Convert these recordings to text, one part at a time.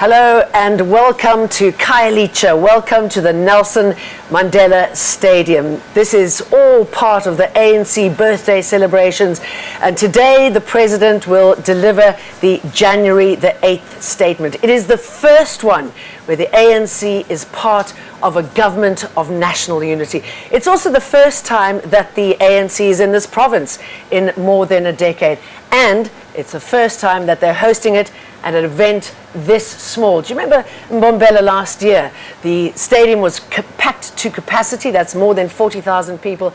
Hello and welcome to Khayelitsha. Welcome to the Nelson Mandela Stadium. This is all part of the ANC birthday celebrations, and today the President will deliver the January the 8th statement. It is the first one where the ANC is part of a government of national unity. It's also the first time that the ANC is in this province in more than a decade, and it's the first time that they're hosting it at an event this small. Do you remember Mbombela last year? The stadium was packed to capacity. That's more than 40,000 people.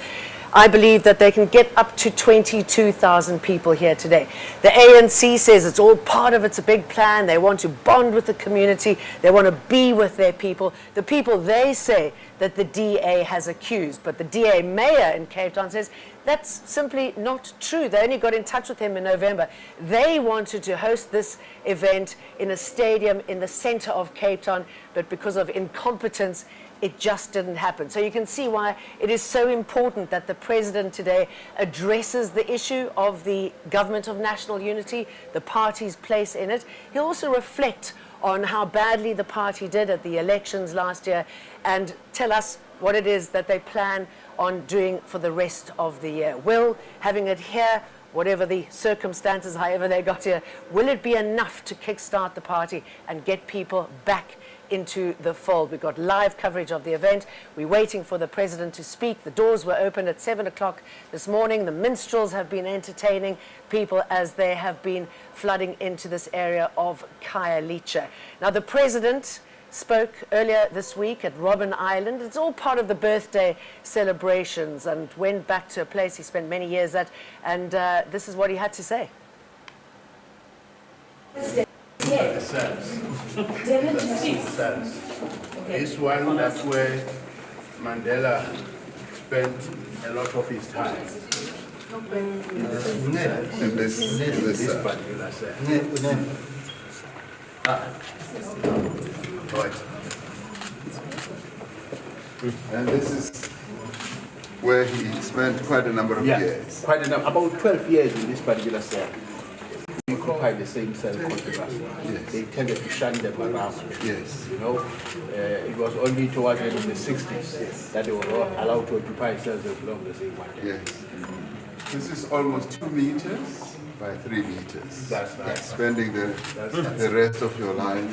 I believe that they can get up to 22,000 people here today. The ANC says it's all part of it's a big plan. They want to bond with the community. They want to be with their people. The people they say that the DA has accused. But the DA mayor in Cape Town says that's simply not true. They only got in touch with him in November. They wanted to host this event in a stadium in the center of Cape Town, but because of incompetence, it just didn't happen. So you can see why it is so important that the President today addresses the issue of the government of national unity, the party's place in it. He'll also reflect on how badly the party did at the elections last year and tell us what it is that they plan on doing for the rest of the year. Will having it here, whatever the circumstances, however they got here, will it be enough to kickstart the party and get people back into the fold? We've got live coverage of the event. We're waiting for the President to speak. The doors were open at 7 o'clock this morning. The minstrels have been entertaining people as they have been flooding into this area of Khayelitsha. Now, the President spoke earlier this week at Robben Island. It's all part of the birthday celebrations, and went back to a place he spent many years at, and this is what he had to say. This one, that's where Mandela spent a lot of his time. In this particular cell. Right. And this is where he spent quite a number of years. Quite a number, about 12 years in this particular cell. We occupied the same cell controversy. Yes. They tended to shun them around. Yes. You know, it was only towards the end of the 60s that they were allowed to occupy cells that belonged to the same one. Yes. This is almost 2 meters by 3 meters. That's right. Spending the rest of your life.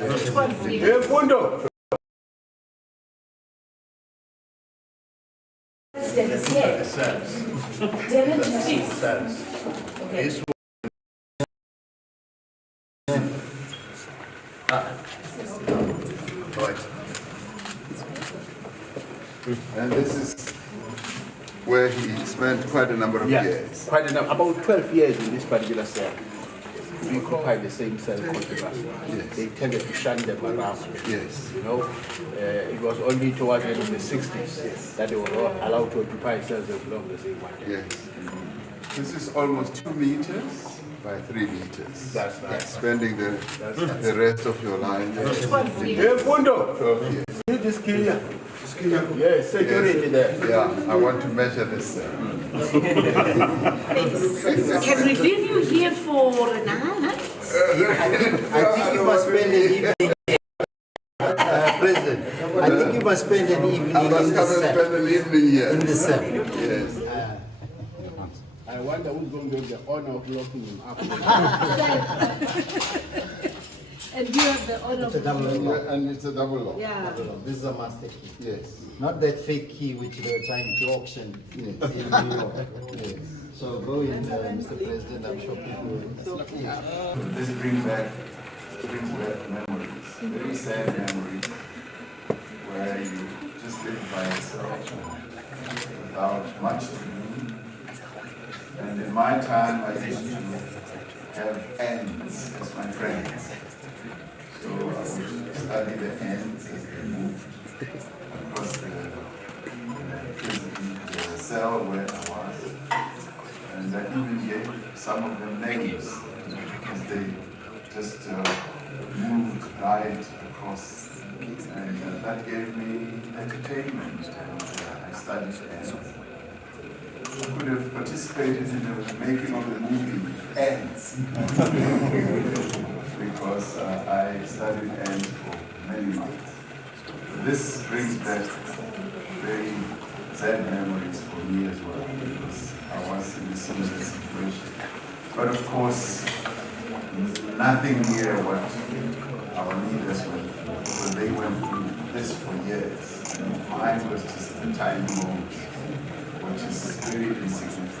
This right. And this is where he spent quite a number of years. Quite a number, about 12 years in this particular cell. We occupied the same cell controversy. Yes. They tended to shun them around. Yes. You know, it was only towards the end of the 60s that they were allowed to occupy cells that belonged to the same one. Yes. This is almost 2 meters by 3 meters. That's right. Spending the rest of your life. 12 years. 12 years. Yes, security there. Yeah, I want to measure this. Can we leave you here for an hour? I think you must spend an evening, President. I think you must spend an evening I must come and spend an evening here. in the cell. Yes. I wonder who's going to get the honor of locking him up. And you have the honor It's a double lock. And it's a double lock. Yeah. This is a master key. Yes. Not that fake key which they were trying to auction in New York. Yes. So go in, Mr. President. I'm sure people will. This brings back memories, very sad memories, where you just live by yourself without much to do. And in my time, I used to have ants as my friends. So I would study the ants as they moved across the cell where I was. And I even gave some of them names because they just moved right across. And that gave me entertainment. And I studied ants. Could have participated in the making of the movie Ants. because I studied ANC for many months. This brings back very sad memories for me as well, because I was in a similar situation. But of course, nothing near what our leaders went through, because they went through this for years. And mine was just a tiny moment, which is very insignificant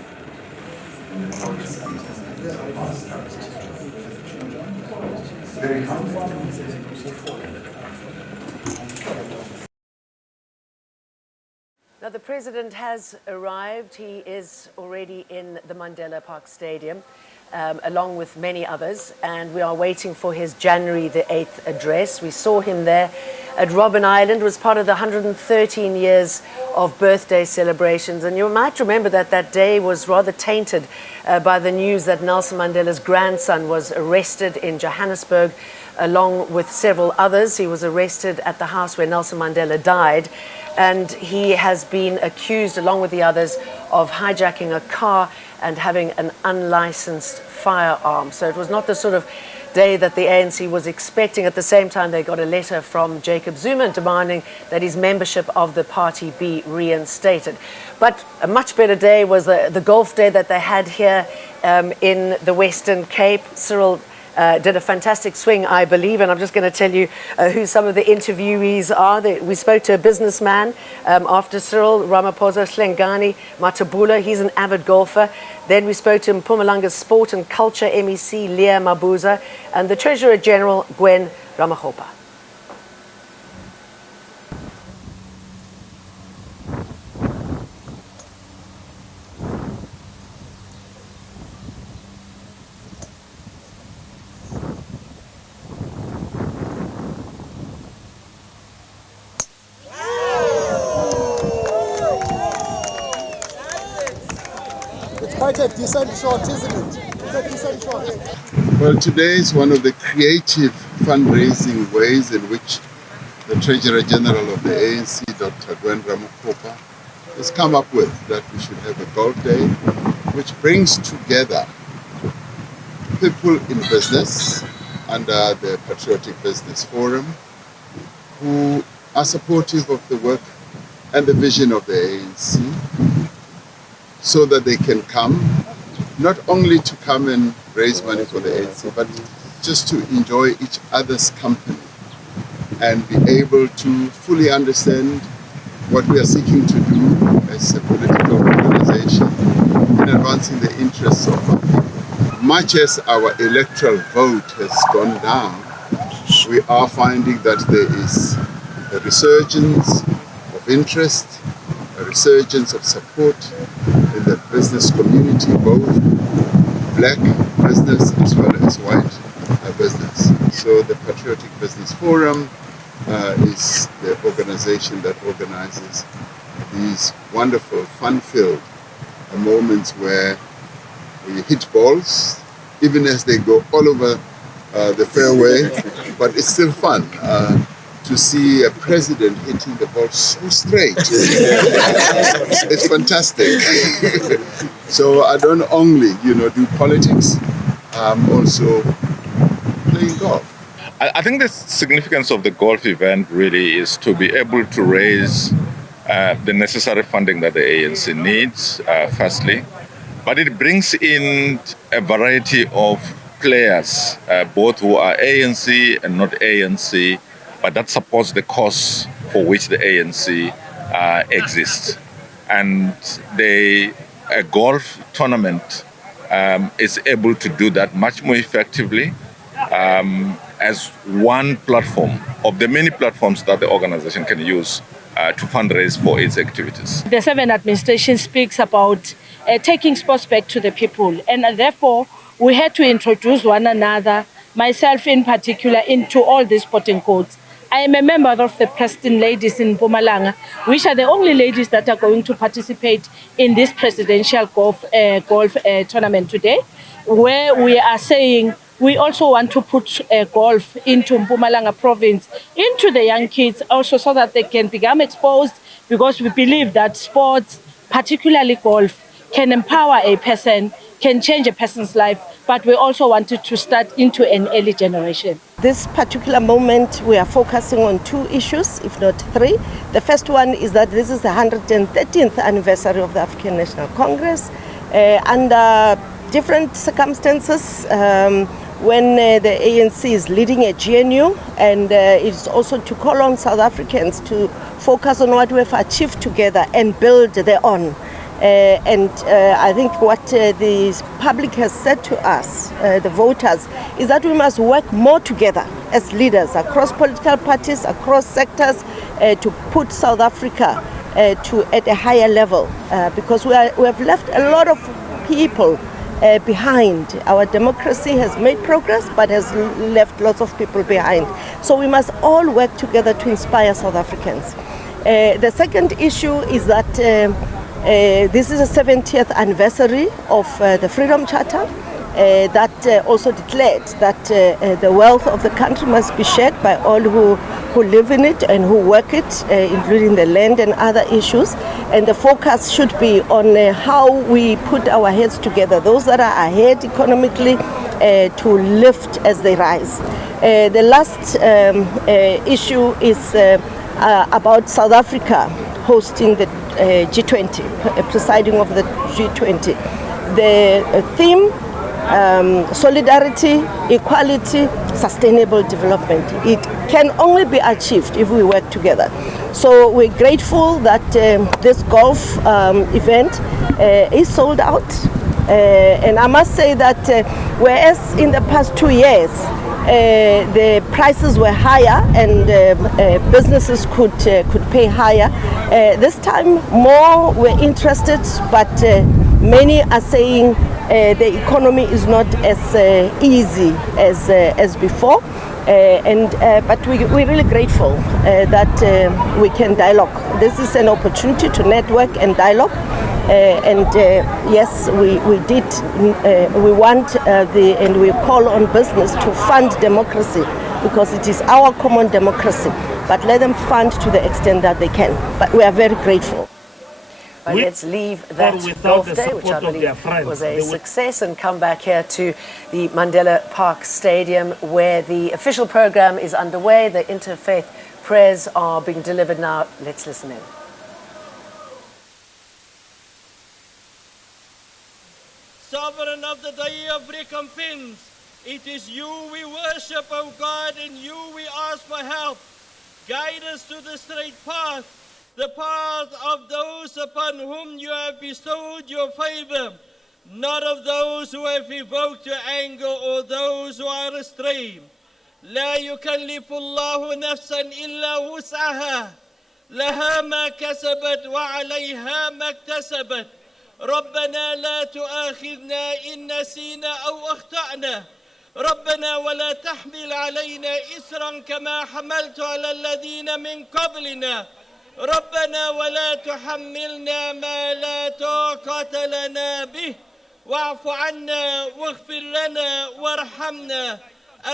in the broader scheme of our structure. Very humbling. Now, the President has arrived. He is already in the Mandela Park Stadium, along with many others, and we are waiting for his January the 8th address. We saw him there at Robben Island, was part of the 113 years of birthday celebrations. And you might remember that that day was rather tainted by the news that Nelson Mandela's grandson was arrested in Johannesburg, along with several others. He was arrested at the house where Nelson Mandela died, and he has been accused, along with the others, of hijacking a car and having an unlicensed firearm. So it was not the sort of day that the ANC was expecting. At the same time, they got a letter from Jacob Zuma demanding that his membership of the party be reinstated. But a much better day was the golf day that they had here in the Western Cape. Cyril did a fantastic swing, I believe, and I'm just going to tell you who some of the interviewees are. We spoke to a businessman after Cyril, Ramaphosa Slengani Matabula. He's an avid golfer. Then we spoke to Mpumalanga's Sport and Culture MEC, Leah Mabuza, and the Treasurer General, Gwen Ramahopa. Quite a decent shot, isn't it? It's a decent shot. Well, today is one of the creative fundraising ways in which the Treasurer General of the ANC, Dr. Gwen Ramahopa, has come up with, that we should have a golf day which brings together people in business under the Patriotic Business Forum who are supportive of the work and the vision of the ANC, so that they can come, not only to come and raise money for the ANC, but just to enjoy each other's company and be able to fully understand what we are seeking to do as a political organization in advancing the interests of our people. Much as our electoral vote has gone down, we are finding that there is a resurgence of interest, a resurgence of support in the business community, both black business as well as white business. So the Patriotic Business Forum is the organization that organizes these wonderful, fun-filled moments where we hit balls, even as they go all over the fairway, but it's still fun. To see a president hitting the ball so straight. It's fantastic. So I don't only, do politics, I'm also playing golf. I think the significance of the golf event really is to be able to raise the necessary funding that the ANC needs, firstly. But it brings in a variety of players, both who are ANC and not ANC, but that supports the cause for which the ANC exists. And a golf tournament is able to do that much more effectively as one platform of the many platforms that the organization can use to fundraise for its activities. The 7th administration speaks about taking sports back to the people, and therefore we had to introduce one another, myself in particular, into all these sporting codes. I am a member of the Preston Ladies in Mpumalanga, which are the only ladies that are going to participate in this presidential golf tournament today, where we are saying we also want to put golf into Mpumalanga province, into the young kids also, so that they can become exposed, because we believe that sports, particularly golf, can empower a person, can change a person's life. but we also wanted to start into an early generation. This particular moment, we are focusing on two issues, if not three. The first one is that this is the 113th anniversary of the African National Congress. Under different circumstances, when the ANC is leading a GNU, and it's also to call on South Africans to focus on what we've achieved together and build their own. I think what the public has said to us, the voters, is that we must work more together as leaders across political parties, across sectors, to put South Africa at a higher level, because we have left a lot of people behind. Our democracy has made progress but has left lots of people behind. So we must all work together to inspire South Africans. The second issue is that this is the 70th anniversary of the Freedom Charter that also declared that the wealth of the country must be shared by all who live in it and who work it, including the land and other issues. And the focus should be on how we put our heads together, those that are ahead economically, to lift as they rise. The last issue is about South Africa hosting the G20, presiding over the G20. The theme, solidarity, equality, sustainable development. It can only be achieved if we work together. So we're grateful that this golf event is sold out. And I must say that whereas in the past 2 years, the prices were higher and businesses could pay higher. This time more were interested, but many are saying the economy is not as easy as before. But we're really grateful that we can dialogue. This is an opportunity to network and dialogue. Yes, we want and we call on business to fund democracy, because it is our common democracy, but let them fund to the extent that they can. But we are very grateful. But let's leave that golf day, which I believe was a success, and come back here to the Mandela Park Stadium, where the official program is underway. The Interfaith prayers are being delivered now. Let's listen in. Sovereign of the day of recompense, it is you we worship, O God, and you we ask for help. Guide us to the straight path, the path of those upon whom you have bestowed your favor, not of those who have evoked your anger or those who are astray. لا يكلف الله نفسا إلا وسعها لها ما كسبت وعليها ما اكتسبت. ربنا لا تؤاخذنا إن نسينا أو أخطأنا. ربنا ولا تحمل علينا إسرا كما حملت على الذين من قبلنا. ربنا ولا تحملنا ما لا طاقة لنا به واعف عنا واغفر لنا وارحمنا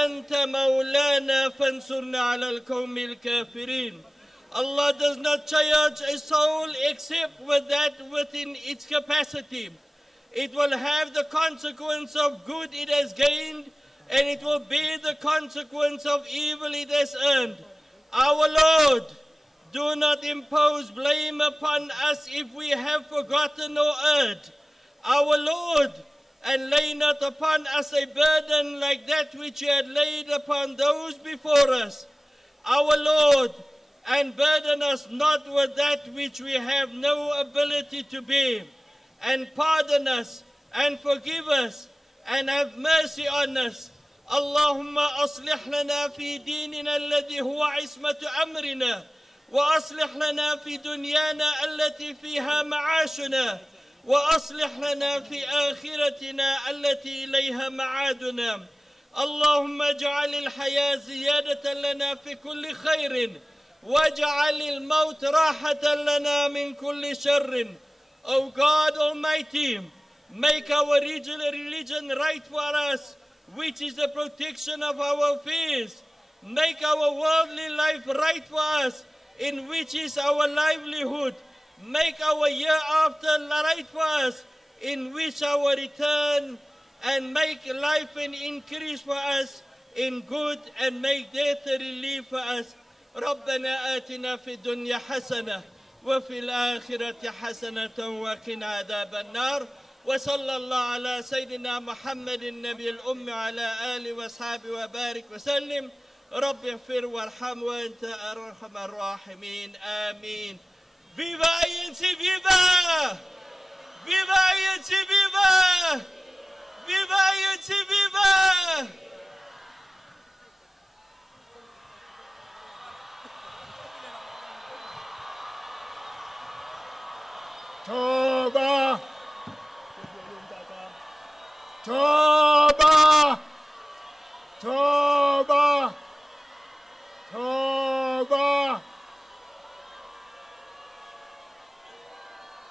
أنت مولانا فانصرنا على القوم الكافرين. Allah does not charge a soul except with that within its capacity. It will have the consequence of good it has gained, and it will bear the consequence of evil it has earned. Our Lord, do not impose blame upon us if we have forgotten or erred. Our Lord, and lay not upon us a burden like that which you had laid upon those before us. Our Lord, and burden us not with that which we have no ability to bear. And pardon us, and forgive us, and have mercy on us. Allahumma aslih lana fi dinina alladhi huwa ismatu amrina, wa aslih lana fi dunyana allati fiha ma'ashuna, wa aslih lana fi akhiratina allati ilayha ma'aduna. Allahumma ij'al al-haya ziyadatan lana fi kulli khairin, وَاجْعَلِ الْمَوْتَ رَاحَةً لَنَا مِنْ كُلِّ شَرٍّ. O God Almighty, make our religion right for us, which is the protection of our affairs. Make our worldly life right for us, in which is our livelihood. Make our year after right for us, in which our return and make life an increase for us in good and make death a relief for us. ربنا آتنا في الدنيا حسنة وفي الآخرة حسنة وقنا عذاب النار وصلى الله على سيدنا محمد النبي الأم على آله وأصحابه وبارك وسلم. رب اغفر وارحم وأنت أرحم الراحمين آمين. Viva ANC, viva! Viva ANC, viva! Viva ANC, viva! Toba! Toba! Toba! Toba!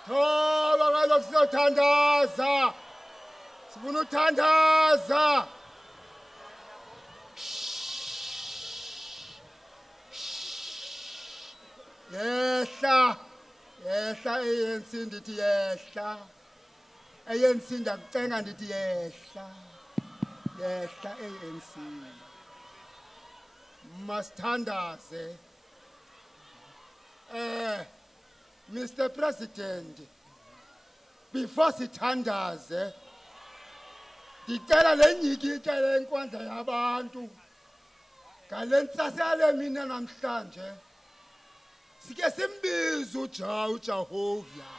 Toba kaloku sizothandaza. Sifuna uthandaza. Yehla. Yehla ANC ndithi yehla. ANC ndakucenga ndithi yehla. Yehla ANC. Masithandaze. Mr. President, before sithandaze, ndicela le nyikitha lenkwanza yabantu ngale ntsasale mina namhlanje sike simbize uJahovia.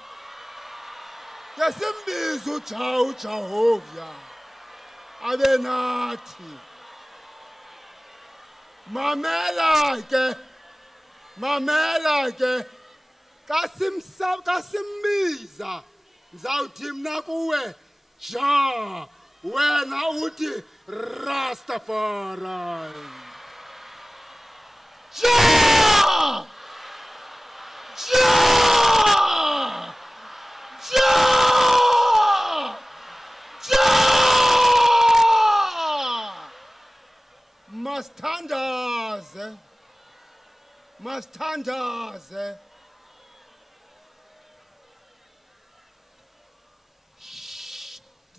Ke simbize uJahovia. Abe nathi. Mamela ke. Kasimbiza ngizawuthi mina kuwe ja wena uthi Rastafari ja ja ja ja masithandaze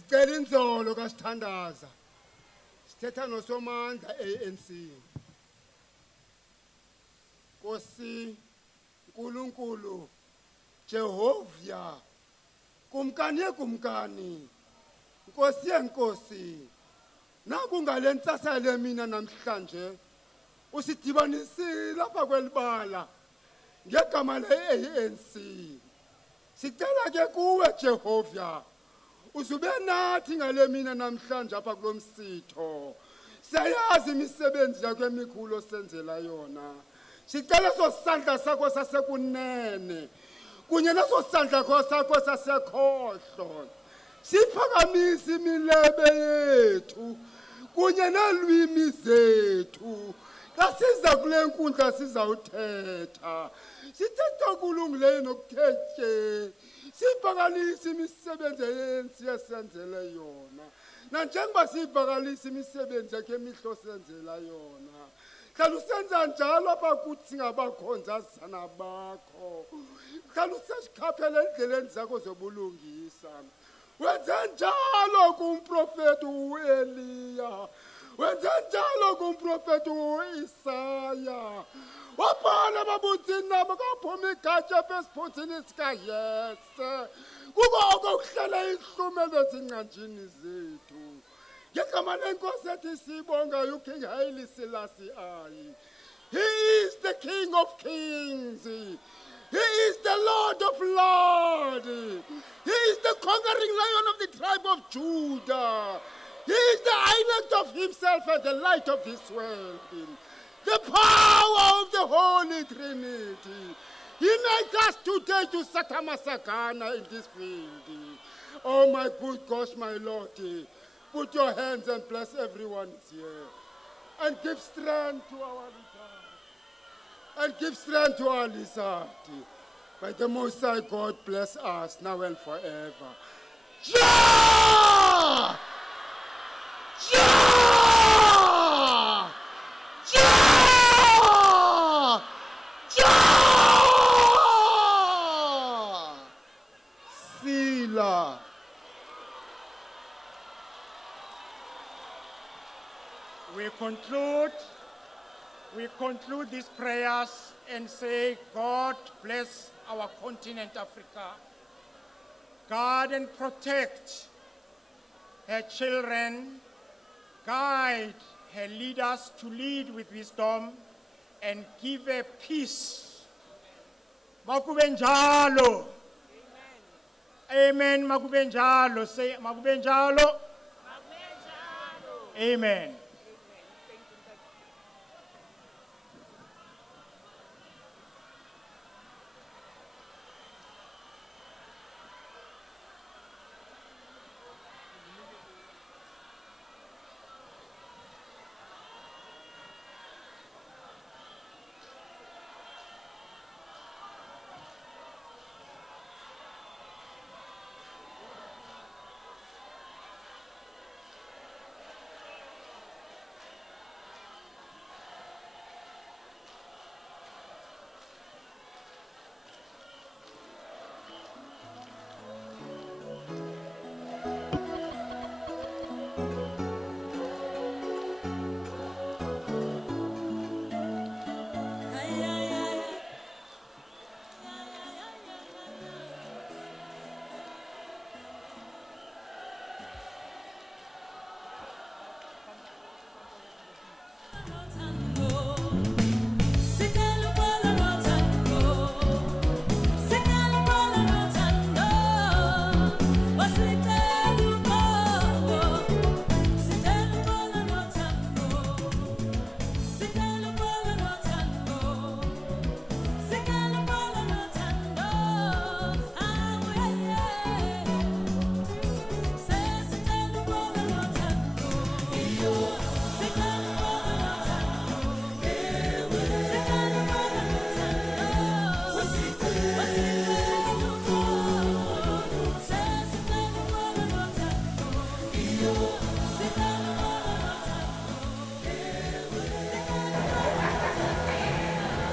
Sicela inzolo kasithandaza. Sithetha nosomandla ANC. Nkosi Nkulunkulu Jehovia. Kumkani. Nkosi yenkosi. Naku ngale ntsasale mina namhlanje. Usidibanisile lapha kwelibala. Ngegama le-ANC. Sicela ke kuwe Jehovia. Usube nathi ngale mina namhlanje apha kulomsitho. Siyayazi imisebenzi yakho emikhulu osenzela yona. Sicela sosandla sakho sasekunene. Kunye naso sandla sakho sasekhohlo. Siphakamise imilebe yethu. Kunye nalwimi zethu. Kasiza kule nkundla sizawuthetha. Sithetha kulungileyo nokuthethe. Sibhakalisa imisebenzi yensi yasenzela yona. Nanjengoba sibhakalisa imisebenzi yakhe emihlo senzela yona. Hlala usenza njalo apha kuthi singabakhonza sana bakho. Hlala usezikhaphela endleleni zakho zobulungisa. Wenze njalo kumprofeti uEliya. Wenze njalo kumprofeti uIsaya. Wabhala babuthini nabo kaphuma igatsha phesiphunzini sikayese. Kukoko kuhlala ihlumelo ezincanjini zethu. Ngegama lenkosi ethi sibonga uKing Khayelitsha. He is the King of Kings. He is the Lord of Lords. He is the conquering lion of the tribe of Judah. He is the island of himself and the light of this world. The power of the Holy Trinity. He made us today to Satamasakana in this field. Oh my good gosh, my Lord. Put your hands and bless everyone here. And give strength to our Lizard. And give strength to our Lizard. May the Most High God bless us now and forever. Ja! Ja! Ja! Ja! Sila. we conclude these prayers and say, God bless our continent, Africa. Guard and protect her children, guide her leaders to lead with wisdom, and give her peace. Makube njalo. Amen. Makube njalo. Say makube njalo. Amen.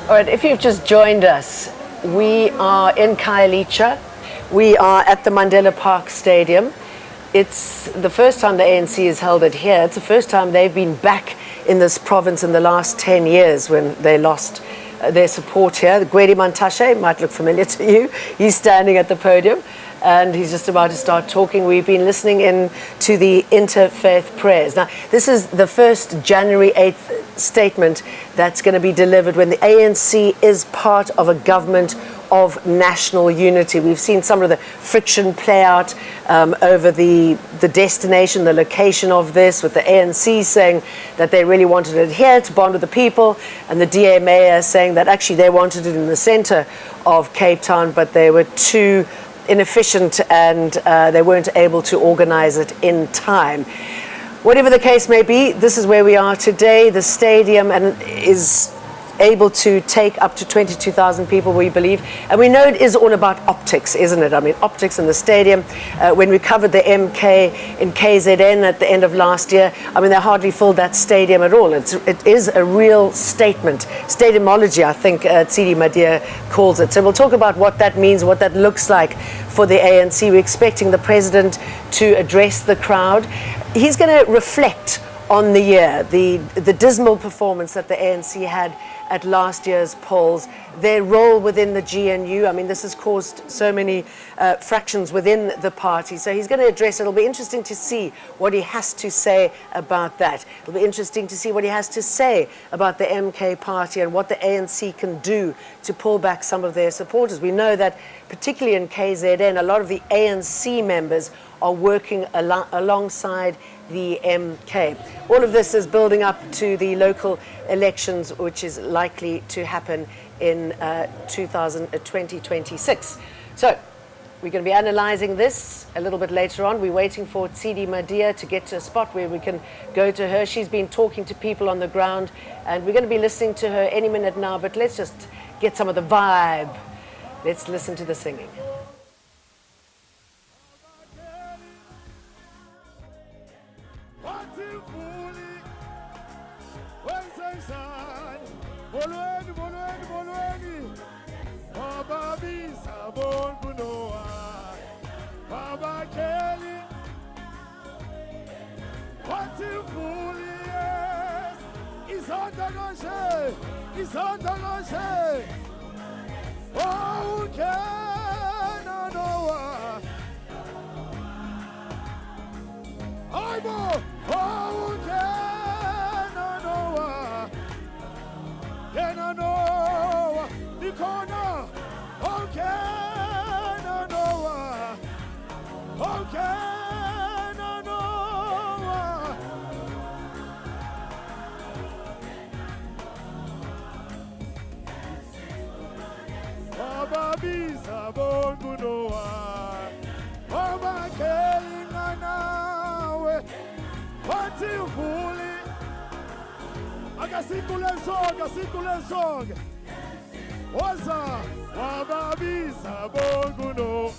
All right, if you've just joined us, we are in Khayelitsha. We are at the Mandela Park Stadium. It's the first time the ANC has held it here. It's the first time they've been back in this province in the last 10 years when they lost their support here. Gwedi Mantashe might look familiar to you. He's standing at the podium and he's just about to start talking. We've been listening in to the Interfaith prayers. Now, this is the first January 8th statement that's going to be delivered when the ANC is part of a government of national unity. We've seen some of the friction play out over the destination, the location of this, with the ANC saying that they really wanted it here to bond with the people, and the DA mayor saying that actually they wanted it in the center of Cape Town, but they were too inefficient and they weren't able to organize it in time. Whatever the case may be, this is where we are today. The stadium is able to take up to 22,000 people, we believe. And we know it is all about optics, isn't it? I mean, optics in the stadium. When we covered the MK in KZN at the end of last year, I mean, they hardly filled that stadium at all. It is a real statement. Stadiumology, I think Tsidi Madia calls it. So we'll talk about what that means, what that looks like for the ANC. We're expecting the president to address the crowd. He's going to reflect on the year, the dismal performance that the ANC had at last year's polls, their role within the GNU. I mean, this has caused so many fractions within the party. So he's going to address it. It'll be interesting to see what he has to say about that. It'll be interesting to see what he has to say about the MK party and what the ANC can do to pull back some of their supporters. We know that particularly in KZN, a lot of the ANC members are working alongside the MK. All of this is building up to the local elections, which is likely to happen in 2026. So we're going to be analyzing this a little bit later on. We're waiting for Tsidi Madia to get to a spot where we can go to her. She's been talking to people on the ground, and we're going to be listening to her any minute now, but let's just get some of the vibe. Let's listen to the singing. izandla konje, izandla konje. Ungena Noah. Aibo, ungena Noah. Ungena Noah. Ikona, ungena Noah. Ungena Noah. Wababiza bongu Noah. Wabakelinga nawe. Wathi uvuli. Akasikule sonke. Waza wababiza bongu Noah.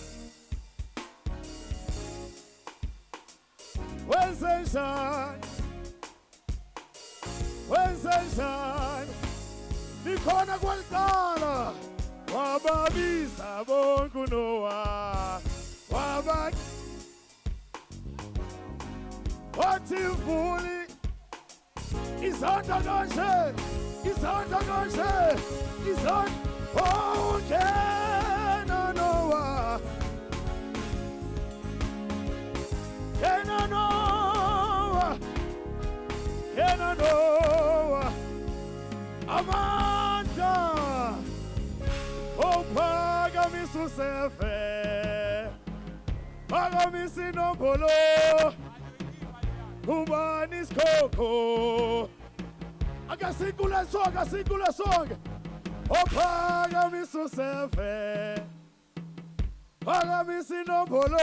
Wenzenjani nikhona kwalidala wababiza bonke Noah wathi mvuli izandla konje ungena Noah Ungena Noah amandla ophakamisa usefe phakamisa inombolo ubani isikhokho akasikule sonke ophakamisa usefe phakamisa inombolo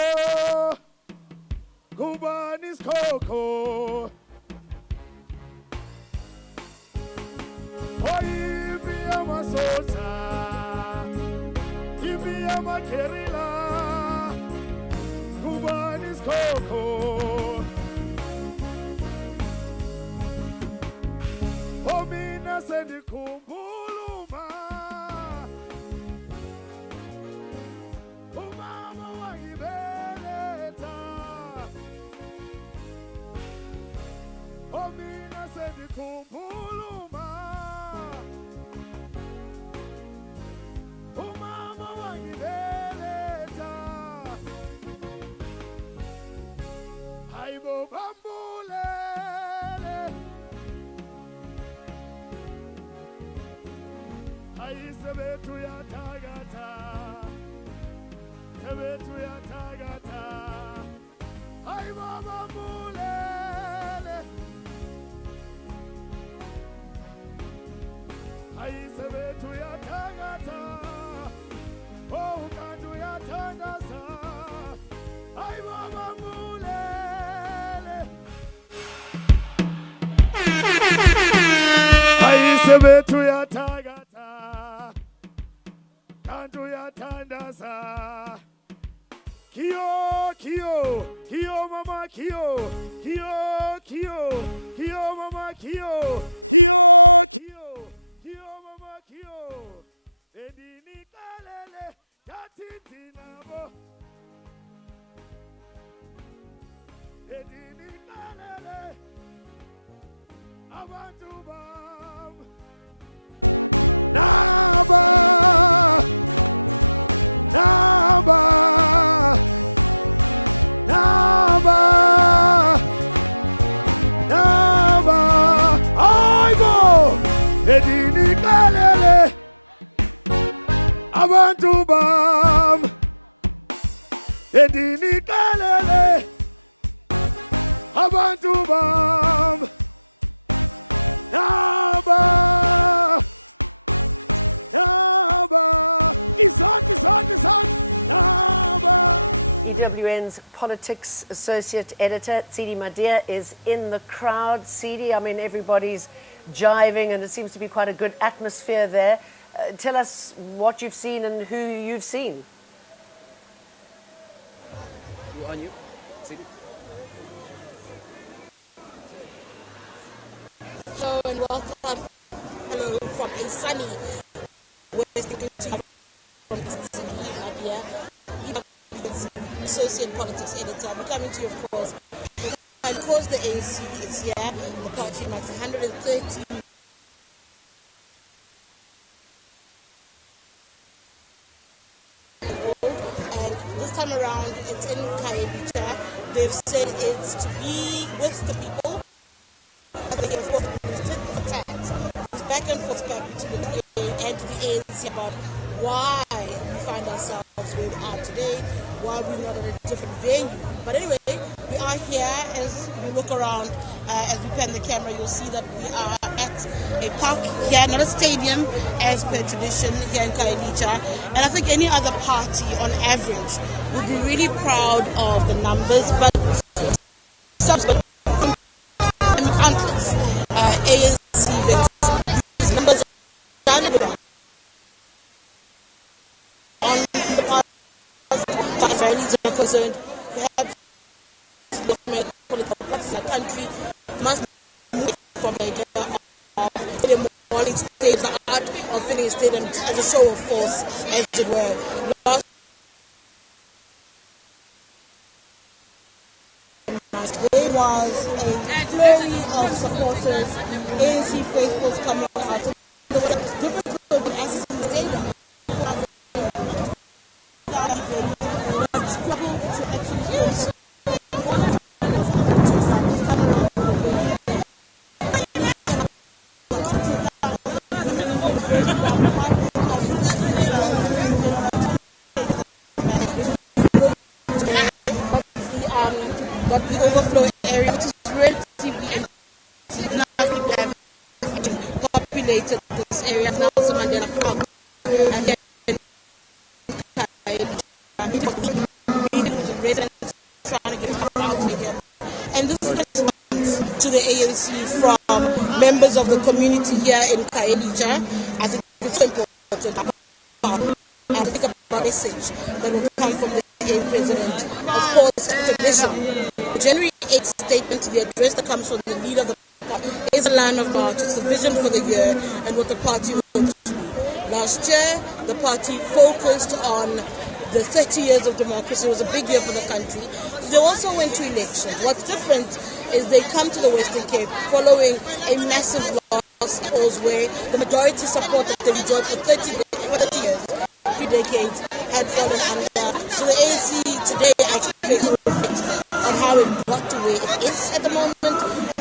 ubani isikhokho. Oyibi amasoja, ibi amakerila, kubani isikokho. Omina sendikhumbula umama wangibeletha. Omina sendikhumbula umama wangibeletha. Hayibo bambulele ayisebethu yathakatha sebethu yathakatha hayibo bambulele ayisebethu yathakatha oh kanti uyathandaza hayibo bambulele ayisebethu yathakatha kanti uyathandaza Kio mama Kio mama Kio mama Kio edini kalele tatiti nabo edini kalele abantu bam naba aibo edini kalele abantu bam edini kalele abantu bam naba izon naba. EWN's politics associate editor, Tsidi Madia, is in the crowd. Tsidi, I mean, everybody's jiving and it seems to be quite a good atmosphere there. Tell us what you've seen and who you've seen. You on you, Tsidi? Hello and welcome. Hello from a sunny West England from Tsidi Madia. Associate politics editor. I'm coming to you, of course, because the ANC is here. The party marks 113 time around, it's in Khayelitsha. They've said it's to be with the people. They of course it's back and forth between the DA and the ANC about why we find ourselves where we are today, why we're not at a different venue. But anyway, we are here. As we look around, as we pan the camera, you'll see that we are at a park here, not a stadium as per tradition here in Khayelitsha. And I think any other party on average would be really proud of the numbers, but countless ANC victims. These numbers are on the part of Israelis are concerned. Perhaps the political parties in the country must move from the idea of demolishing state, the art of filling state, and as a show of force, as it were. There was a flurry of supporters, ANC faithfuls coming out. So there was difficult in accessing the stadium. Struggle to actually but the overflow area, which is relatively populated this area, now it's Mandela Park, and residents trying to get out of here. And this is response to the ANC from members of the community here in Khayelitsha. I think it's so important. I think about a message that will come from the president. Of course, tradition. The January 8th statement, the address that comes from the leader of the party, is a line of march. It's the vision for the year and what the party hopes to do. Last year, the party focused on the 30 years of democracy. It was a big year for the country. They also went to elections. What's different is they come to the Western Cape following a massive loss polls where the majority support that they enjoyed for 30 years, 3 decades, had fallen under. So the ANC today actually reflects on how it got to where it is at the moment,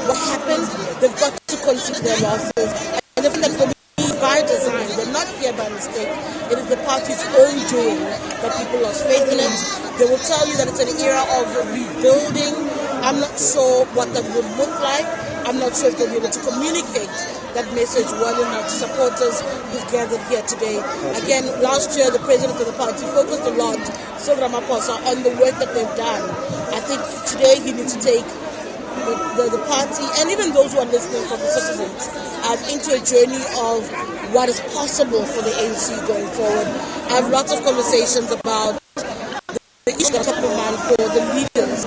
what happened. They've got to consider their losses. And they feel like for me, by design, they're not here by mistake. It is the party's own doing that people lost faith in it. They will tell you that it's an era of rebuilding. I'm not sure what that would look like. I'm not sure if they'll be able to communicate that message well enough to supporters who've gathered here today. Again, last year, the president of the party focused a lot, Cyril Ramaphosa, on the work that they've done. I think today he needs to take the party and even those who are listening from the citizens into a journey of what is possible for the ANC going forward. I have lots of conversations about the issue of top of mind for the leaders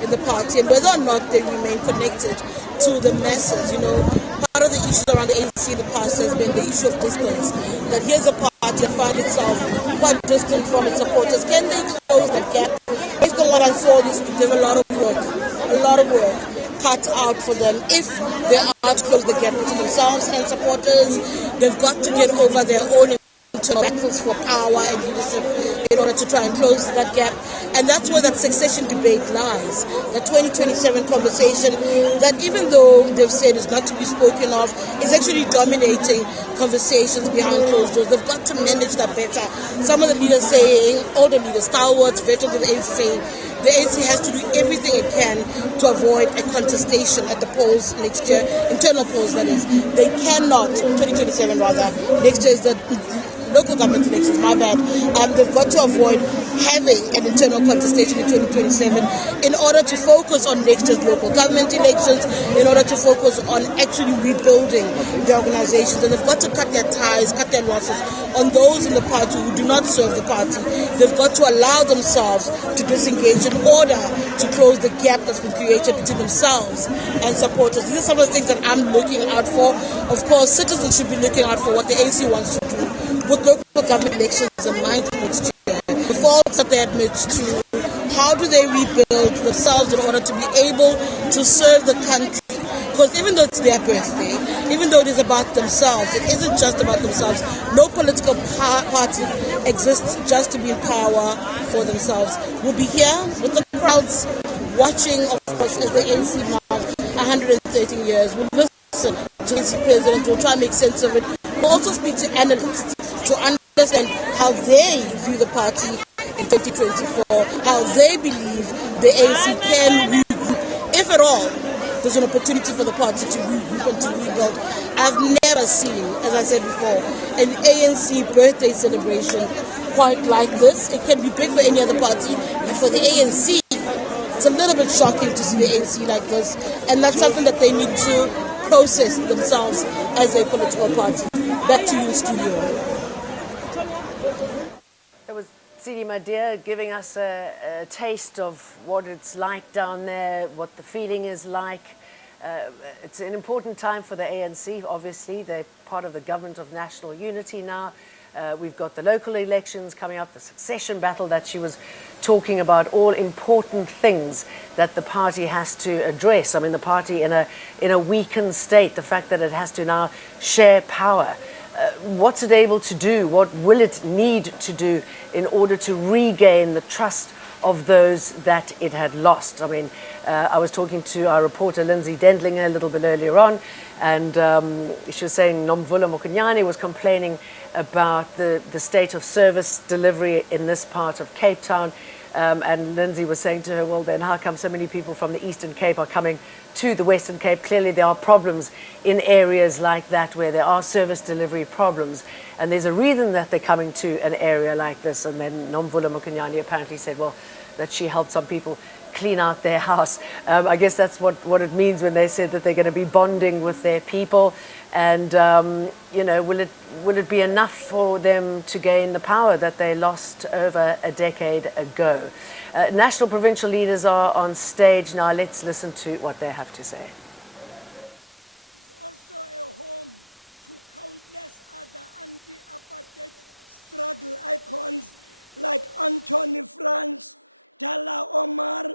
in the party and whether or not they remain connected to the masses. You know, part of the issue around the ANC in the past has been the issue of distance. That here's a party that finds itself quite distant from its supporters. Can they close that gap? Based on what I saw this week, there's a lot of work cut out for them. If they are to close the gap between themselves and supporters, they've got to get over their own internal battles for power and leadership in order to try and close that gap. And that's where that succession debate lies. The 2027 conversation that, even though they've said is not to be spoken of, is actually dominating conversations behind closed doors. They've got to manage that better. Some of the leaders saying, all the leaders, stalwarts, veterans of the ANC saying, the ANC has to do everything it can to avoid a contestation at the polls next year, internal polls that is. They cannot, 2027 rather, next year is the local government elections, my bad. They've got to avoid having an internal contestation in 2027 in order to focus on next year's local government elections, in order to focus on actually rebuilding the organizations. And they've got to cut their ties, cut their losses on those in the party who do not serve the party. They've got to allow themselves to disengage in order to close the gap that's been created between themselves and supporters. These are some of the things that I'm looking out for. Of course, citizens should be looking out for what the ANC wants to do with local government elections in mind next year. The faults that they admit to, how do they rebuild themselves in order to be able to serve the country? Because even though it's their birthday, even though it is about themselves, it isn't just about themselves. No political party exists just to be in power for themselves. We'll be here with the crowds watching, of course, as the ANC marks 113 years. We'll listen to the ANC president, we'll try and make sense of it. We'll also speak to analysts to understand how they view the party in 2024, how they believe the ANC can regroup, if at all there's an opportunity for the party to regroup and to rebuild. I've never seen, as I said before, an ANC birthday celebration quite like this. It can be big for any other party, but for the ANC, it's a little bit shocking to see the ANC like this, and that's something that they need to process themselves as a political party. Back to you, studio. That was Sidi Madia giving us a taste of what it's like down there, what the feeling is like. It's an important time for the ANC, obviously. They're part of the government of national unity now. We've got the local elections coming up, the succession battle that she was talking about, all important things that the party has to address. I mean, the party in a weakened state, the fact that it has to now share power. What's it able to do? What will it need to do in order to regain the trust of those that it had lost? I mean, I was talking to our reporter Lindsay Dendlinger a little bit earlier on, and she was saying Nomvula Mokunyane was complaining about the state of service delivery in this part of Cape Town. And Lindsay was saying to her, well, then how come so many people from the Eastern Cape are coming to the Western Cape? Clearly there are problems in areas like that where there are service delivery problems. And there's a reason that they're coming to an area like this. And then Nomvula Mokunyane apparently said, well, that she helped some people clean out their house. I guess that's what it means when they said that they're going to be bonding with their people. And, you know, will it be enough for them to gain the power that they lost over a decade ago? National provincial leaders are on stage now. Let's listen to what they have to say. It's also a home to countless other anti-apartheid struggle icons like Anthony Franz, Dala Omar,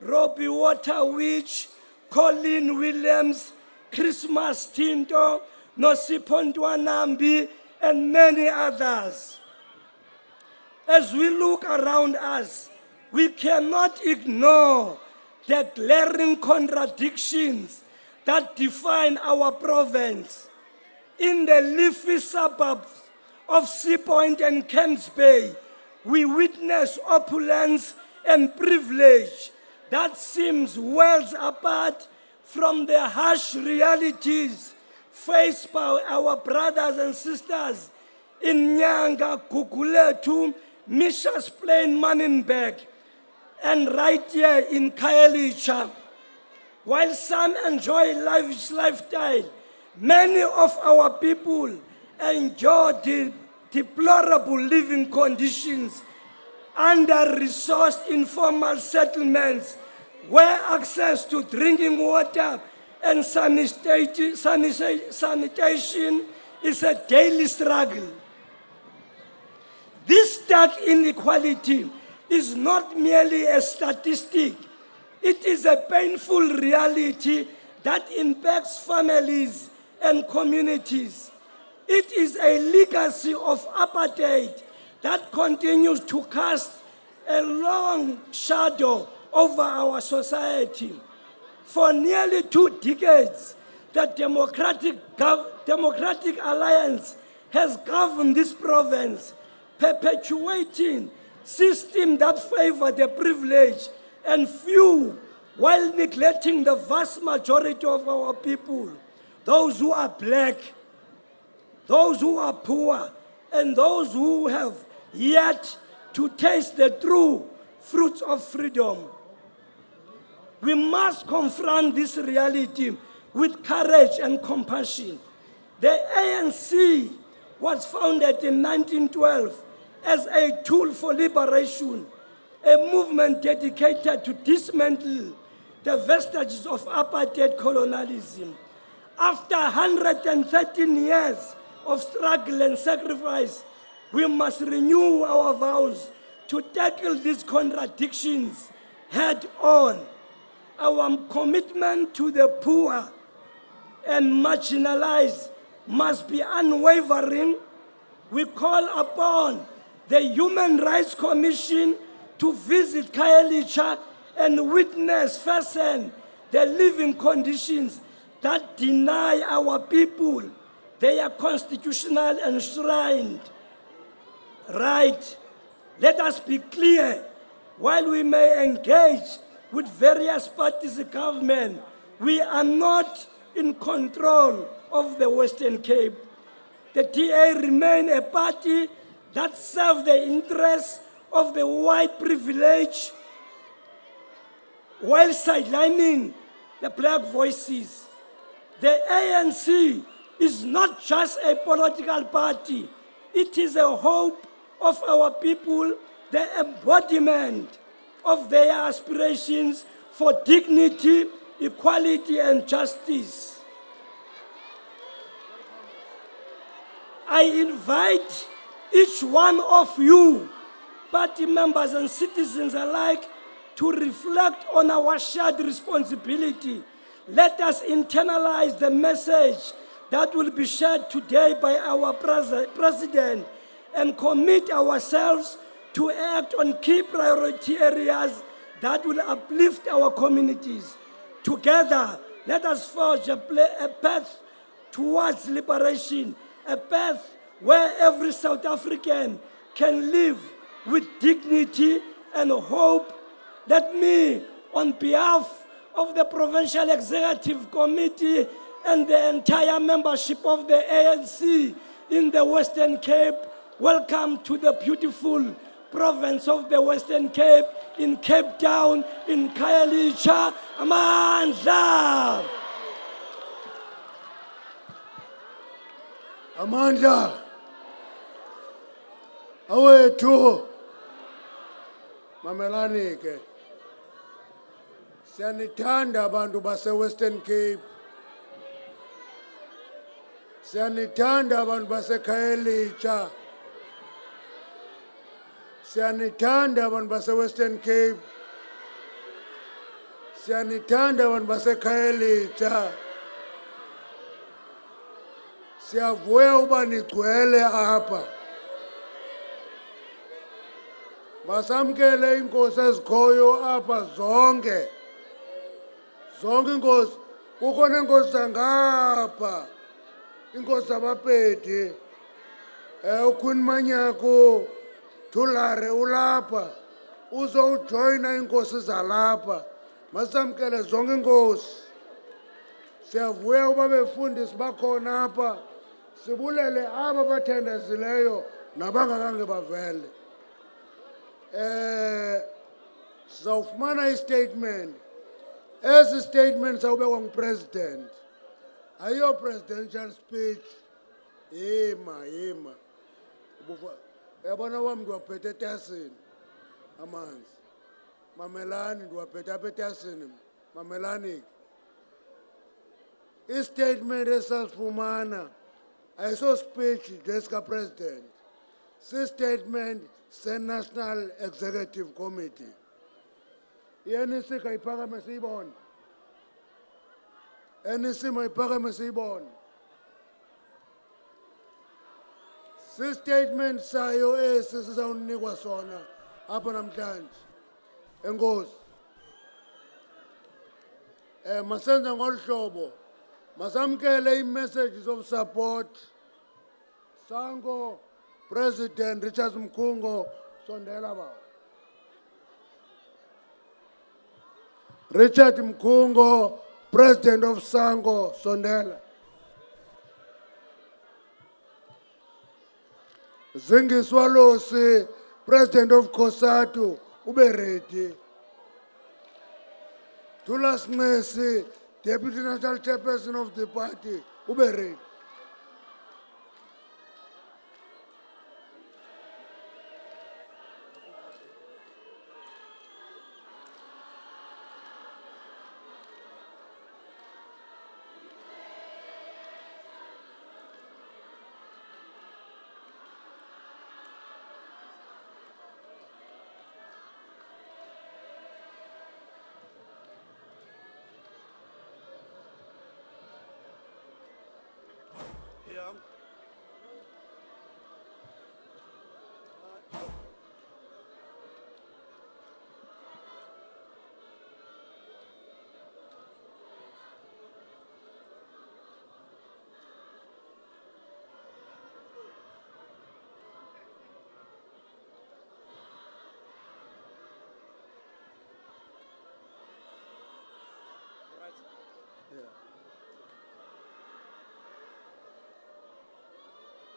Robbie Waterwitch, Colin Williams, Christmas Tinto, Nosipho Ntwanambi, and many others. As we look around us, we cannot ignore the glaring contradictions that define our province. In the leafy suburbs of Sea Point and Camps Bay, we witness opulence and privilege that seems worlds apart from the harsh realities faced by our brothers and sisters in Nyanga, Gugulethu, Misha's Plain, Manenberg, and right here in Khayelitsha. While some enjoy lavish lifestyle, many of our people endure deplorable living conditions under-resourced informal settlements where access to drinking water and sanitation is a daily struggle. This stark inequality is not merely a statistic. It is a painful reality that impacts families and communities. It is a legacy of apartheid that continues to cast a long shadow over our society. For nearly 2 decades, the Democratic Alliance has governed this province, perpetuating systems that favor the privileged and few, while neglecting the vast majority of our people, those who are black, those who are poor, and those who have yet to taste the true fruits of freedom. We must confront this reality with courage and compassion. The ANC was founded in 1912 as a tool for liberation, a movement dedicated to dismantle the vestiges of apartheid colonialism. After 113 years of struggle and sacrifice, we must renew our vows to tackle these contradictions head on. Our commitment to the poor and marginalized must be unwavering. We call upon the Human Rights Commission to visit Khayelitsha and witness firsthand the living conditions that deny our people their constitutional enshrined right. Let us be clear, while we may engage with various parties of government, we are not in control of the Western Cape. The DA remain a party that serves the interests of the white privilege while sidelining the black voices. The ANC is not just a political party, it is a hope of our people, the embodiment of their aspirations for dignity, equality, and justice. I invite each one of you, party members and citizens alike, to reflect on our shared responsibility. Let us internalize the message that will be shared today by our president and commit ourselves to act on key priority areas that will uplift our communities. Together, let us forge a path towards liberation, a path where every South African can live with dignity and hope. Let me, on behalf of the Provincial Executive Committee and the entire membership of the ANC in the Western Cape, welcome to the beautiful province of the Western Cape, in Cape Town, in Khayelitsha. Amandla! Amandla, awethu, mamelani ke. Siyanithanda abantu base-Western Cape. Siyanithanda abantu base-Khayelitsha. Siyanithanda abantu base-Western Cape. Siyanithanda abantu base-Khayelitsha. Siyavuya uba nigcwele apha. Masamkele inkosi ezikhoyo apha zonke. Zonke inkosi, kukho neenkosi zangapha, inkosi zabaPedi, uQueen Manyaku, Thulare ulapha, uzowujoyina inkosi zalapha. Masamkele zonke inkosi. Siyavuya uba befundisi bakhona apha, sibulele aba bathandazileyo nabangakhange bavele. Sizawufumana istatement. Esi statement sawubekwa ngupresident. Ayiyo presidential speech. Yima. Uyabona wami ndiwaphethe etasini amanzi. Mamelani ndiwaphethe apha etasini. Mamelani. I-statement esasifumana ayiso speech nje president. Si-statement se-National Executive Committee. I-ANC kayiphakame siyibone. ANC mayiphakame siyibone. Si-statement sayo esi sizawunikwa sona apha namhlanje. Enkosi. Masenze ngolu hlobo. Masamkele i-messages of support. Sango, President Richard Mkhungo, sondela baba. Richard Mkhungo, President of Sango, sondela. Zingiswalosi, President of Kosatu, ube ready. Thulas Messi, Deputy National Chairperson of the party, ube ready.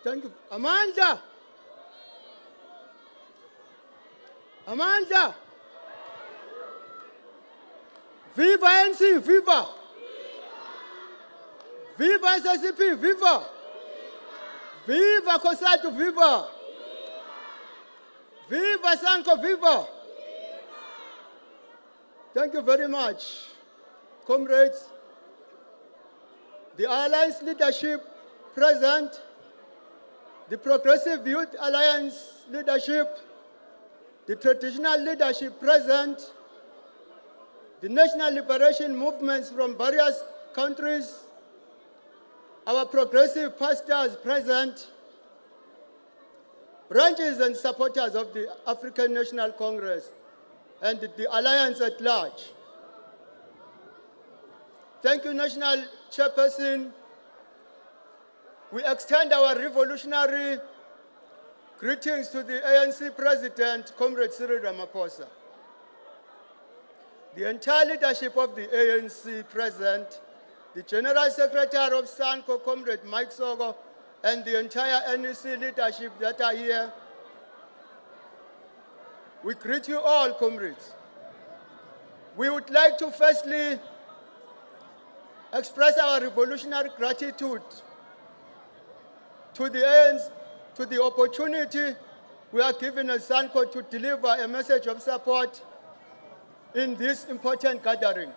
Thank you. Amanda! Amanda! Viva ANC, viva! Viva SSP, viva! Viva COSATU, viva! Viva Sanko, viva! Thank you very much, comrades. The Alliance leadership present, the Progressive Youth Alliance leadership, the traditional leadership present, the national liberation movements from various countries, our progressive pastors present, branches and supporters of the African National Congress, and the Alliance at large. Thank you, National Chairperson. We extend our revolutionary greetings to the ANC President, Comrade Cyril Ramaphosa. The entire leadership of the ANC present, the General Secretary of SANCO, Comrade Mike Sogo, and the entire NEC leadership that are here. We greet you all, comrades. We would like to firstly express our revolutionary gratitude to the ANC, to the opportunity we are given as SANCO to deliver a message of support in this important gathering.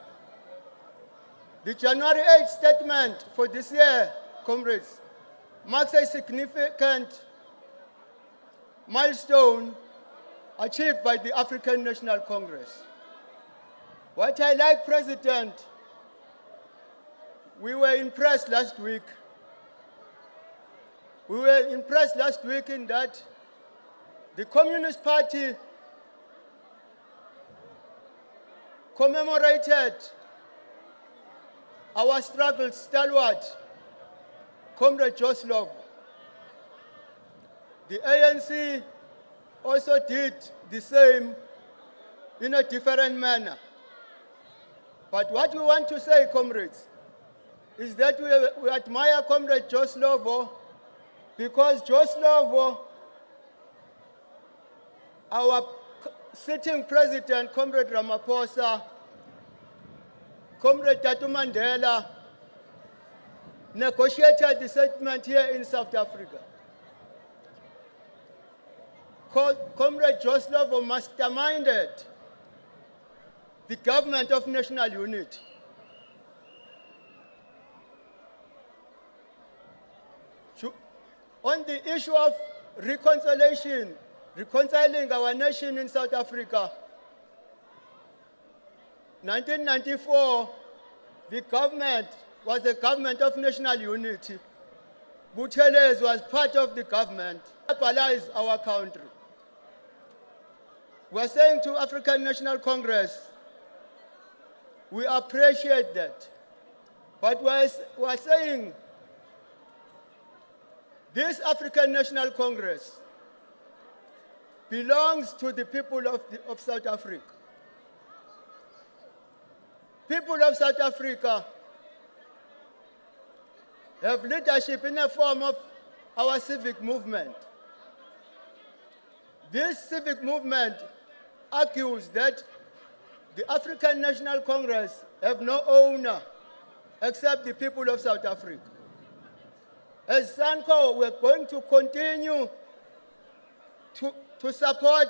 The January 8th statement for this year, comrades, marks a significant milestone achieved by the African National Congress. What I like, President, we were impressed last week. We were impressed last week in that the Communist Party commemorated our struggle stalwart, Comrade Joslov. The ANC also did the same in a different manner. But what we want to say, comrades, is that we admire Comrade Joslov because Joslov, our sitting president, Comrade Ramaphosa, Comrade Tatu Mandela, negotiated the settlement here in South Africa. Comrade Joslov masterminded the government of national unity. On the issue of reconciliation, reconciling our nation in South Africa, 1994, the government was a government of national unity. Buthelezi was part of the government. Stabilize our country. We are saying to African National Congress, we appreciate that. But we are saying this African National Congress belongs to the people of South Africa. People of South Africa have leadership in the form of our civic movement. This civic movement argues that the African National Congress have no owner except the people of South Africa. As SANCO, we're going to continue to support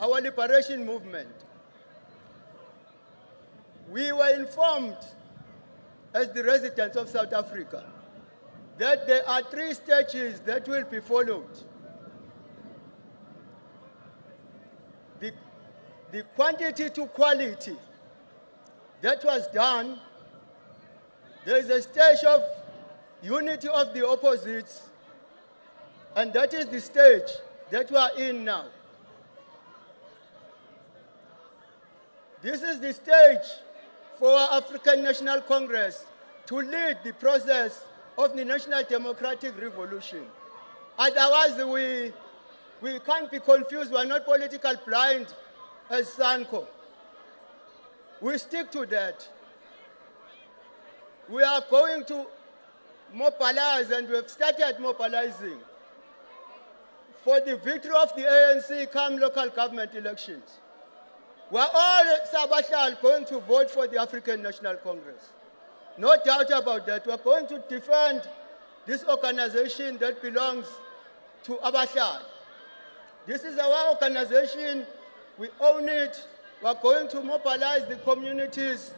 our liberation movement. We were informed as the residents of South Africa that there are 3 stages that will be followed. The quantity to quality that was done. There is a stage of unity of the opposites, and that is the stage that we are in now. This is the stage for our African National Congress to lead the process of the National Democratic Revolution. Otherwise, we can't be confused. We are not political blind as SANCO. we stick to that. We are going to mobilize, and we have started mobilizing for the victory of the ANC come local government elections. We are all Sabashal going to vote for the African National Congress. No doubt about that. We are going to defend this organization that belongs to Abashal. This is our organization. We own it. We are going to mobilize the communities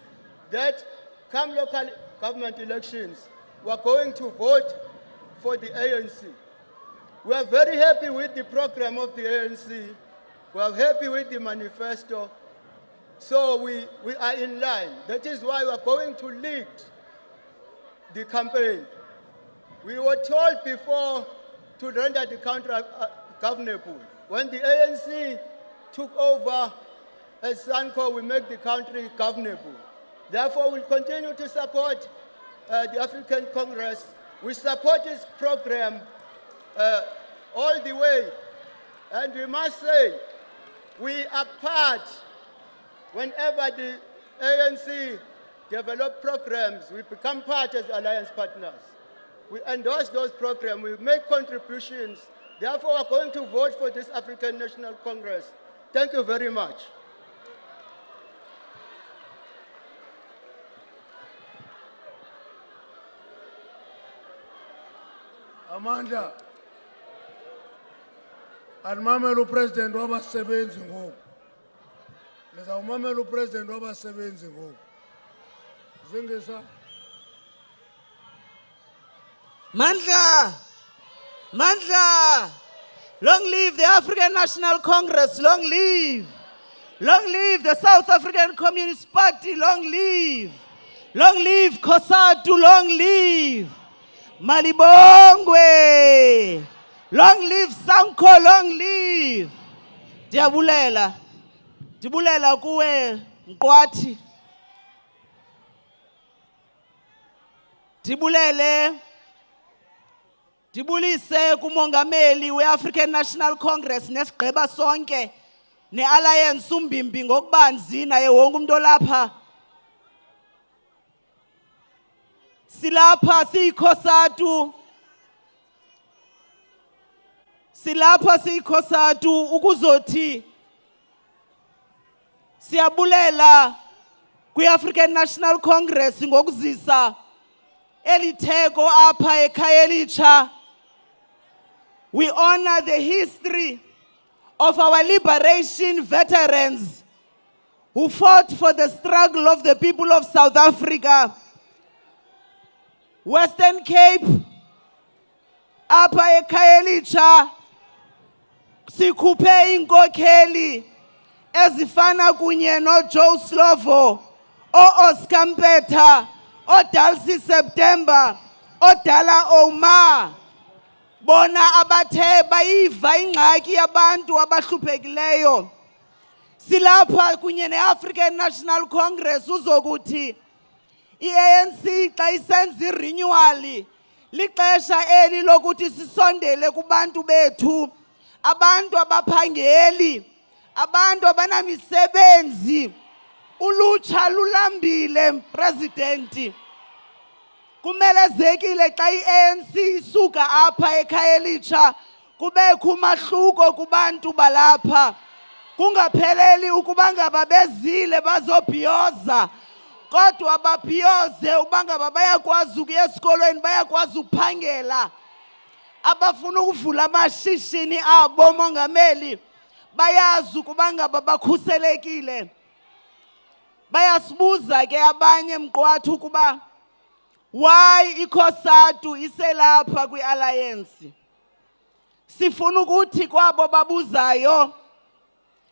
that come local government elections. We are going to vote for the ANC. We are very happy with the program of the ANC. We are happy with the manifesto. So we are in line. That is why we are going to lead the campaign. We were told before to render the country governable. When the ANC took over as Sanko, we make the country governable. Therefore, we'll continue to support the African Congress. We support this program all the way. And we must say, we are part, whenever the ANC develop programs, we become part as alliance partners. We endorse those programs, we make contributions. Therefore, we are going to vote for this African National Congress. Thank you very much. Amanda, alimamela upresident wabasebenzi ngoku. Ngizawumamela upresident wabasebenzi ngoku. Zingisa. Mandla! Mandla! Long live the African National Congress, long live! Long live the South African Communist Party, long live! Long live Khosatu, long live! Malibongwe! Long live Sanko, long live! Diabulela! Dibulela kuwe Mqwathi. Dibulele. Dibulise kumongameli we-African National Congress nesigqeba sonke ne-alliance umbimbi ngokubanzi naye wonke umuntu olapha. Silapha siyikhosatu. Silapha siyikhosatu ukuzothi siyabulela kwi-African National Congress ngokuzisa elitheko apha eKhayelitsha. We honor the history of our liberation veterans who fought for the struggle of the people of South Africa. Western Cape, apha eKhayelitsha, sikhuphe inkokheli ezifana kunye noJoe Slovo, Oscar Mpetha, Dalcy September, Dala Omar. Bona abathe bayiva ingxaki yabantu abahluphekileyo. Silapha kunye ne-African National Congress uzokuthi i-ANC xa isenza i-renewal lixesha eli lokuthi sisondele kubantu bethu, abantu abaphangeli, abantu abanamisebenzi. Ulutsha lulambile president. Kumelezekile xa i-ANC isuka apha eKhayelitsha kubekho umahluko kubantu balapha. Kungapheleli ukuba ngaba bezile bazobhiyoza, kodwa babhiyoze uba ngaba bayakwazi ukuya esikolweni, bayakwazi ukuphangela. Abafuna ukuvula amashishini abo mongameli bayazi ukuba ngaba bakhuselekile. Bayasibuza ke abanye Mqwathi ukuba why ikhosatu iselapha kwi-alliance. Sifuna ukuthi kwabo babuzayo,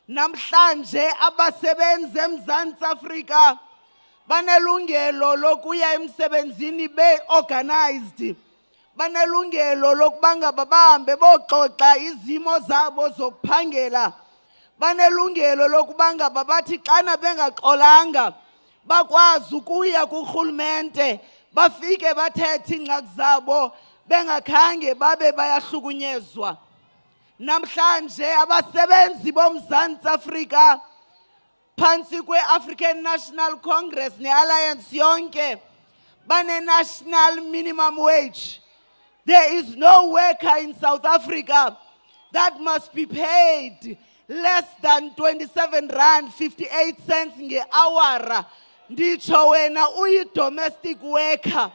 namhlanje abasebenzi eMzantsi Afrika banelungelo lokuya emsebenzini be-organized. Banelungelo lokuba ngaba bahambe boxoxa izimo zabo zokuphangela. Banelungelo lokuba ngaba bathi xana bengaxolanga bakwazi ukuya kurhulumente bafike bathethe ingxaki zabo bengakhange babe bayahlukunyezwa. Namhlanje abasebenzi boMzantsi Afrika phansi kwe-African National Congress ne-Alliance yonke bane-national minimum wage. There is no worker in South Africa that must be paid less than 27 rand 58 cents nge-hour. Nditsho wena uyi-domestic worker.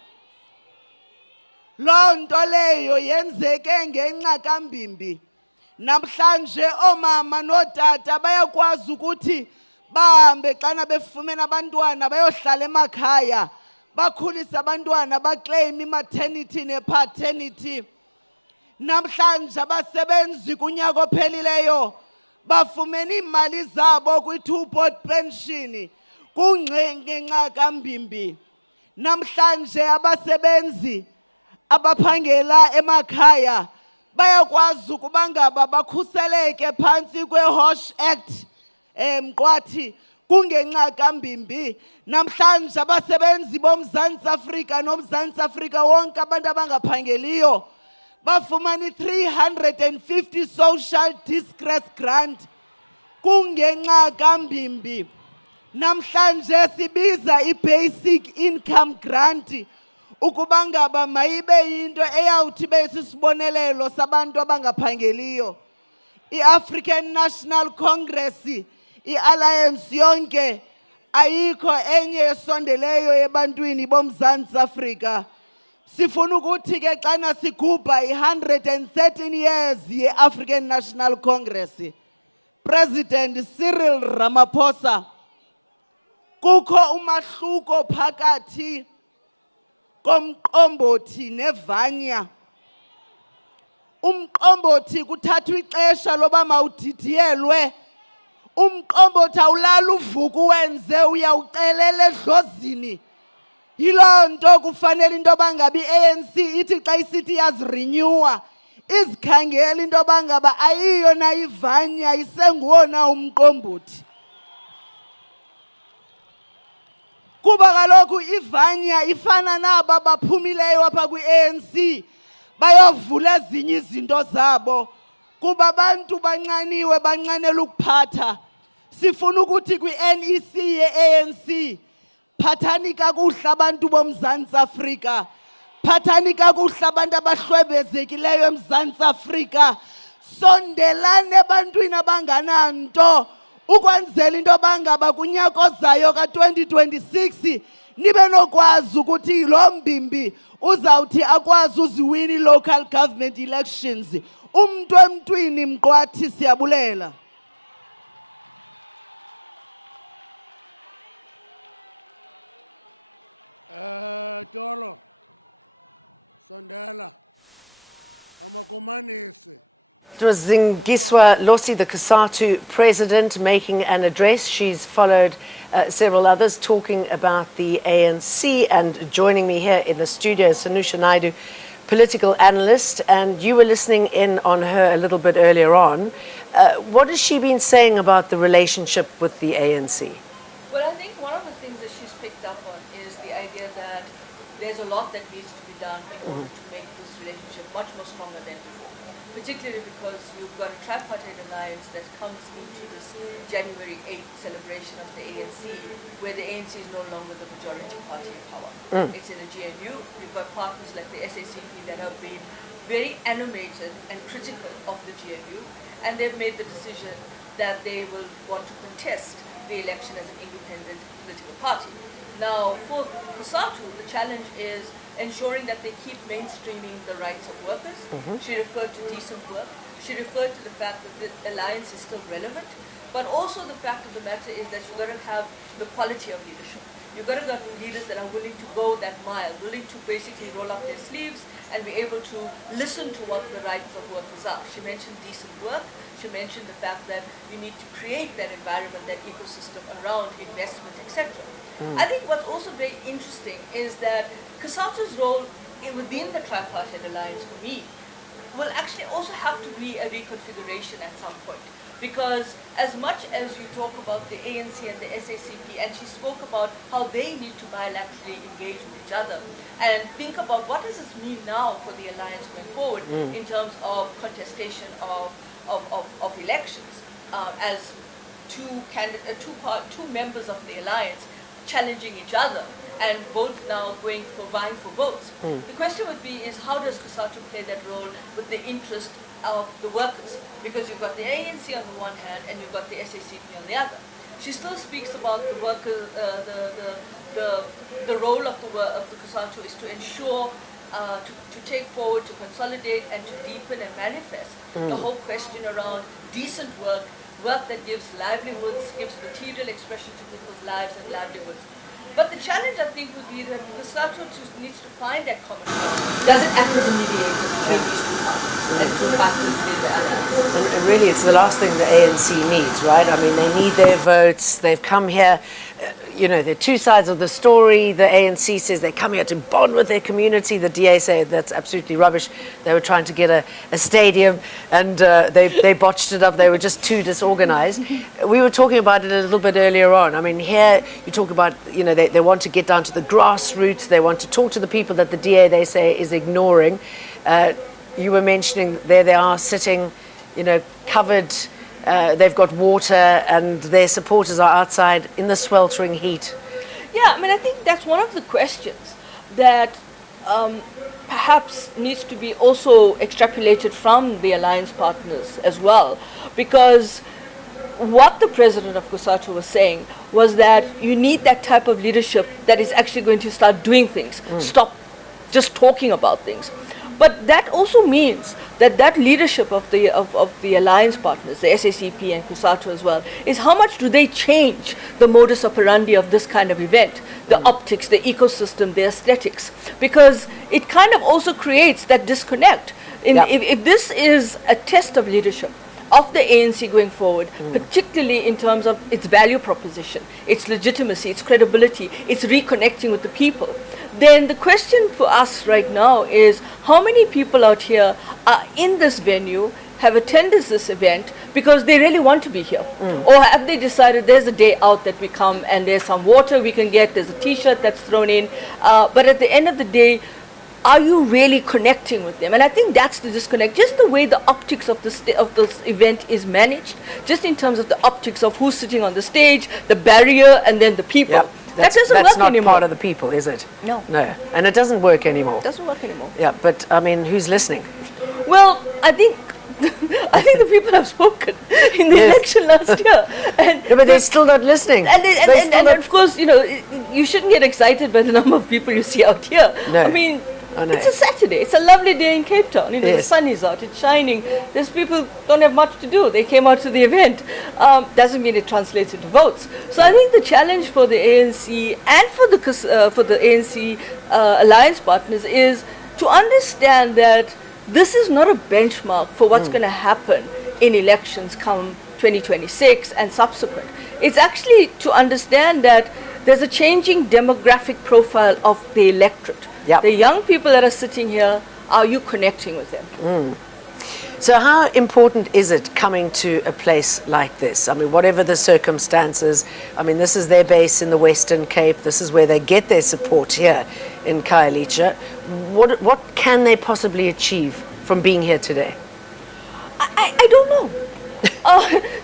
Loo nto leyo yenzeke ngenxa kaMbimbi. Namhlanje omama notata bayakwazi ukuthi bahambe xana befumene abantwana bayohlala emakhaya, bakhulise abantwana, baclaim maternity ne-paternity. Namhlanje abasebenzi kunyaka ophelileyo bafumene imali zabo kwi-two-pot pension kungenxa kaMbimbi. Namhlanje abasebenzi abaphangela emakhaya bayakwazi ukuba ngaba bakhuseleke phantsi kwe-Hosh Act mqwathi kungenxa kaMbimbi. Namhlanje abasebenzi boMzantsi Afrika noMzantsi Afrika wonke abantu abangaphangeliyo bafumana i-350 social distress grant kungenxa kaMbimbi. Namhlanje sibiza i-basic income grant ukuba ngaba mayibe yinto eyawuthi ibe sisibonelelo sabantu abangaphangeliyo. I-African National Congress, i-Alliance yonke ayikho enye esondeleyo ebantwini boMzantsi Afrika. Sifuna ukuthi ke xana sigubha i-113 years ye-African National Congress, President Cyril Ramaphosa, kukho umahluko phakathi komqombothi nevanya. Umqombothi kuthathwa ixesha loba mawudidiyelwe. Umqombothi awulali uvuka uwenze, uyawucelela edlozini. Yiloo nto kufanele into yoba ngaba i-ANC ithi xa isithi yazirenewa izikhangela into yoba ngaba ayiyo na ivanya, isenguwona umqombothi. Kuba kaloku ivanya ifana naba baphumileyo apha kwi-ANC bayovula ezinye izinto zabo kuba abantu banxaniwe, banxanela ukuphatha. Sifuna ukuthi kwi-NEC ye-ANC phathani kakuhle abantu boMzantsi Afrika, phathani kakuhle abantu abahlwebezekileyo eMzantsi Afrika, sondelane ebantwini abangananto ukwenzela into yoba ngaba kunyaka ozayo ka-2026 nibe nokwazi ukuthi lo Mbimbi uzawuthi akwazi uziwina i-local government elections. Umntu emntwini mqwathi, siyabulela. Tolo Sondela amakomanisi. It was Zingiswa Losi, the COSATU president, making an address. She's followed several others talking about the ANC, and joining me here in the studio is Sanusha Naidu, political analyst, and you were listening in on her a little bit earlier on. What has she been saying about the relationship with the ANC? Well, I think one of the things that she's picked up on is the idea that there's a lot that needs to be done in order to make this relationship much more stronger than before, particularly because you've got a tripartite alliance that comes into this January 8th celebration of the ANC, where the ANC is no longer the majority party in power. It's in the GNU. You've got partners like the SACP that have been very animated and critical of the GNU, and they've made the decision that they will want to contest the election as an independent political party. Now, for COSATU, the challenge is ensuring that they keep mainstreaming the rights of workers. She referred to decent work. She referred to the fact that the alliance is still relevant. But also the fact of the matter is that you've got to have the quality of leadership. You've got to have leaders that are willing to go that mile, willing to basically roll up their sleeves and be able to listen to what the rights of workers are. She mentioned decent work. She mentioned the fact that you need to create that environment, that ecosystem around investment, etc. I think what's also very interesting is that COSATU's role within the tripartite alliance, for me, will actually also have to be a reconfiguration at some point. Because as much as you talk about the ANC and the SACP, and she spoke about how they need to bilaterally engage with each other and think about what does this mean now for the alliance going forward in terms of contestation of elections. As two members of the alliance challenging each other and both now vying for votes. The question would be is how does COSATU play that role with the interest of the workers? Because you've got the ANC on the one hand and you've got the SACP on the other. She still speaks about the worker, the role of the COSATU is to ensure, to take forward, to consolidate and to deepen and manifest the whole question around decent work, work that gives livelihoods, gives material expression to people's lives and livelihoods. But the challenge, I think, would be that the COSATU needs to find that common ground. Does it act as a mediator between these two parties? And two parties being the allies? And really, it's the last thing the ANC needs, right? I mean, they need their votes. They've come here. You know, there are two sides of the story. The ANC says they come here to bond with their community. The DA say that's absolutely rubbish. They were trying to get a stadium and they botched it up. They were just too disorganized. We were talking about it a little bit earlier on. I mean, here you talk about, you know, they want to get down to the grassroots. They want to talk to the people that the DA, they say, is ignoring. You were mentioning there they are sitting, you know, covered. They've got water and their supporters are outside in the sweltering heat. Yeah, I mean, I think that's one of the questions that perhaps needs to be also extrapolated from the alliance partners as well. Because what the president of COSATU was saying was that you need that type of leadership that is actually going to start doing things, stop just talking about things. But that also means that that leadership of the alliance partners, the SACP and COSATU as well, is how much do they change the modus operandi of this kind of event, the optics, the ecosystem, the aesthetics, because it kind of also creates that disconnect. If this is a test of leadership of the ANC going forward, particularly in terms of its value proposition, its legitimacy, its credibility, its reconnecting with the people, then the question for us right now is how many people out here are in this venue, have attended this event because they really want to be here? Or have they decided there's a day out that we come and there's some water we can get, there's a t-shirt that's thrown in, but at the end of the day, are you really connecting with them? And I think that's the disconnect. Just the way the optics of this event is managed, just in terms of the optics of who's sitting on the stage, the barrier, and then the people. Yep. That doesn't work That's anymore. not part of the people, is it? No. No. And it doesn't work anymore. It doesn't work anymore. Yeah, but I mean, who's listening? Well, I think the people have spoken in the election last year. And but they're still not listening. And of course, you know, you shouldn't get excited by the number of people you see out here. No. I mean, it's a Saturday. It's a lovely day in Cape Town. You know, the sun is out. It's shining. There's people don't have much to do. They came out to the event. Doesn't mean it translates into votes. So I think the challenge for the ANC and for the ANC alliance partners is to understand that this is not a benchmark for what's going to happen in elections come 2026 and subsequent. It's actually to understand that there's a changing demographic profile of the electorate. Yep. The young people that are sitting here, are you connecting with them? So how important is it coming to a place like this? I mean, whatever the circumstances, I mean, this is their base in the Western Cape. This is where they get their support here in Khayelitsha. What can they possibly achieve from being here today? I don't know.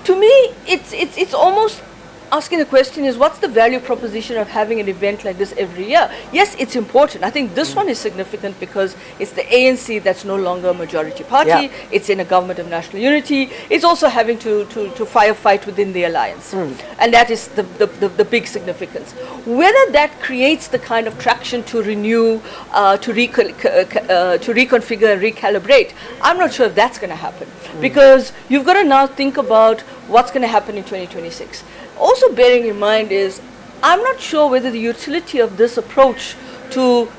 To me, it's almost asking the question is what's the value proposition of having an event like this every year? Yes, it's important. I think this one is significant because it's the ANC that's no longer a majority party. Yeah. It's in a government of national unity. It's also having to firefight within the alliance. And that is the big significance. Whether that creates the kind of traction to renew, to reconfigure and recalibrate, I'm not sure if that's going to happen. Because you've got to now think about what's going to happen in 2026. Also bearing in mind is, I'm not sure whether the utility of this approach to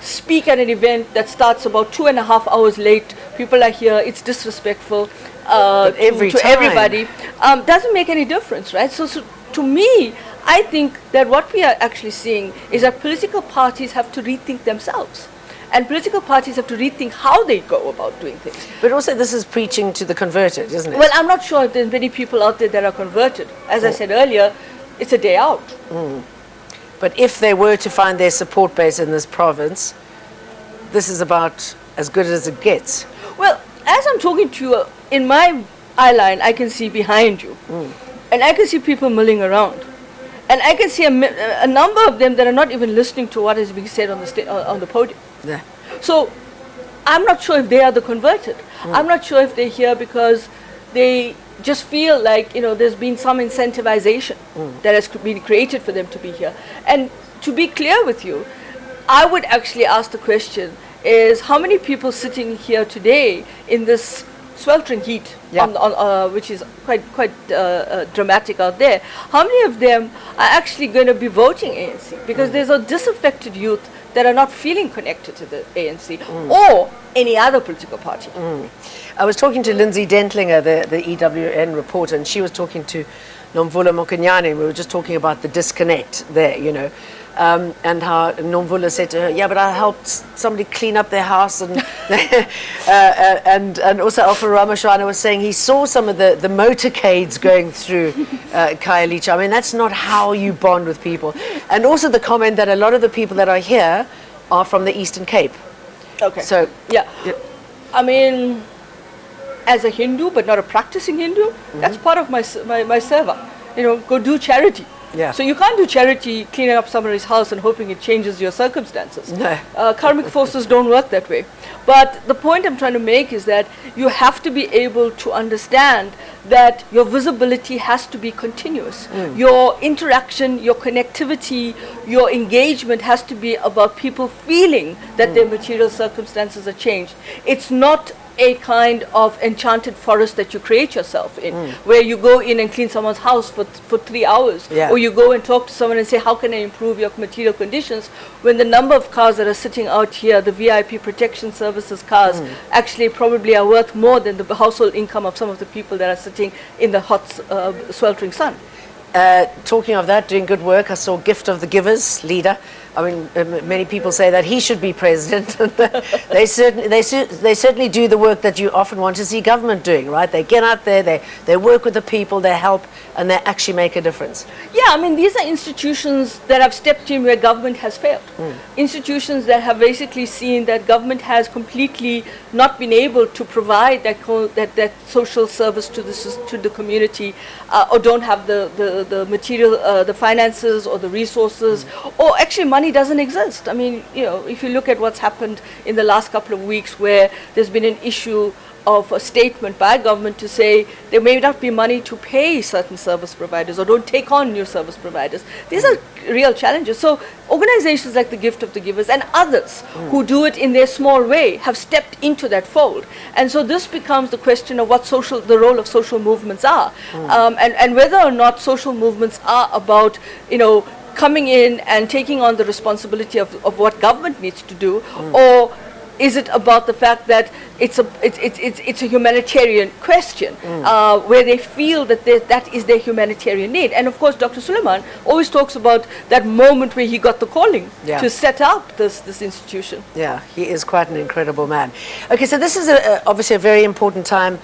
speak at an event that starts about 2.5 hours late, people are here, it's disrespectful to everybody, doesn't make any difference, right? So to me, I think that what we are actually seeing is that political parties have to rethink themselves. And political parties have to rethink how they go about doing things. But also this is preaching to the converted, isn't it? Well, I'm not sure if there's many people out there that are converted. As I said earlier, it's a day out. But if they were to find their support base in this province, this is about as good as it gets. Well, as I'm talking to you, in my eye line, I can see behind you and I can see people milling around. And I can see a number of them that are not even listening to what is being said on the podium. Yeah. So I'm not sure if they are the converted. I'm not sure if they're here because they just feel like, there's been some incentivization that has been created for them to be here. And to be clear with you, I would actually ask the question is how many people sitting here today in this sweltering heat, which is quite dramatic out there, how many of them are actually going to be voting ANC? Because there's a disaffected youth that are not feeling connected to the ANC or any other political party. I was talking to Lindsay Dentlinger, the EWN reporter, and she was talking to Nomvula Mokonyane. We were just talking about the disconnect there, and how Nomvula said to her, yeah, but I helped somebody clean up their house, and and also Alpha Ramashwana was saying he saw some of the motorcades going through Khayelitsha. I mean, that's not how you bond with people. And also the comment that a lot of the people that are here are from the Eastern Cape. Okay. So yeah. I mean, as a Hindu, but not a practicing Hindu, that's part of my seva. Go do charity. Yeah. So you can't do charity cleaning up somebody's house and hoping it changes your circumstances. No. Karmic forces don't work that way. But the point I'm trying to make is that you have to be able to understand that your visibility has to be continuous. Your interaction, your connectivity, your engagement has to be about people feeling that their material circumstances are changed. It's not a kind of enchanted forest that you create yourself in, where you go in and clean someone's house for 3 hours, or you go and talk to someone and say, how can I improve your material conditions, when the number of cars that are sitting out here, the VIP protection services cars, actually probably are worth more than the household income of some of the people that are sitting in the hot, sweltering sun. Talking of that, doing good work, I saw Gift of the Givers leader. I mean, many people say that he should be president. they certainly do the work that you often want to see government doing, right? They get out there, they work with the people, they help, and they actually make a difference. Yeah, I mean, these are institutions that have stepped in where government has failed. Institutions that have basically seen that government has completely not been able to provide that social service to the community, or don't have the material, the finances or the resources, or actually money doesn't exist. I mean, if you look at what's happened in the last couple of weeks, where there's been an issue of a statement by government to say there may not be money to pay certain service providers or don't take on new service providers. These are real challenges. So organizations like the Gift of the Givers and others who do it in their small way have stepped into that fold. And so this becomes the question of what the role of social movements are, and whether or not social movements are about, coming in and taking on the responsibility of what government needs to do, or is it about the fact that it's a humanitarian question, where they feel that that is their humanitarian need? And of course, Dr. Suleiman always talks about that moment where he got the calling to set up this institution. Yeah, he is quite an incredible man. Okay, so this is obviously a very important time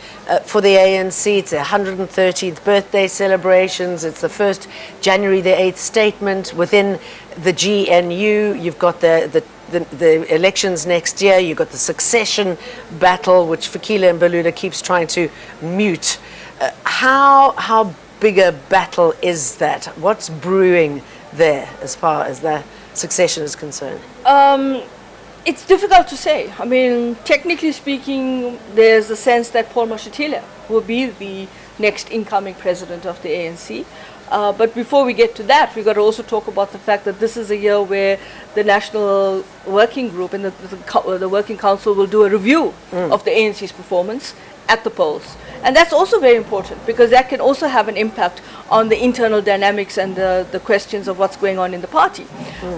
for the ANC. It's the 113th birthday celebrations. It's the first January the 8th statement within the GNU. You've got the elections next year. You've got the succession battle, which Fikile Mbalula keeps trying to mute. How big a battle is that? What's brewing there as far as the succession is concerned? It's difficult to say. I mean, technically speaking, there's a sense that Paul Mashatile will be the next incoming president of the ANC. But before we get to that, we've got to also talk about the fact that this is a year where the National Working Group and the Working Council will do a review of the ANC's performance at the polls. And that's also very important, because that can also have an impact on the internal dynamics and the questions of what's going on in the party.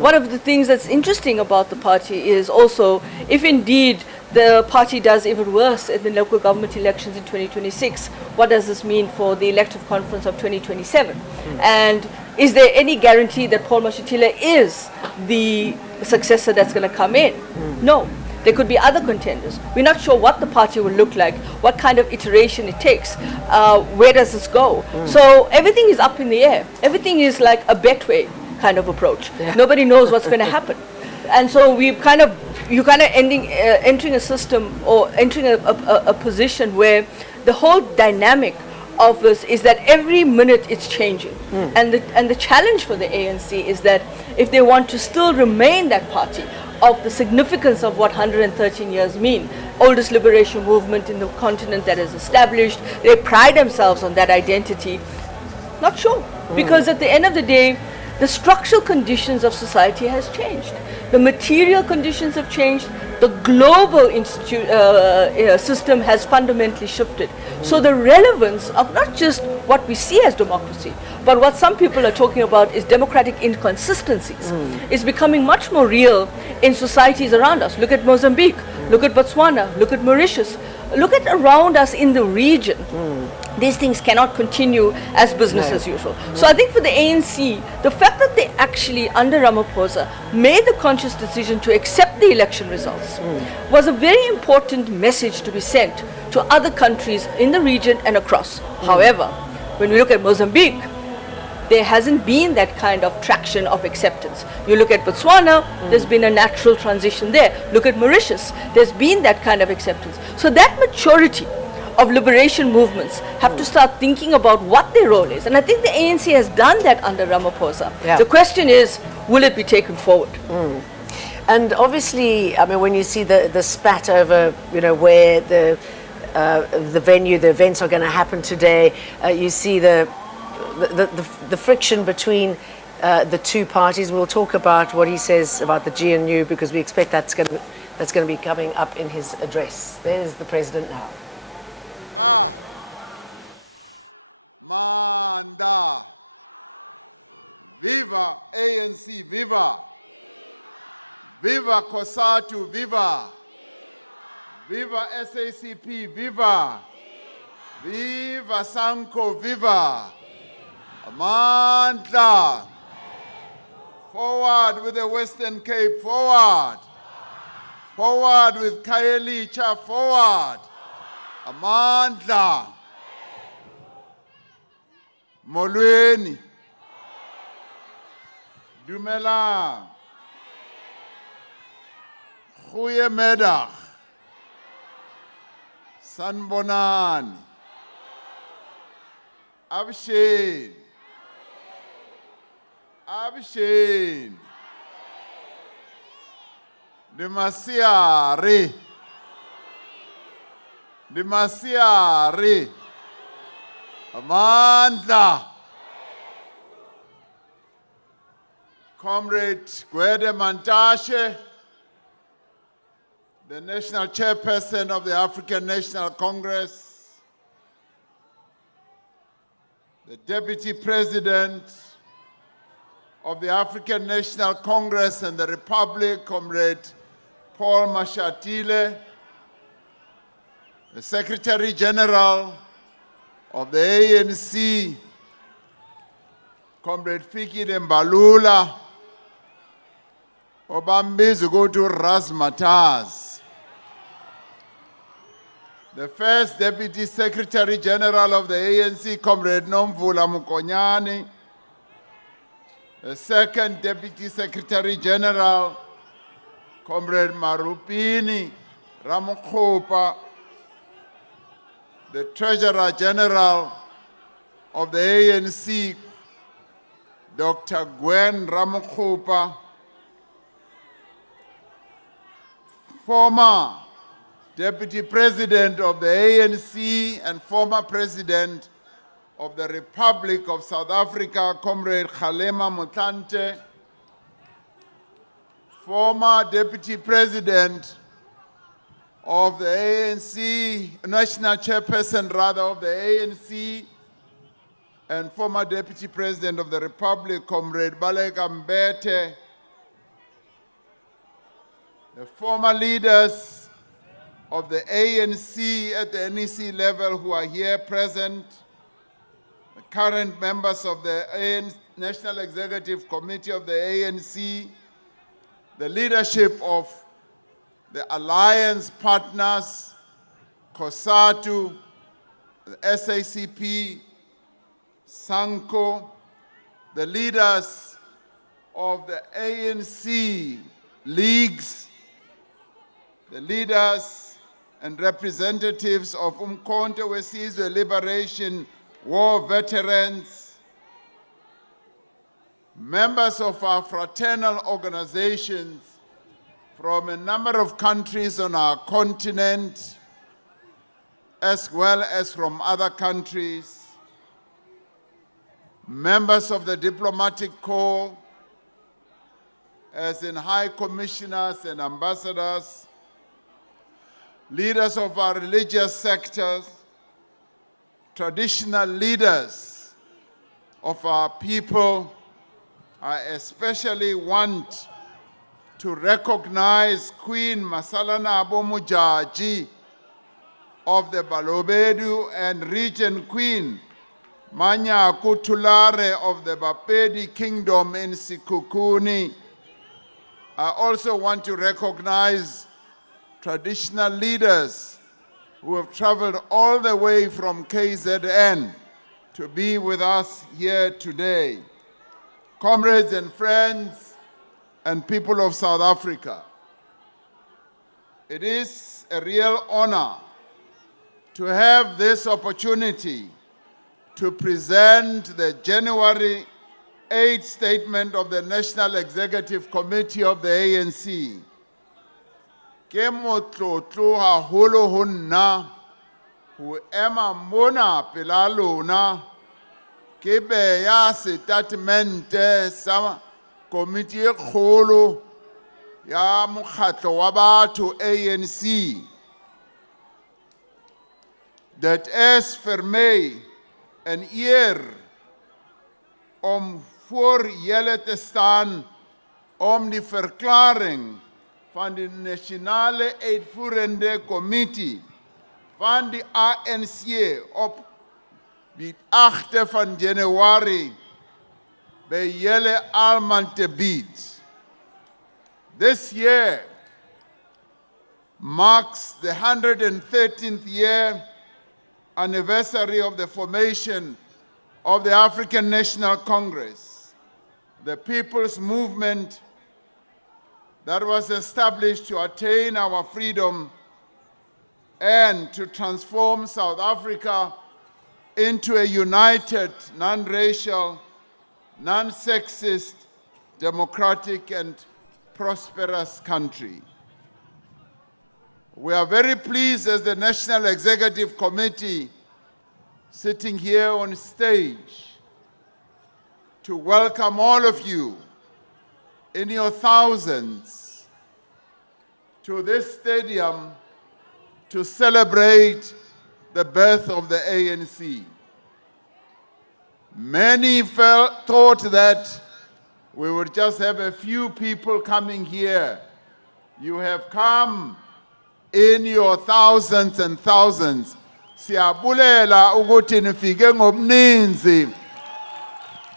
One of the things that's interesting about the party is also, if indeed the party does even worse in the local government elections in 2026, what does this mean for the elective conference of 2027? And is there any guarantee that Paul Mashatile is the successor that's going to come in? No. There could be other contenders. We're not sure what the party will look like, what kind of iteration it takes, where does this go? So everything is up in the air. Everything is like a betway kind of approach. Nobody knows what's going to happen. And so you're kind of entering a system or entering a position where the whole dynamic of this is that every minute it's changing. And the challenge for the ANC is that if they want to still remain that party of the significance of what 113 years mean, oldest liberation movement in the continent that is established, they pride themselves on that identity. Not sure, because at the end of the day, the structural conditions of society has changed. The material conditions have changed. The global system has fundamentally shifted. So the relevance of not just what we see as democracy, but what some people are talking about is democratic inconsistencies, is becoming much more real in societies around us. Look at Mozambique, look at Botswana, look at Mauritius, look at around us in the region. These things cannot continue as business as usual. So I think for the ANC, the fact that they actually, under Ramaphosa, made the conscious decision to accept the election results was a very important message to be sent to other countries in the region and across. However, when we look at Mozambique, there hasn't been that kind of traction of acceptance. You look at Botswana, there's been a natural transition there. Look at Mauritius, there's been that kind of acceptance. So that maturity of liberation movements have to start thinking about what their role is. And I think the ANC has done that under Ramaphosa. The question is, will it be taken forward? And obviously, I mean, when you see the spat over, you know, where the venue, the events are going to happen today, you see the friction between the two parties. We'll talk about what he says about the GNU, because we expect that's going to be coming up in his address. There's the president now. Manda. Viva ANC, viva. Viva COSATU, viva. Viva SACP, viva. Viva Sanko, viva. Amandla. Forward with the Western Cape, forward. Forward with Khayelitsha, forward. Amandla. Molweni. Dumelang. Goeiemiddag. Sanbonani. Abshin. Abshin. Demasiari. Demasiari. Amandla. Comrade Gwede Mantashe, the National Chairperson of the African National Congress, the Deputy President of the African National Congress and the Republic, Comrade Paul Mashatile, the Secretary General of the ANC, Comrade Fikile Mbalula, Obambizu go to Razmataz, the first Deputy Secretary General of the ANC, Comrade Nomvula Mukonyani, the second Deputy Secretary General, Comrade Marupini Ramokhopa, the Treasurer General of the ANC, Dr. Gwen Ramokhopa, former Deputy President of the ANC and former President of the Republic of South Africa, Comrade Kgalema Motlanthe, former Deputy President of the ANC, National Chairperson rather of the ANC, and former Deputy President of the Republic, Comrade Baleka Mbete, the former leaders of the ANC at the NEC level who are here present, the current members of the National Executive Committee of the ANC, the leadership of the alliance partners, COSATU, the SACP, SANCO, the leaders of the ANC leagues, the leaders and representatives of Umkhonto Wesizwe Liberation war veterans, members of our fraternal organizations from a number of countries on our continent, as well as from other countries, members of the diplomatic corps, as in high commissioners and ambassadors, leaders of our religious sectors, traditional leaders of our people. I especially want to recognize Queen Masalana Abomujaji of the Balobedu and Regent Queen Manya Kutulare of the Bapedi Kingdom in Sikukuni. I also want to recognize traditional leaders who have traveled all the way from KZN to be with us here today. Comrades and friends and people of South Africa, it is a real honor to have this opportunity to present the January 8th statement of the National Executive Committee of the ANC. Ke motlotlo haholo ho nna ho ema mona pela lona ke beya statemente sa komiti e kgolo ya mokgatlo wa batho ANC, dat is vir my 'n eer om voor julle te staan om die verklaring van die Nasionale Uitvoerende Kommissie van die ANC op die 8de van Januarie by julle almal te bied. This year marks the 113th year anniversary of the formation of the African National Congress, the people's movement that was established to attain our freedom and to transform South Africa into a united, non-racial, non-sexist, democratic and prosperous country. We are very pleased as the National Executive Committee sitting here on stage to welcome all of you in your thousands to this stadium to celebrate the birth of the ANC. Many thought that we would just have a few people coming here. You have come in your thousands and thousands. Siyabulela ukuthi nifike ngobunenzi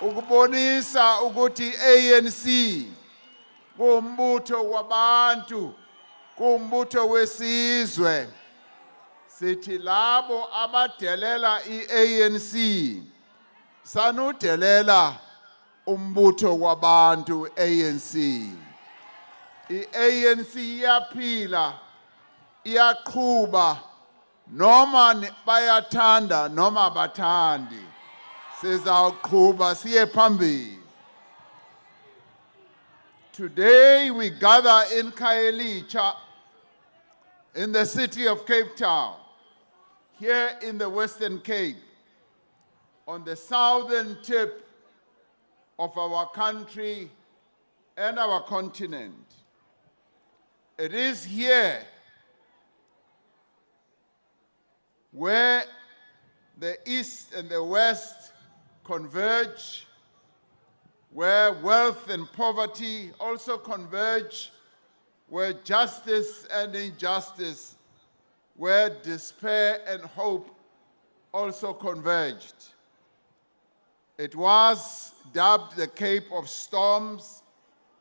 ukubonisa ukuthi ANC kumbutho wabantu, kumbutho wesizwe. Sithi labo abadelela iANC sanudelela umbutho wabantu ANC. iANC iyaphila, iyaqhuba, noma bayathanda noma bathandi. Sizawuqhuba siye phambili. Today we gather in Khayelitsha, in the city of Cape Town, here in the Western Cape, on the southern tip of our country and our continent. It is here where the East and the West converge, where wealth and poverty also converge, where justice and injustice, where despair and hope also converged. It was dubbed the Cape of Storms,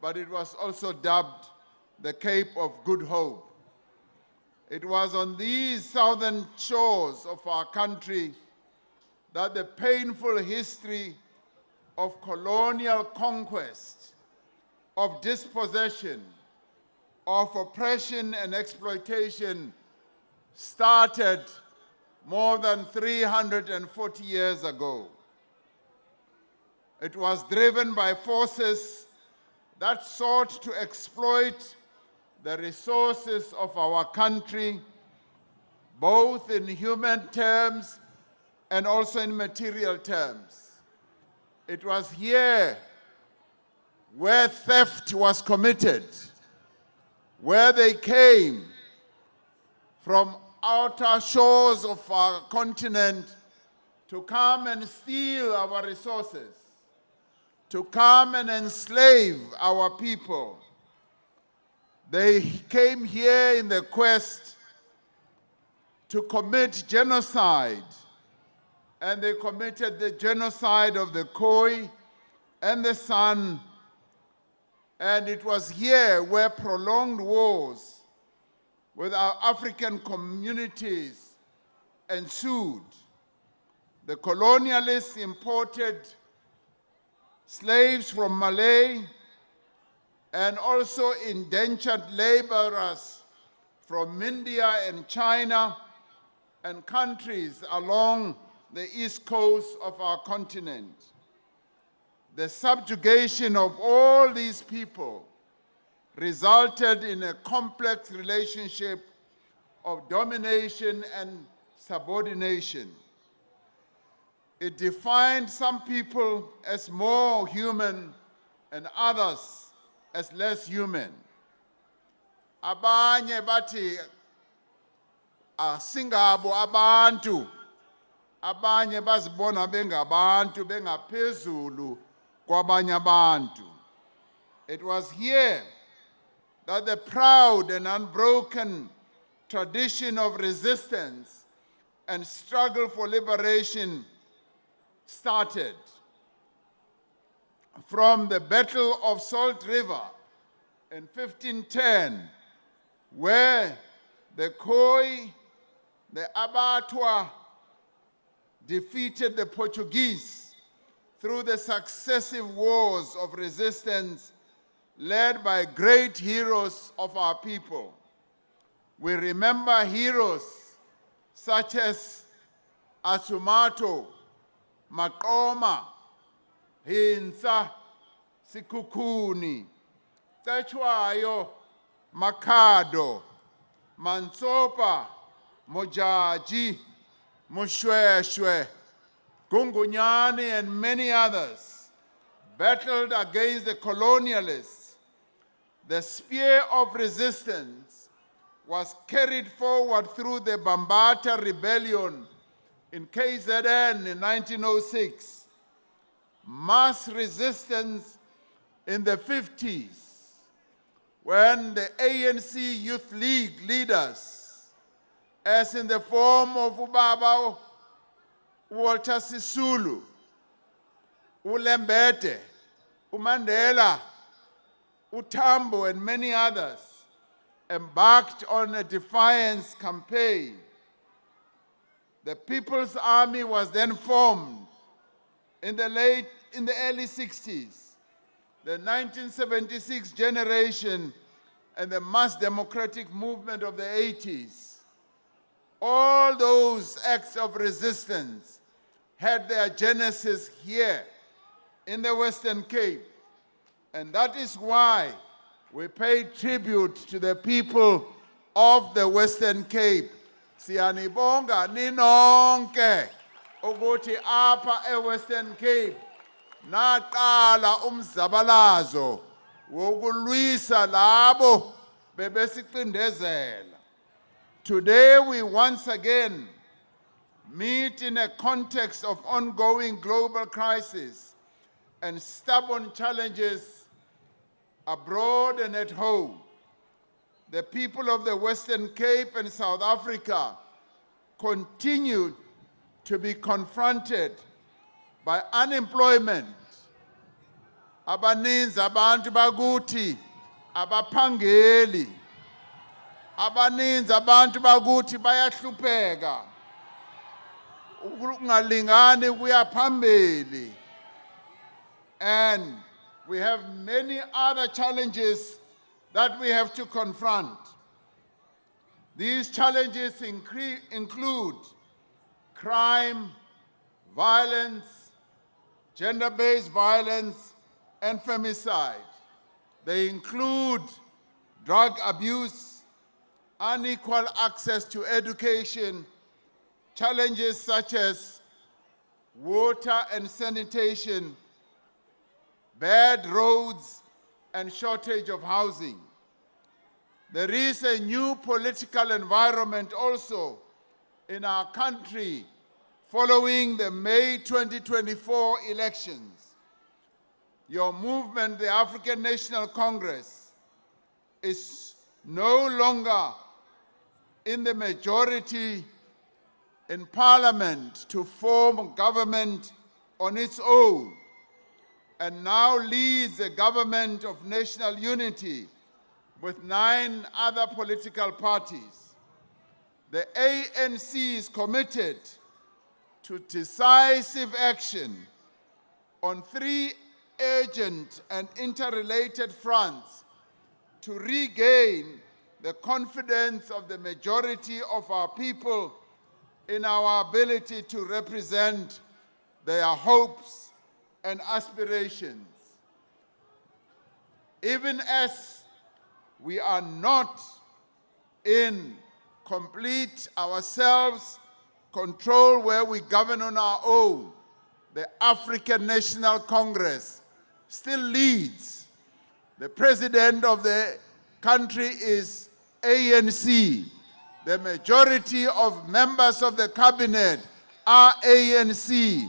but it was also dubbed the Cape of Good Hope. It was on these southern shores of our country that the painful history of colonial conquest, of dispossession, of oppression and exploitation started more than 340 years ago. It was driven by forces that sought to exploit the resources of our country, both in human terms and also in material terms. It was here where theft was committed, where they came from outer shores of our continent to come and steal our resources, to come and enslave our people. They came here in the quest to commit genocide, and they committed the genocide of the Khoi and the San, and it was here where prolonged wars with our African communities ensued. The colonialists imported slaves from Malay and also indentured laborers from India and China and countries along the east coast of our continent. The subjugation of all these people resulted in a complex relationship of domination and subordination. It defined some people as more human and others as less human. Abanye bathi asingabo abantu, abanye bazibona bengabantu bengaphezulu kwabanye abantu. It was here that the proud and unbroken tradition of resistance and struggle for liberation started. From the Battle of Salt River in 1510, where the Khoi, the Abatwa, defeated the Portuguese through the successive wars of resistance led by great heroes of our people. We remember heroes such as Asumato, Makoma, Hinsa, Sikukuni, Tachwayo, Makado, Mansopa, Mojaji, Mushweshwe, Gungunyani, and many others battled against the colonialists. The spear of resistance was carried forward through the Bambata Rebellion in KZN in 1906, mass resistance in the 50s, when the ANC Youth League leaders, as in the form of Ubaba Walter Sisulu, Ulembete, Umandela, Utambo, and many others, embarked on a defiance campaign. The People's Army was then formed in the early 60s. The 1976 generation and the mass democratic movement of the 80s. All those acts of resistance had their genesis here in the Western Cape. And that is why we pay tribute to the people of the Western Cape. Siyanibonga ninonke ukuthi apha e-Western Cape naqala umzabalazo wokulwisa labo bebesiqindezela. Today we once again meet in a context of ongoing global crisis and stubborn challenges abroad and at home. The people of the Western Cape and South Africa continue to be confronted by unemployment. Abaninzi abantu bakuthi abaphangeli. Abaninzi abantu bakuthi bayahlupheka. Ukungalingani kuya phambili. And we have many other challenges that we have to confront. These challenges include crime, violence, gender-based violence, and femicide. They include drug abuse, unequal access to education, challenges such as water and sanitation, bad roads, and shortage of housing. There is a new political environment also in our country following the May 2024 elections. Your movement, the African National Congress, is no longer in the majority in parliament to form government on its own, and now leads a government of national unity with 9 other political parties. The ANC is committed to decisive action on 3 urgent and interrelated fronts to regain the confidence of the majority of our people in our ability to represent their hopes and aspirations. Even as we are not in complete ourselves control where we govern on our own, the African National Congress still leads. The president of the country is ANC. The majority of members of the cabinet are ANC.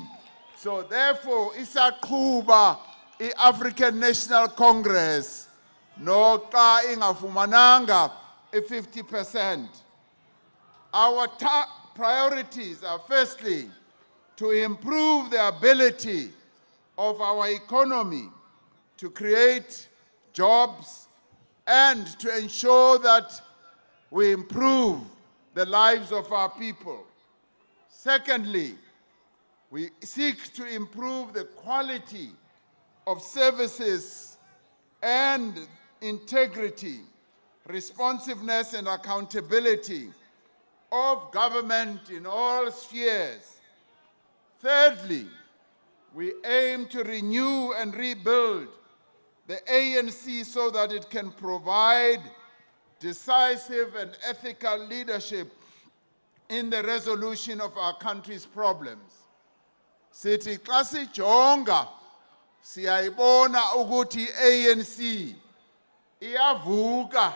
So therefore, isaqhuba i-African National Congress noxa ingafumananga i-50%. Our top priorities are firstly to improve the ability of our economy to create jobs and to ensure that we improve the lives of our people. Secondly, we seek to improve the quality of services and integrity, responsiveness and accountability of government in all spheres. Thirdly, we aim to renew and rebuild the ANC so that it can provide decisive and ethical leadership in the resolution of our country's problems. Sithi xa sijonga siyayibona ukuthi ANC iyavuka,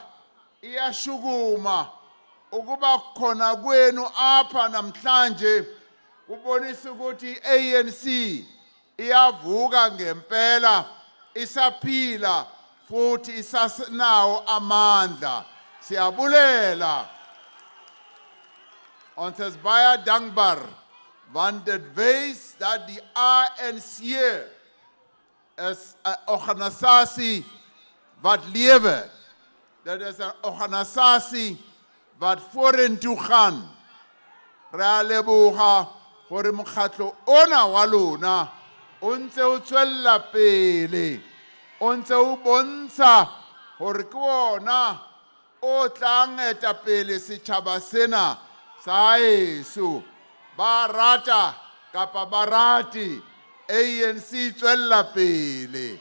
iyashukuma, ukuba khona kwenu apha namhlanje kubonisa ukuthi ANC iyavuka ngempela, isaphila futhi isasnawo amandla. Siyabulela. Ons is baie dankbaar want dit wys dat die ANC is 'n organisasie wat lewe. Dit is 'n organisasie wat vorentoe gaan. Re a leboga gore mokgatlo ona wa lona o ntse o tswella pele, o ntse o bontsha gore ke ona o tlang etapele setjhaba sena sa heso. Ba rata kapa ba rate, ANC tswella pele.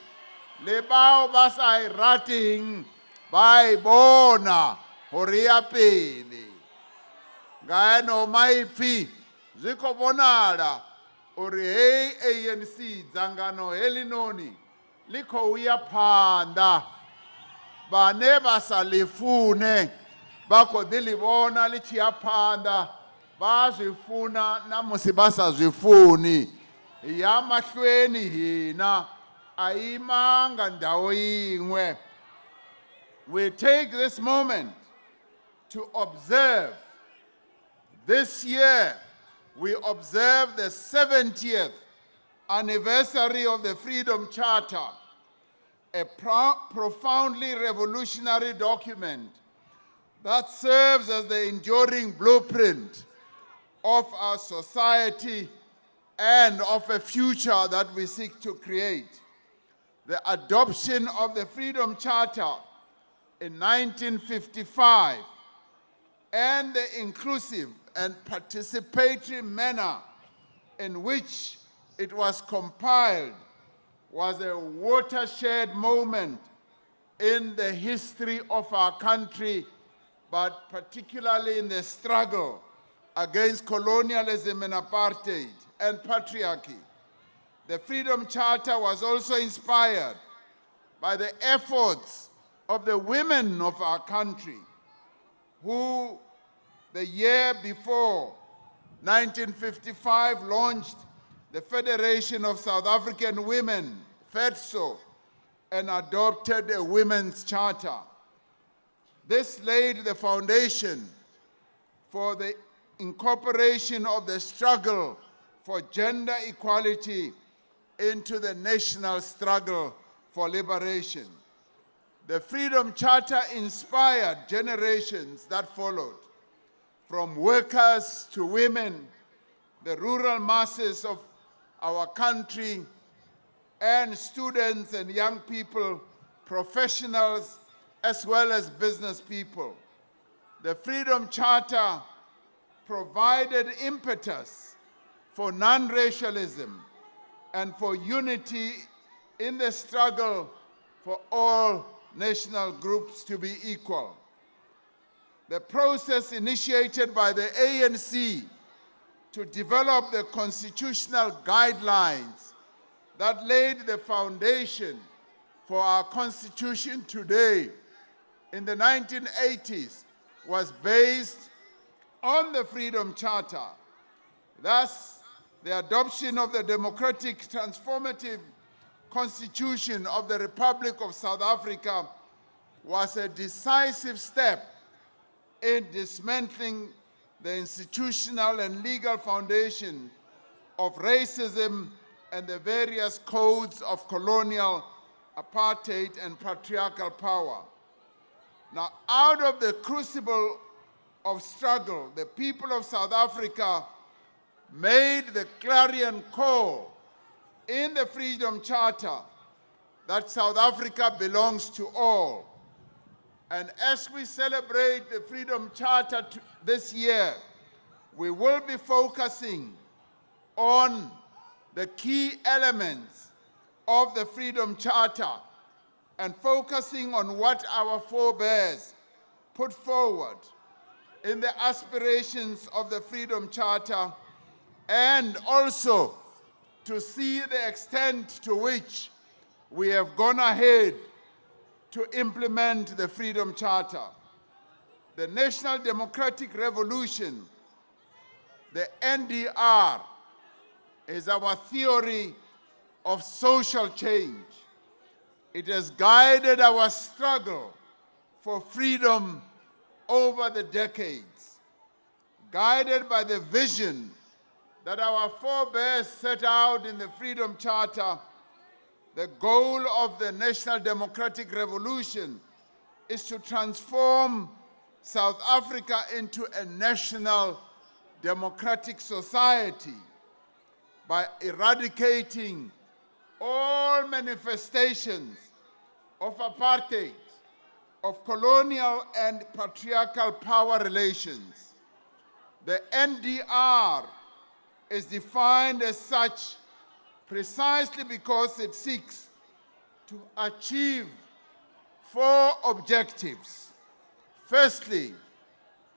Le bao ba sa e rateng ba e bona gore ya pele. Ngaeno maipfi ziko bonala uri hei ANC dzangano helinoni liko uya phanda, bane ba sa lifune ba kho dilibona lichiya phanda, ba zwifuna namusi ba sa zwifuni. Ya mahlweni hina ayimanga ndawo yin'we. We take this moment to observe. This year, we observe the 70th anniversary of the Freedom Charter, a profoundly revolutionary document that serves as the enduring blueprint of our society and of a future that we seek to create. The adoption of the Freedom Charter in 1955 and the inclusive and participatory manner in which it was compiled was a watershed moment in the history of our country, but particularly in the struggle against colonialism and apartheid and patriarchy. The Freedom Charter was also inspired by the efforts of the women of our country who, the year before, 1955, launched the Federation of South African Women, FEDSO, and adopted a women's charter. This laid the foundation for the incorporation of the struggle for gender equality into the national struggle for liberation. The Freedom Charter inspired generations that followed, from workers to women, the rural masses of our country, and students and young people, professionals, as well as business people. The Freedom Charter provided impetus for non-racialism and for unity in the struggle for all national groups to be equal. The process initiated by the ANC to develop the constitutional guidelines that laid the foundation for our Constitution today in the 1980s was based on the Freedom Charter. Thus, the adoption of the democratic transformative Constitution of the Republic of South Africa was a decisive step in dismantling the institutional and legal foundation of racism and the various codes of colonial, apartheid, and patriarchal power. Now, out of the crucible of struggle, the people of South Africa made the clarion call in the Freedom Charter that South Africa belongs to all. And as we celebrate the Freedom Charter this year, we will be focusing on the key elements of the Freedom Charter and focusing on what our forebears put forward in the aspirations of the Freedom Charter, and also to see the extent to which we have gone ahead to implement the Freedom Charter. The National Democratic Revolution, the NDR, is our theory of social change. It has guided our struggle for freedom over the decades, guided by the vision that our forebears set out in the Freedom Charter. The goal of the National Democratic Revolution is to transform South Africa into a national democratic society by eradicating all manifestations of apartheid, of colonial and patriarchal power relations. The NDR is defined as such precisely because it seeks to achieve four objectives. Firstly,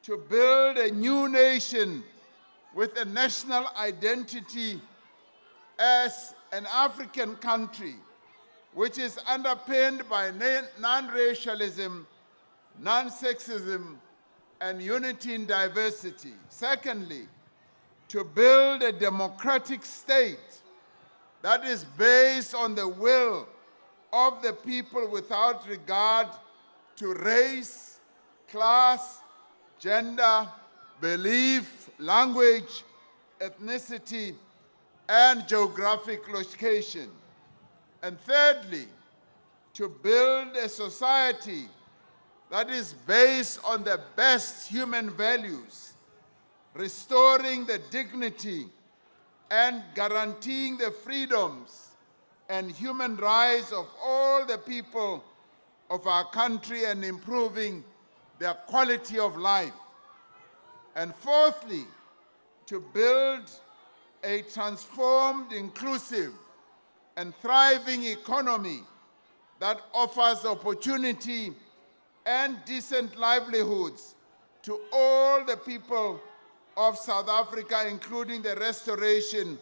to build a new nation with a national identity as an African country, which is underpinned by non-racialism, non-sexism, and unity in diversity. Secondly, to build a democratic state that is based on the will of the people without regard to race, class, gender, belief, language, ethnicity, and geographic location. And thirdly, to build a society that is based on the best human values, restoring the dignity and guaranteeing the freedoms and human rights of all the people of our country and improving their quality of life. And fourthly, to build a transformed, inclusive, and thriving economy that offers opportunity and decent livelihoods to all the people of South Africa, including the restoration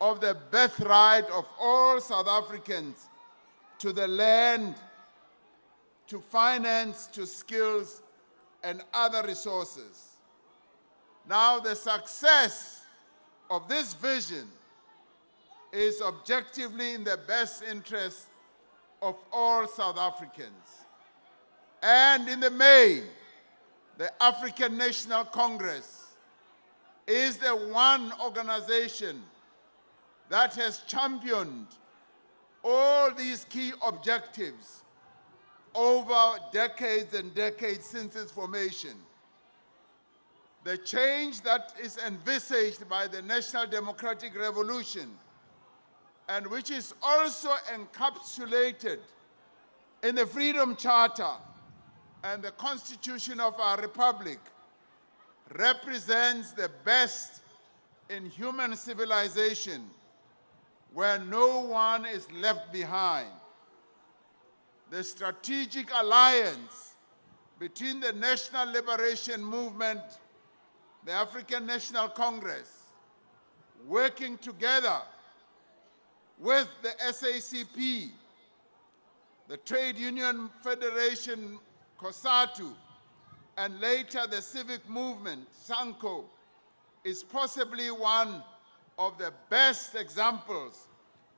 of the birthright of all South Africans to the land, to finance, to skills, and other resources. Now, the success of this vision is objectively in the best interest of all South Africans. And in the main, the African National Congress is the one organization that has championed all these key objectives over decades and decades since its formation. The change that is envisaged by the National Democratic Revolution, and which is also encapsulated in the Freedom Charter and the Constitution of our Republic, represents the best in human civilization, where no one is left behind. The strategic alliance between the National Liberation Movement, the African National Congress, working together with the SACP, the Trade Union Federation, COSATU, and later the civic movement, SANCO, is possibly one of the best examples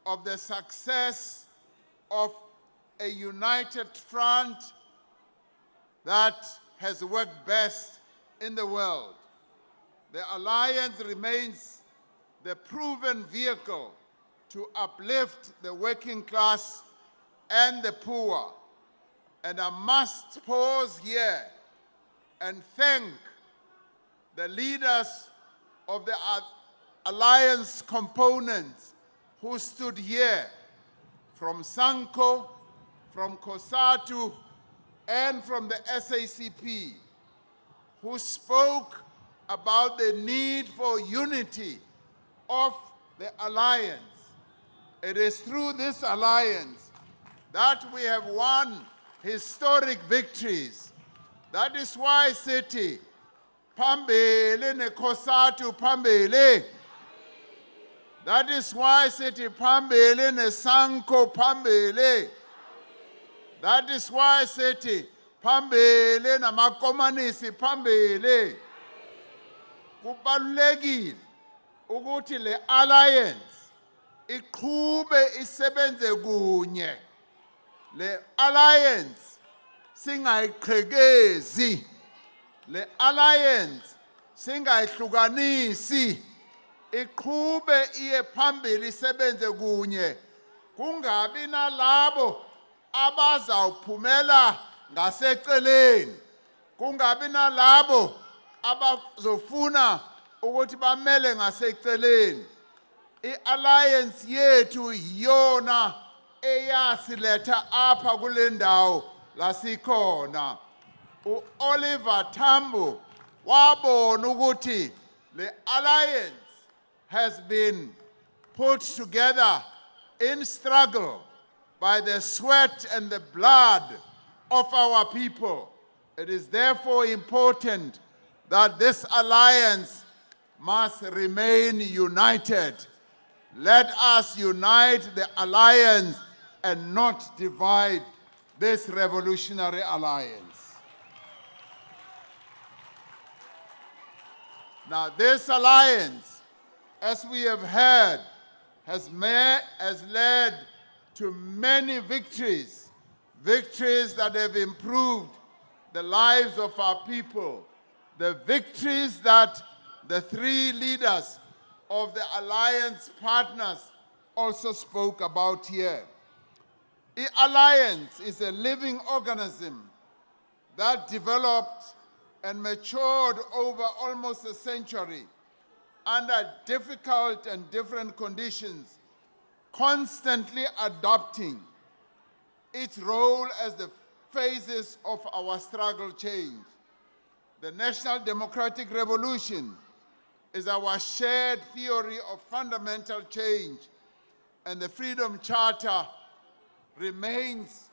of the success of a united front that has worked best in the world. The alliance remains the proven vehicle to uplift the working class and the poor. And I must pause here and thank the leaders of the alliance components who stood here, from SANCO, from COSATU, and from the SACP, who spoke about the need for unity of the alliance. It is through this alliance that we have won historic victories. That is why sithi phambili neCOSATU phambili. That is why sithi phambili neSANCO phambili. That is why sithi phambili namakomanisi phambili. Kubalulekile ukuthi le alliance iqhube isebenze kunye. Le alliance singayiqhekezi. Le alliance singayihlukanisi. Iqhube iye phambili isebenze kunye. Kungabi nalabo abazawuphumela ngaseceleni. Kungabi nalabo abazofuna ukuthi bamele ngaseceleni. I-alliance yethu yiyona eyasiletha apha kule ndawo lasikhona. U-Oliver Tambo wabona ukuthi le alliance has been put together in struggle by the sweat and the blood of our people. It is therefore important that this alliance must remain united. Let us unite the alliance and not divide this revolutionary alliance. Now, this alliance, as we have heard, has led to many victories, victories that have improved the lives of our people, the victories that the three leaders of the alliance partners also spoke about here. The alliance is a living organism that developed and matured over almost a century under difficult and different conditions, constantly adapting its role as the phases of our struggle change. The National Democratic Revolution is our shared theory of fundamental change, and the Freedom Charter remains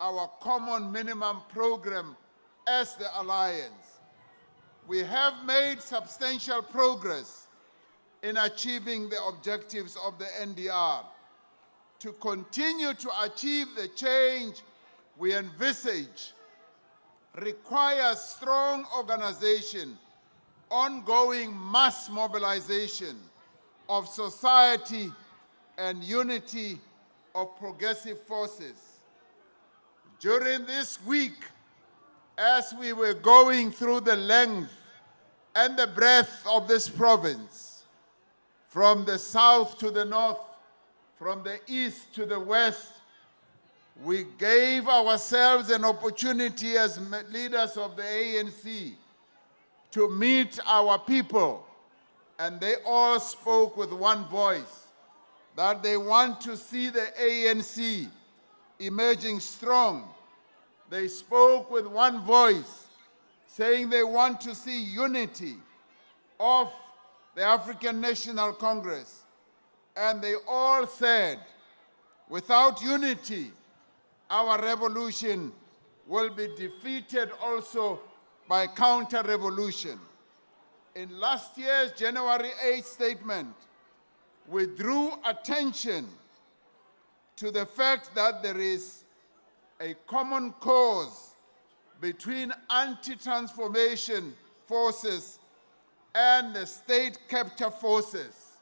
our common minimum program as the Alliance. We have made substantial progress in achieving the objectives of the NDR. To continue to achieve the change we envisage requires strong organization, ongoing mass mobilization of society, and unity of progressive forces. During this week, as we were going through the length and the breadth of this province, from the south to the north, from the east to the west, we gave ourselves an opportunity as leaders of the ANC to meet our people, and they all spoke with one voice, that they want to see the ANC emerging strong. They spoke with one voice, saying they want to see unity of the African National Congress. And they all said, without unity, our revolution will be defeated also by counter-revolution. In last year's January 8th statement, we drew attention to the fact that there is a common cause between anti-transformation forces and the state capture forces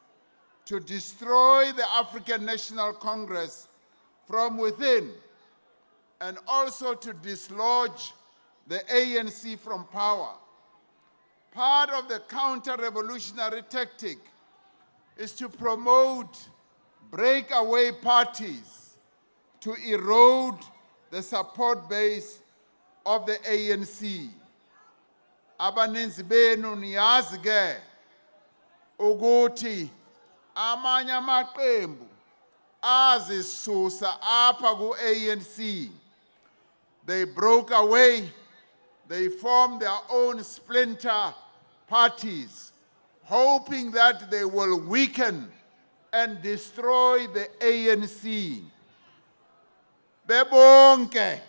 to destroy the African National Congress from within, and also to dislodge the ANC from power. Part of the counter-revolutionary tactic is to promote breakaway parties to erode the support base of the ANC. Abaninzi benu niyazi ke ukuthi amanye amaqembu azisusa apha ku-ANC. They broke away, they formed their own splinter parties, hoping that they will weaken and destroy the ANC. Bebonke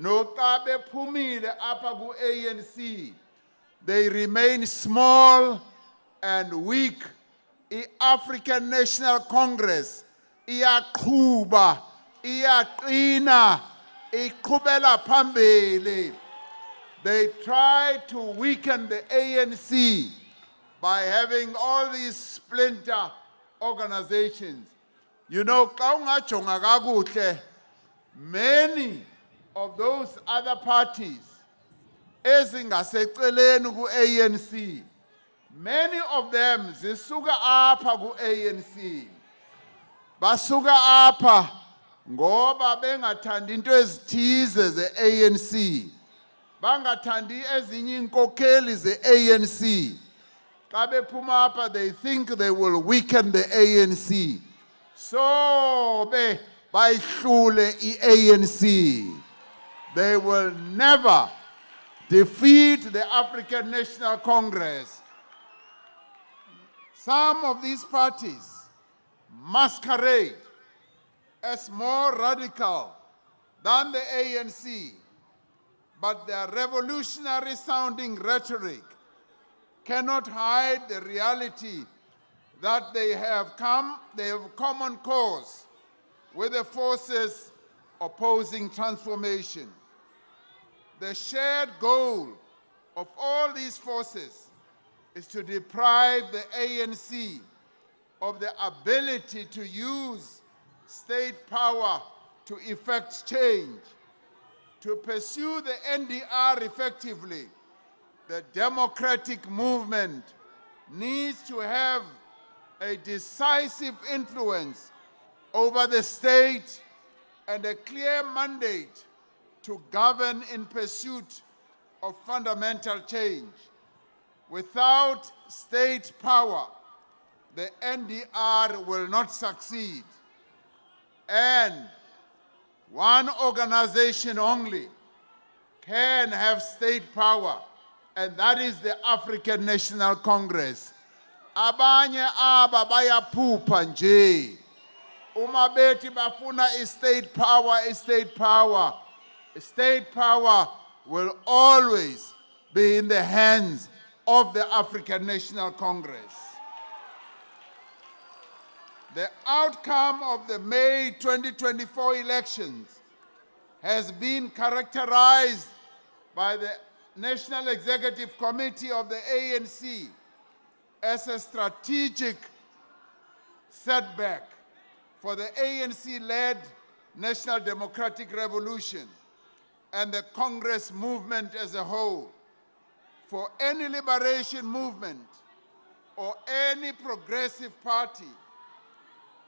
noxa bephumile apha ku-ANC, they remain small and weak. I-African National Congress iyaqhuba, iyaqina, iqhubela phambili. They try to weaken the ANC by having all these splinter organizations. You know, xa ungajonga kakuhle, many of those other parties ezingaseceleni ku-ANC, many of them zisuka apha ku-ANC. Basuka apha ngoba bengathandi into ezithize ze-ANC. Bangathandi ezinye inkokheli ze-ANC. Xa bephuma apha, they think they will weaken the ANC. So bayihlule i-ANC. They will never defeat the African National Congress. Some of these parties masquerade as more radical than the ANC, but their revolutionary sounding rhetoric cannot hide the reality that they have common cause with the forces opposing transformation. The shared goal of all these forces is to deprive the ANC of the ability to use state power to effect change. To pursue the NDR effectively, the democratic movement needs to have a decisive influence over the state and a clear mandate to govern in pursuit of fundamental change. Without state power, the NDR will not succeed. And one organization only can have state power, and that is the African National Congress. Abanye aba bayaphupha nje. Uma bethi bafuna state power, state power. State power will always be in the hands of the African National Congress. The outcome of the May 2024 elections has been characterized by the National Executive Committee of the ANC as a strategic setback for the ANC-led National Democratic Revolution and the Congress movement as a whole. For any liberation movement or any progressive party,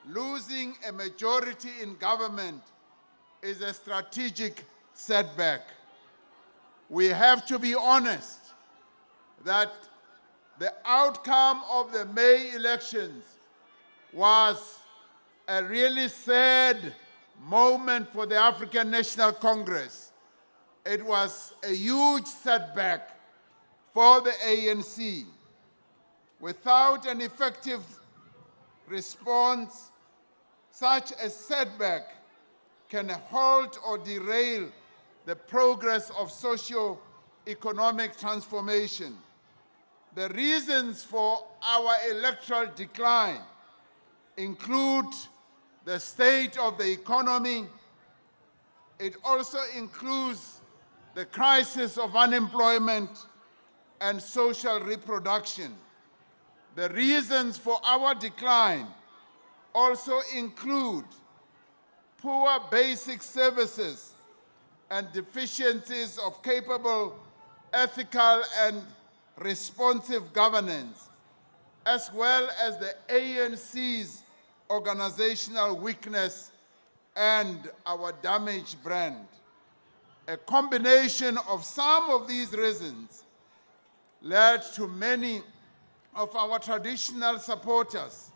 losing a majority in government is a strategic setback. We have to be honest that the outcome of the May elections was a really sad moment for the African National Congress. It was a huge setback for the ANC. Without an effective response, such a setback can halt or derail the progress of socio-economic transformation. The reasons for our electoral decline include the state of the economy. It also includes the crisis of unemployment and social reproduction. The reasons for our decline also include poor basic services and deficiencies of capable, ethical, and responsive governance, as well as the ANC's organizational weakness and our damaged brand. A combination of some of these reasons led to many of our traditional supporters,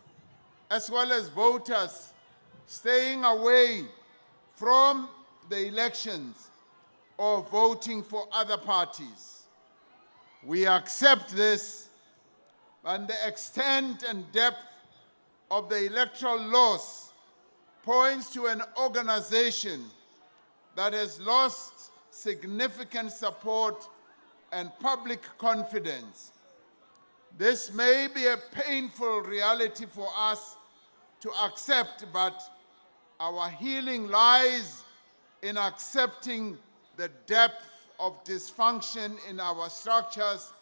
as well as voters, staying away from the elections or voting for other parties. We accept this, and the extent and depth of the electoral loss points to an organization that has lost significant support and public confidence. This may be a painful reality for us to accept, but our healing lies in accepting the depth of dysfunction in our structures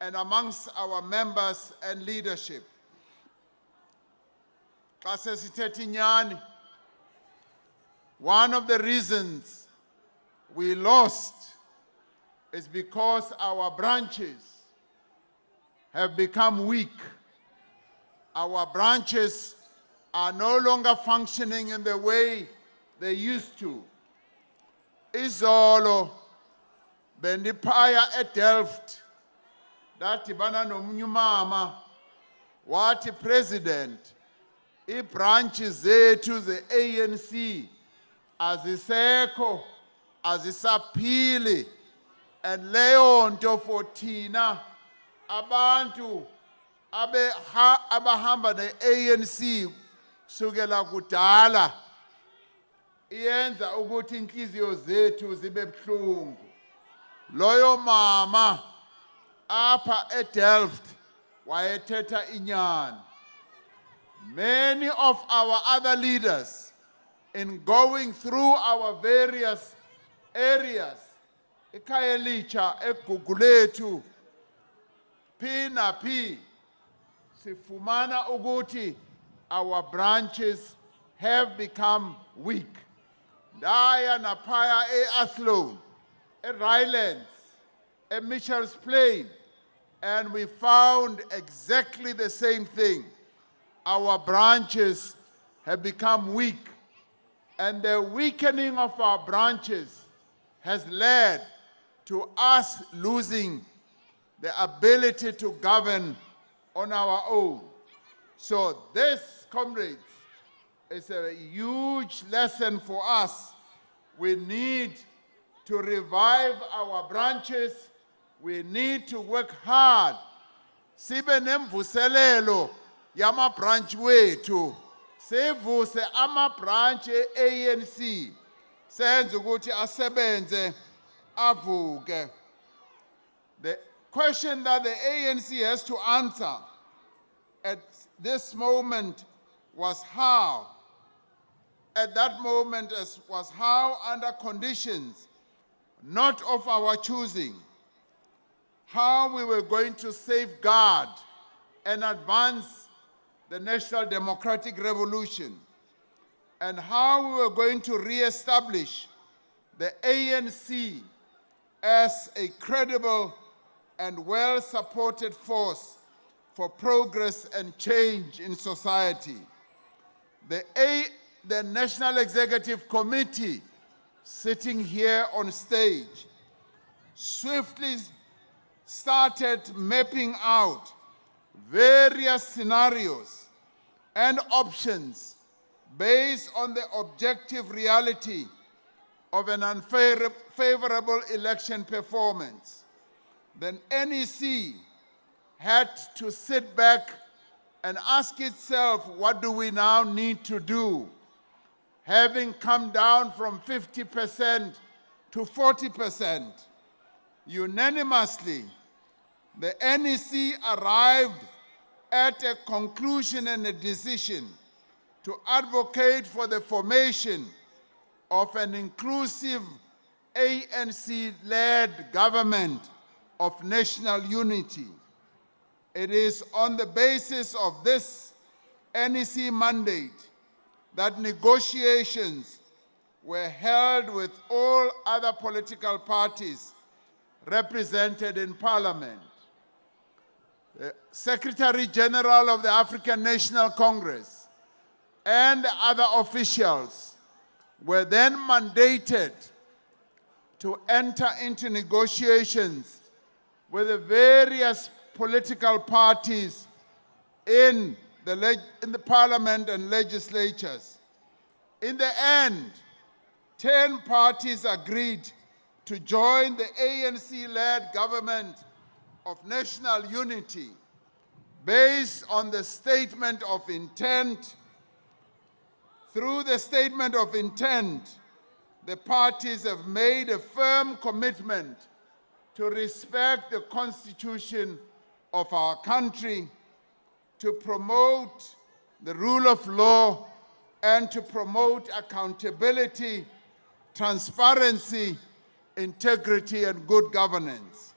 and amongst our members and leadership. One of the reasons we lost is because our branches have become weak. Our branches are no longer functioning in the way they used to. Izolo bendiphaya eDelft dadibana nomunye umama wathi president ibranches zethu ze-ANC azisekho azisaphili and leyo nto for thina abantu abahamba ne-ANC sukela kudala iyenza ukuthi inhliziyo zethu zibe buhlungu. Loyo mama apha eDelft wayethetha inyani. Many of our other leaders, in going through our various areas, Khayelitsha, eGugulethu, P na P, sifumana ukuthi our branches have become weak. Ndaya naphaya eAthlone, eRylands, eMitchells Plain, and we found exactly the same thing. Our branches have become weak, and the weakening of our branches has led to us losing the ability to govern on our own. So this, comrades, is a huge lesson for us. We need to revive our branches. we need to work hard. Sibe nemvuselelo yama branch wethu. Sevuse ama branch ANC. Senze ukuthi asebenze avuke. The question that the ANC has to answer at this moment was how. At that moment was how, under conditions not of our choosing, how we were going to safeguard and advance the National Democratic Revolution, and how we were going to re-establish the ANC as a credible and well-supported force for progress and change in society. The National Executive Committee, sitting here on stage, swiftly started mapping out various scenarios and options based on the objective reality of an unfavorable election performance. Then NEC had to sit back and ask itself, what do we now need to do? Having come down from 50% to 40%, unanimously, the NEC arrived at a conclusion and a decision to advocate for the formation of an inclusive ANC-led government of national unity. It is on the basis of this NEC mandate that negotiations were held with all other political parties represented in Parliament. The Secretary General of the African National Congress and other officials were then mandated to enter into negotiations with the various political parties in the Parliament and legislatures. In the end, 10 parties agreed to join the ANC-led government of national unity based on the statement of intent. Through the statement of intent, the parties have made a firm commitment to respect the Constitution of our country, to promote the rule of law, and to promote accountability, transparency, integrity, and good governance.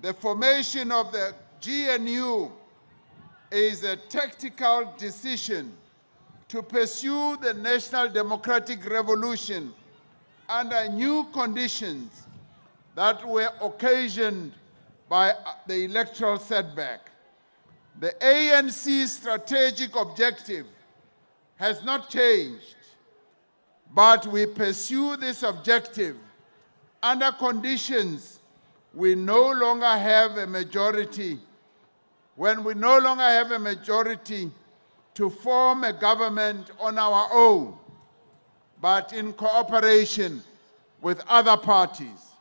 The formation of the GNU is a tactical decision to pursue the National Democratic Revolution under new conditions that were occasioned by the electoral setback. The ANC's strategic objective has not changed, but we pursue this objective under conditions we no longer have a majority, when we no longer have a majority to form a government on our own, but in cooperation with other parties.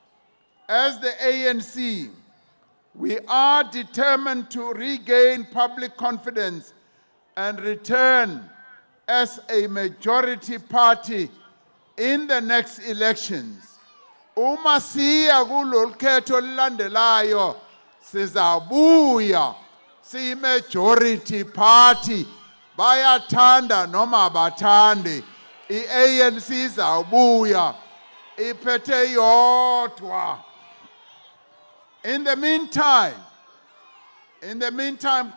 As the ANC, we are determined to regain public confidence and return as a majority party in the next elections. Uma siya kulolu khetho olulandelayo, sizabuya si-majority party. Bayathanda noma abathandi, i-ANC izawubuya iphethe yodwa. In the meantime,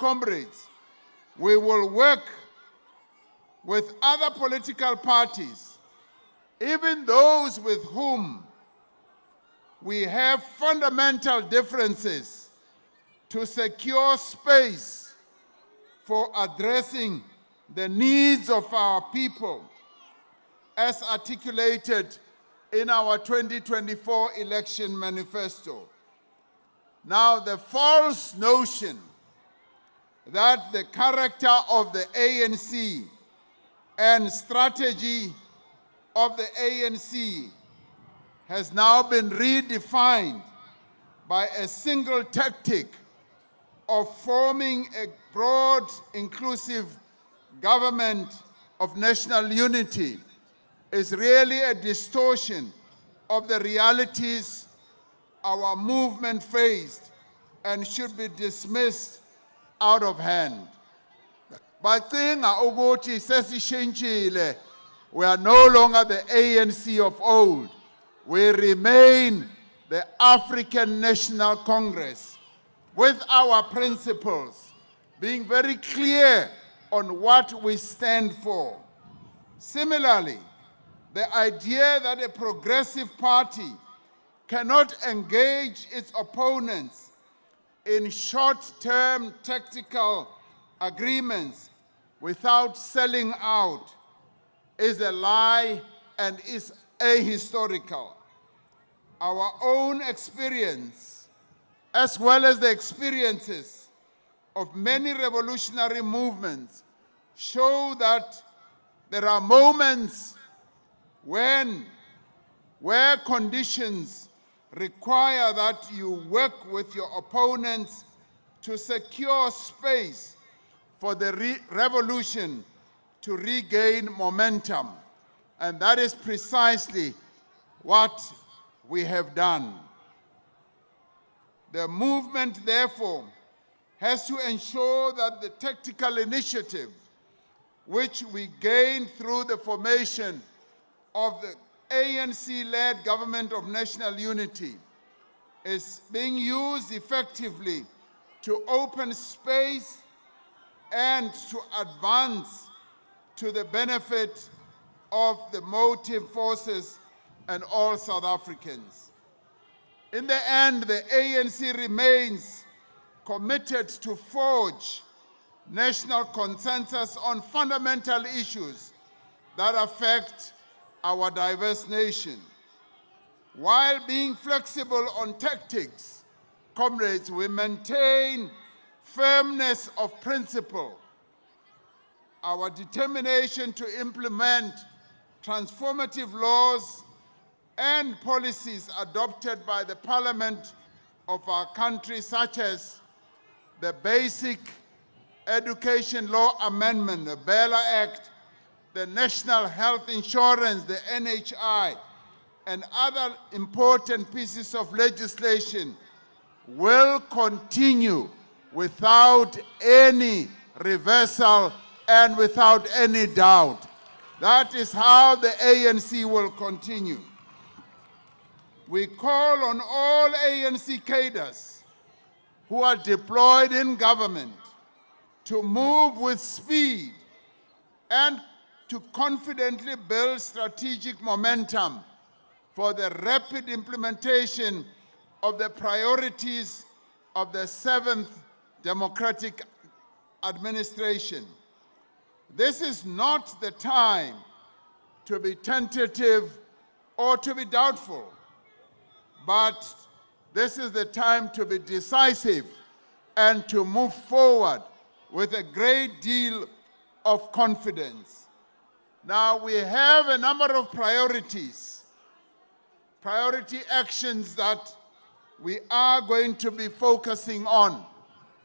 comrades, we will work with other political parties, even those with whom we have fundamental differences, to secure space for addressing the needs of our people as articulated in our 2024 election manifesto. Now, the false notion that the character of the ANC and strategy of the ANC has now been redefined by a single tactic of forming a broad, inclusive government of national unity is really a distortion of the realities our movement faced and should be dismissed out of hand. Bacinga ukuthi sesishintshile. We are no longer the ANC of old. We remain the African National Congress with our principles, being very clear on what we stand for. Similarly, the idea that a progressive party cannot engage its opponents in short-term tactical agreements without selling out is a lie and is ahistorical. Our own experience, as well as the experiences of many revolutionary movements, show that there are moments where conditions require that you work with your opponents to secure space for the revolution to regain momentum. And that is precisely what we have done. The movement, therefore, has to ensure that the tactical initiative which we gained through the formation of the ANC-led Government of National Unity is being used effectively to open space and to advance to the benefit of the motive forces and all South Africans. In the end, the ANC remains committed to forge national consensus on fundamental issues that affect our diverse nation. While being flexible on tactics, comrades, we maintain firmness of principle. Our determination to implement transformative laws and policies adopted by the Parliament of our country, such as the Basic Education Law Amendment, the BELA Act, the National Health Insurance, the NHI, and other important pieces of legislation will continue without any reversal and without any doubt. That is how the ANC will continue. We call on all ANC cadres who are deployed in government to move with speed and to confidently build strategic momentum for the rapid implementation of the priorities of the 7th Democratic Administration. This is not the time to be tentative or to be doubtful, but this is the time to be decisive and to move forward with a great deal of confidence. Now, we have a number of priority actions that we are going to be focusing on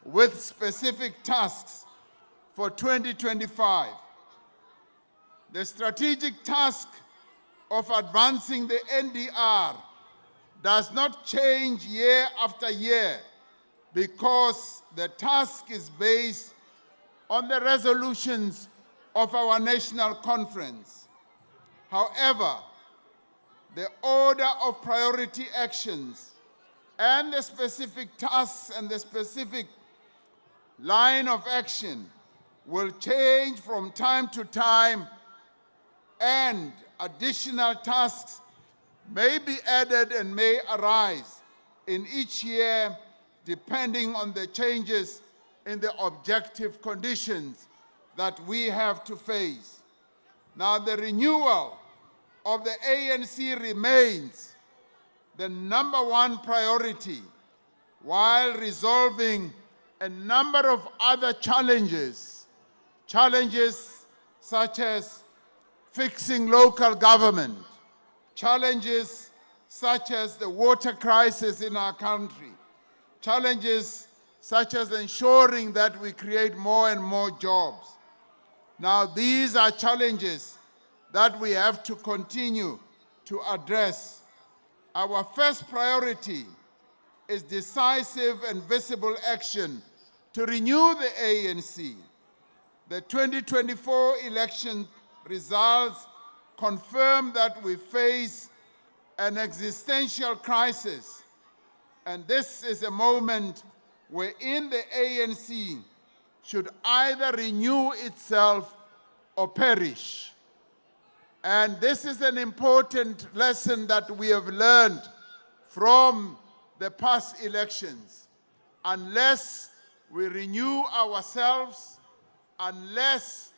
with specific tasks for 2025. The strategic task of advancing the NDR does not change year after year because the task is based on the resolutions of our national conference. However, the order of priority actions and the specific tasks and the specific line of action will change from time to time, and additional tasks may be added and may arise in each year depending on the changes in the objective conditions that we have to face. Now, the renewal of the ANC remains the #1 priority, while resolving a number of other challenges such as fixing local government, challenges such as the water crisis in our country, challenges such as ensuring that we create more and more jobs. Now, these are challenges that we have to continue to address. Our first priority is decisive and visible action to renew the ANC. The 2024 election results confirm that we face an existential crisis, and this is a moment wherein the ANC should either renew itself or perish. And this is an important lesson that we have learned from the past elections. Unless we renew ourselves, unless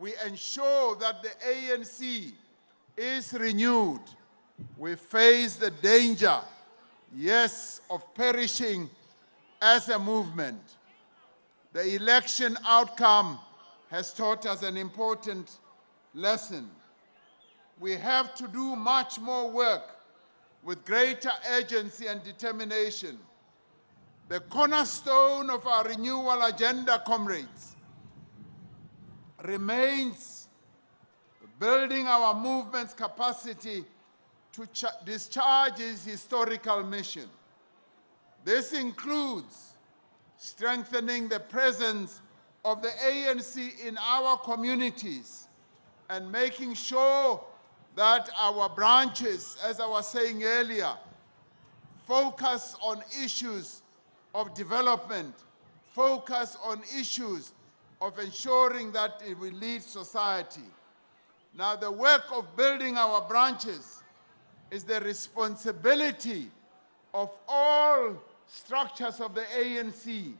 we ensure that the ANC is renewed, we face the danger, yes, of perishing as a movement. The election outcome has taught us an important lesson. We have to do much more work with greater urgency and determination. The cornerstone of our renewal agenda, comrades, remains building our movement's capacity to discharge its historical mission. This includes strengthening the presence of the ANC in our communities and making sure that our branches, as I was saying earlier, focus on issues of development, focus on issues of ensuring that it will lead society. Now, the work of building our branches is the responsibility of all structures of the ANC,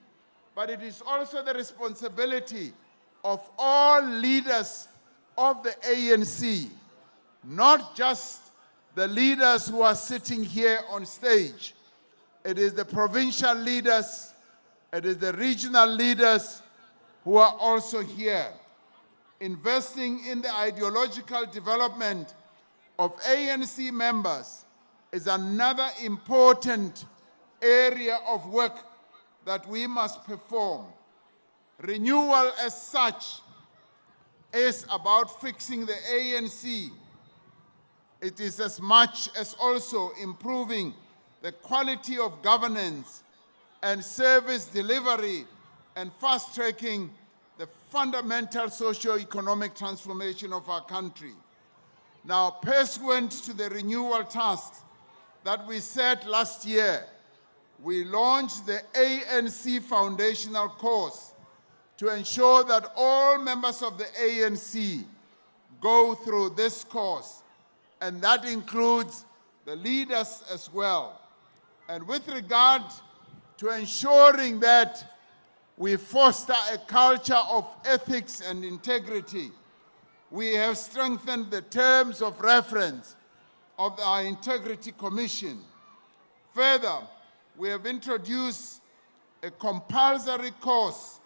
but it is also the responsibility of all leaders of the ANC, not just the leaders who are sitting here on stage. It is the provincial leaders, it is the regional leaders who are also here. Investing in the ideological development of ANC members is another important area of work that we must perform. Renewal as such is about fixing the ANC. It is as much as also improving the quality of governance and service delivery and fast-tracking the fundamental socio-economic transformation of our country. Now, pursuant to the renewal tasks that we set last year, we launched the ANC Foundational Course to ensure that all members of the ANC go through this course, and that includes the leaders as well. And with regard to ensuring that we foster a culture of ethics and integrity, we have strengthened the terms of reference of our Integrity Commission. Further, we have introduced a compulsory course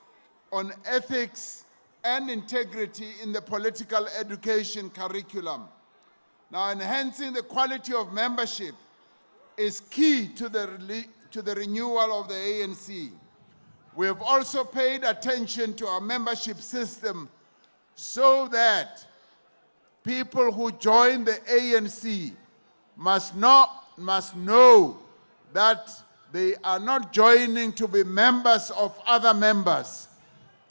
on ethics and integrity in the political education curriculum. Now, enhancing the quality of membership is key to the renewal of the ANC. We have also paid attention to our membership system so that people who join the ANC must know that they are not joining to be members of other members.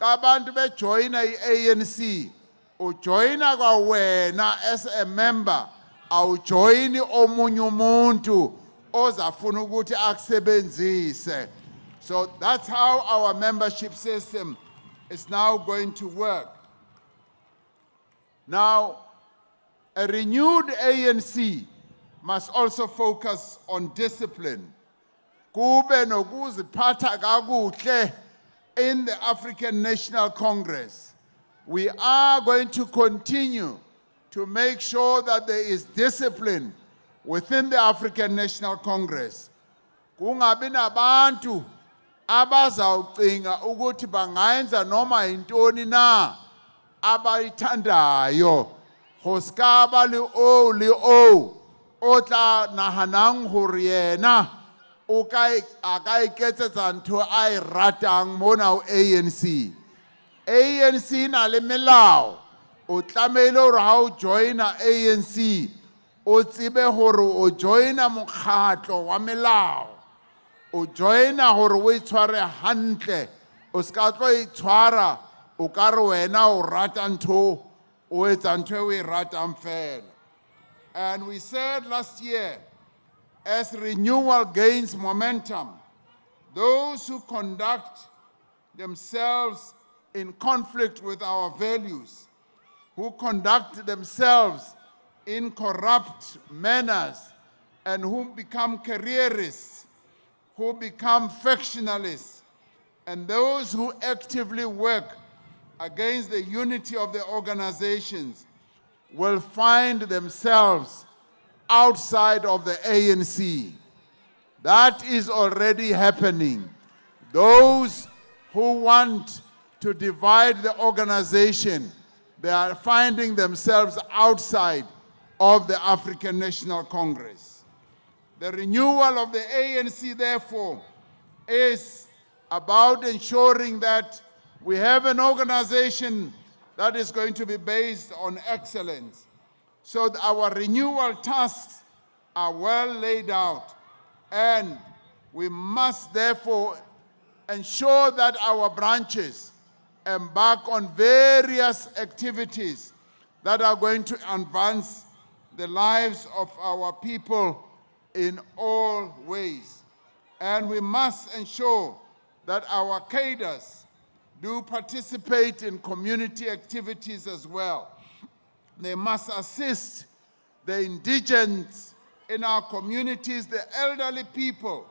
Abantu be join ANC, o joina kwa wena as a member, awu join omunye umuntu ozafuna ukuthi akusebenzise. So that's how our membership system is now going to work. Now, a renewed ANC must also focus on discipline. Kube nokuziphatha kakuhle in the African National Congress. We are going to continue to make sure that there is discipline within the African National Congress. Kungabi nabantu abazawucinga ukuthi bangayenza noma yintoni na abayithandayo. Khoskaba li o o tla nahanang hore yena o ka a ka iketsetsa ntho a e ratang mona ho ANC. ANC na le melao, o tlamehile hore ha o joina ANC o tsebe hore o joina mokgatlo wa melao, o joina hore o itshware hantle, o ska tlo itshwara o ka re wena o rata ntho o etsa ntho eo o e ratang fela. And we said last year, as renewal gains momentum, those who conduct themselves in conflict with our values, who conduct themselves in corrupt manners, and who become careerists, who become factionalists, and those who actively work against the unity of the organizations will find themselves outside of the ANC. That is already happening. Those who want to divide the organization, they are finding themselves outside of the African National Congress. The renewal of the ANC, therefore, is about ensuring that we have an organization that is going to be based on excellence. So our renewal tasks are well laid out, and we must therefore ensure that our branches embark on various activities that are going to advance the lives of our people in all ways. And we must ensure that our cadres do participate in community activities as well. They must assist the indigents in our communities, the elderly people,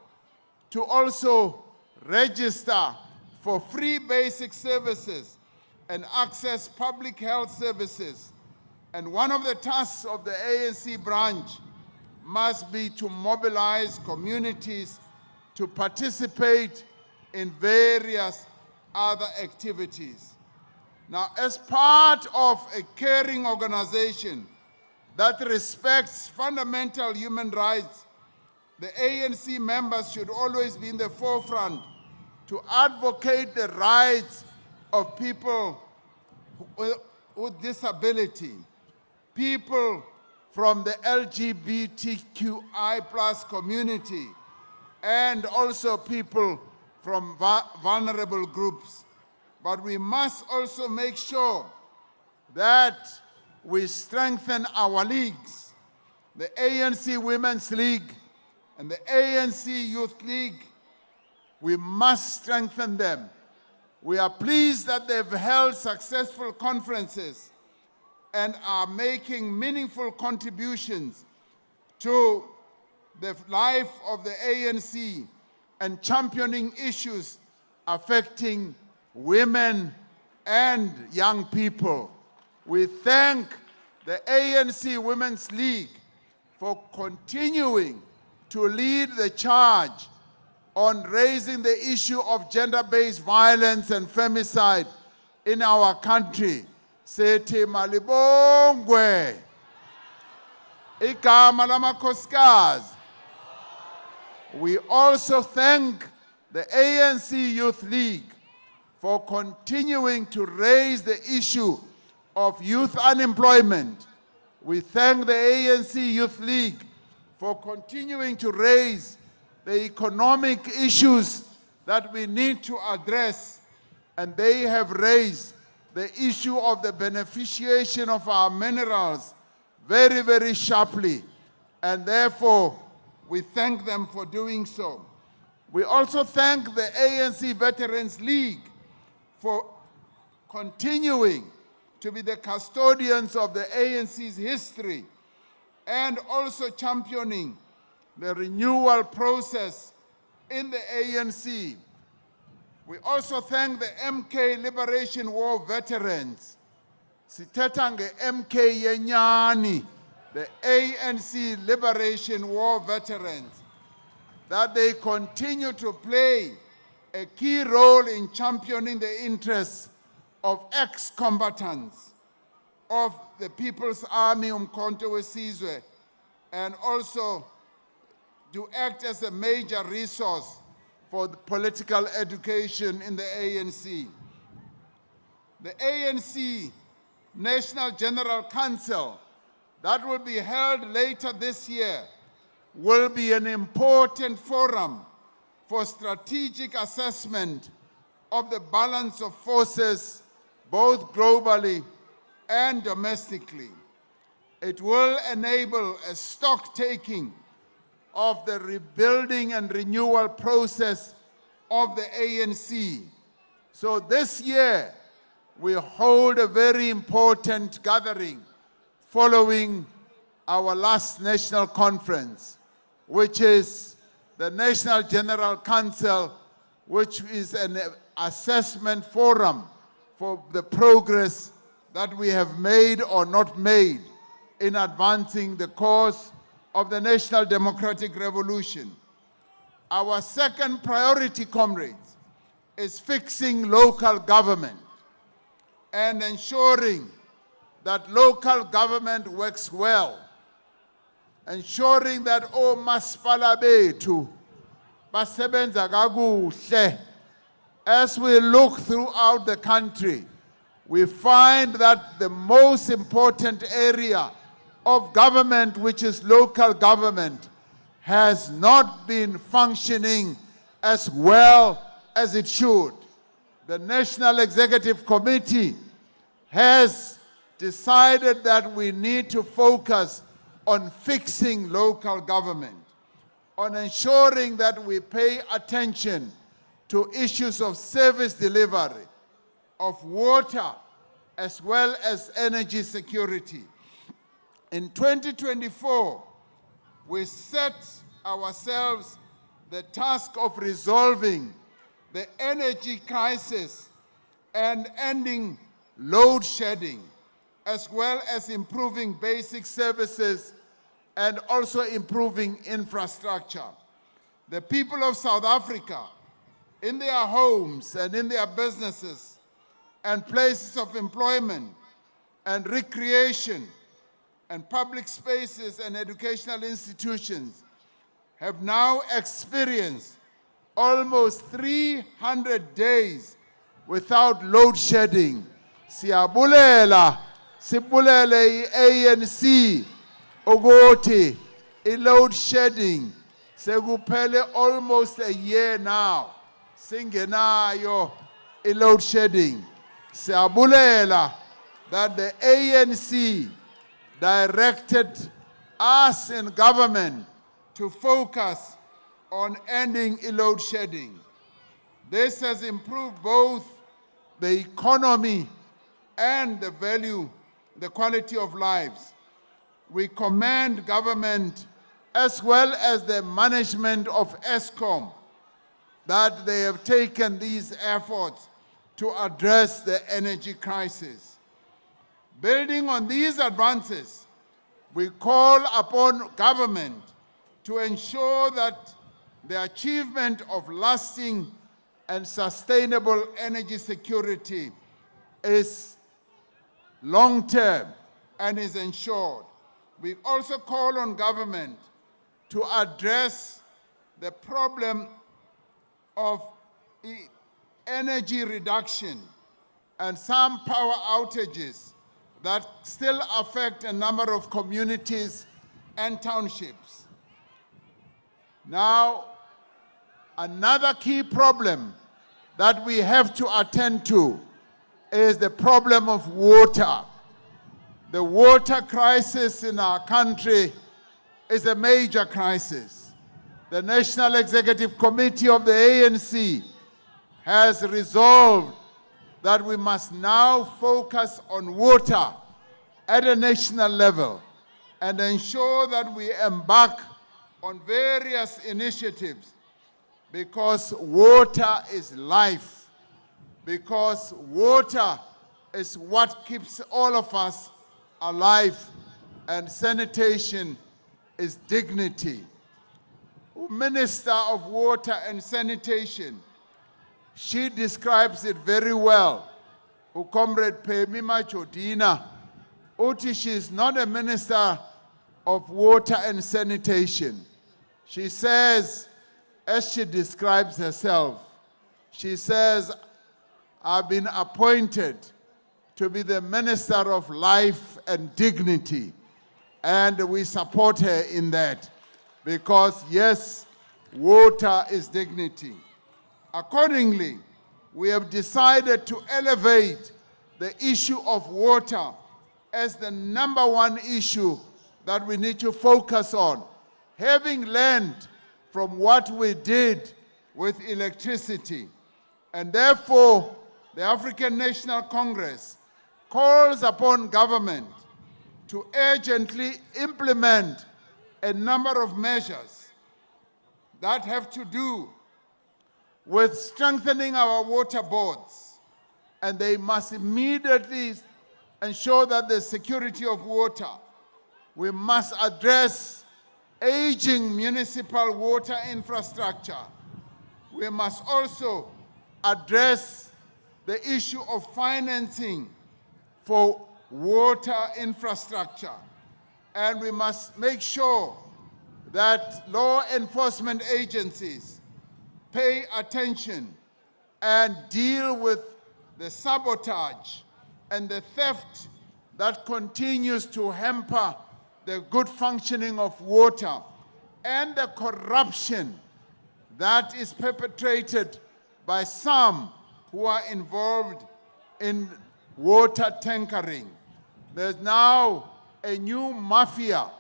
to also register for free basic services and access public health services. And one of the tasks of the ANC branch must be to mobilize communities to participate in various other activities. Now, as part of a caring organization that respects fundamental human rights, the ANC members should always be in the forefront to advocate the rights of people with disability, people from the LGBTQI+ community, and also people from vulnerable groups. But we must also make sure that we strengthen our leagues, the ANC Women's League and the ANC Youth League. We must strengthen them. We are pleased that they've held successful conferences and are making meaningful contributions to the life of the ANC and championing issues affecting women and young people. We thank the ANC Women's League for continuing to lead the charge on raising the issue of gender-based violence and femicide in our country. Sethi malibongwe. Igama lamakhosikazi. We also thank the ANC Youth League for continuing to raise the issue of youth unemployment. We thank the ANC Youth League for continuing to raise the economic issues that we need to address, and they have raised the issue of the beneficiation of our minerals very, very sharply, and therefore we thank them for doing so. We also thank the ANC Veterans League for continuing to be the custodians of the ANC's history and also championing the renewal process in the ANC. We also thank the MK Liberation War veterans. Sithetha nge-MK yenyani, the ANC Liberation War veterans, that they continue to play a key role in championing the interests of ex-combatants of the People's Army Umkhonto weSizwe and also to act as a major resource for the political education in the ANC. The ANC National General Council that will be held later this year will be an important forum for strategic assessment of the balance of forces both globally and domestically. It will enable a stock-taking of the rebuilding and renewal process of the ANC. So this year, we hold a very important gathering following our last national conference, which is the National General Council, which is an assessment forum for the progress that we have made or not made in advancing the cause of the National Democratic Revolution. Our second priority, comrades, is fixing local government and ensuring that local government works well, ensuring that omasipala bethu basebenza kakuhle. As we look throughout the country, we find that the most important area of government, which is local government, has not been functioning as well as it should. The National Executive Committee has decided that we need to focus on fixing local government, on ensuring that we pay attention to issues of service delivery, of water, as well as energy security. In 2024, we set ourselves the task of resolving the energy crisis and ending load shedding, as well as improving basic services and also improving infrastructure. The people of South Africa, in their homes and in their businesses and places of employment and recreation and public spaces and educational institutions, have now experienced almost 300 days without load shedding. Siyabulela, sibulele i-ANC ukuthi i-load shedding sekuphele almost a year now singenayo i-load shedding. Siyabulela that the ANC directed us in government to focus on ending load shedding. This has improved both the economy and the value, the quality of lives. We commend government as well as the management of ESCOM that they have taken these efforts to address the energy crisis. Building on these advances, we call upon government to ensure that the achievement of lasting and sustainable energy security is long-term and is ensured. We also call on government to address the problem of energy reduction and some power outages that still affect a number of communities and townships. Now, another key problem that we have to attend to is the problem of water. The water crisis in our country is a major crisis. The National Executive Committee of the ANC has resolved that we must now focus on water at a national level and ensure that we embark on various initiatives, because water is life, because water is what keeps all of us alive, and sanitation is dignity. Minister of Water and Sanitation, she describes it very well. Comrade Phemima Jordina, Uti, she is not a minister of water and sanitation. She says, as she describes herself, she says, I've been appointed to be the Minister of Life and Dignity. And we support her in that because, yes, water is dignity. Accordingly, we have decided to elevate the issue of water as the #1 issue that we need to focus on, having learned from what we did with electricity. And therefore, the African National Congress calls upon government to urgently implement a number of measures that have to do with strengthening our water boards, and they must immediately ensure that the security of water. We must address aging municipal water infrastructure. We must also address the issue of financing for water infrastructure. And we must make sure that law enforcement agencies pay attention and deal with the sabotage and the theft that continues to hamper the good functioning of water and the corruption that is perpetrated by some who are involved in water tankering. There's now a new mafia.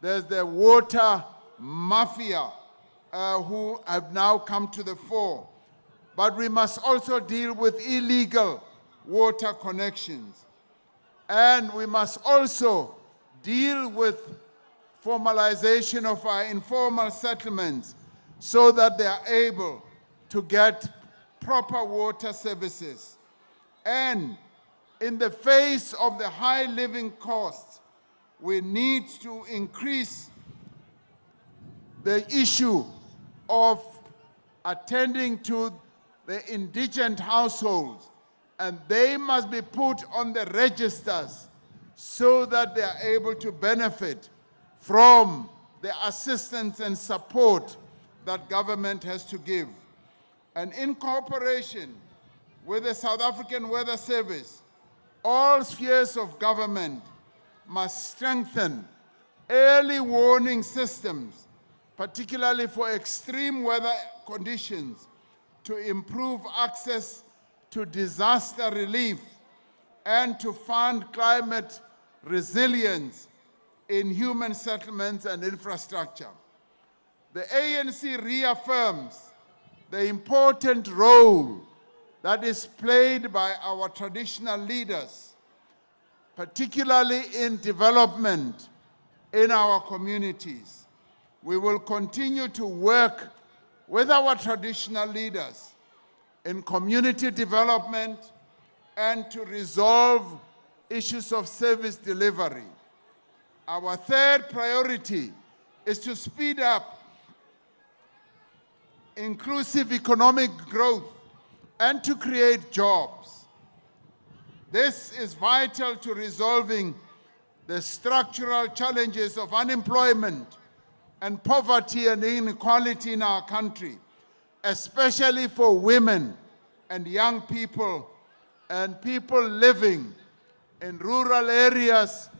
There's the water mafia who have now come to the fore. But we must also deal with illegal water connections. And we must also deal with formalization of our informal settlements so that they are able to get proper water services. And in the face of the high living costs, we need to increase the issue of attending to the indigent households, and they must be put on the registers so that they are able to benefit from the assistance and support that government has to give. And in cooperation with the South African Weather Service, all spheres of government must strengthen early warning systems, particularly for extreme weather conditions, to improve access to disaster relief and to fund climate resilience in human settlements and infrastructure. The ANC reaffirms the important role that is played by our traditional leaders, particularly in development in our communities. We will continue to work with our traditional leaders in community development and to resolve issues of service delivery. Our third priority is to speed up inclusive economic growth and to create jobs. This is vital to resolving the structural challenges of unemployment and poverty and inequality in our country, especially for women and young people and people living in rural areas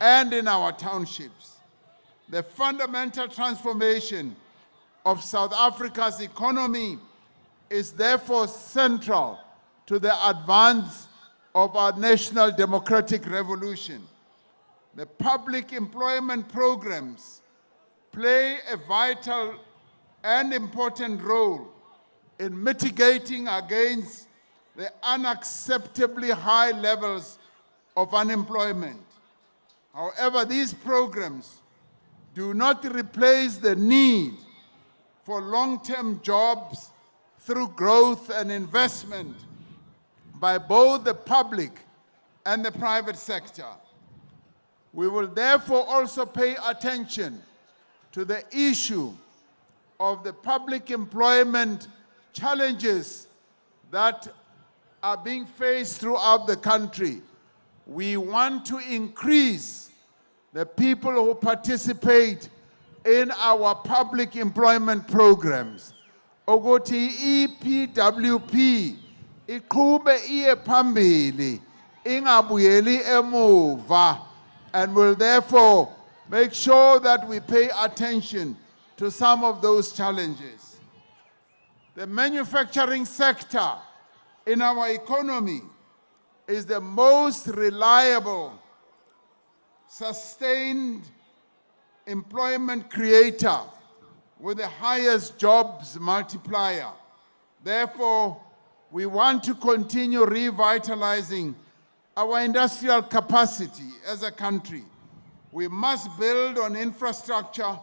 and in our townships. The fundamental transformation of South Africa's economy is therefore central to the advance of our national democratic revolution. The public employment programs play a vital and important role in mitigating against the unacceptably high levels of unemployment. However, these programs do not replace the need for long-term jobs through growth and investment by both the public and the private sector. We will therefore also pay attention to the issue of the public employment challenges that are being faced throughout the country. We want to increase the people who participate in our public employment programs, ukuthi EPWP iqhube iye phambili ingabuyeli emuva, and will therefore make sure that we pay attention to some of those challenges. The manufacturing sector in our economy is the most reliable, sustained employment creator with the highest jobs multiplier. Therefore, we want to continue revitalizing our industrial capacity as a country. We must build on infrastructure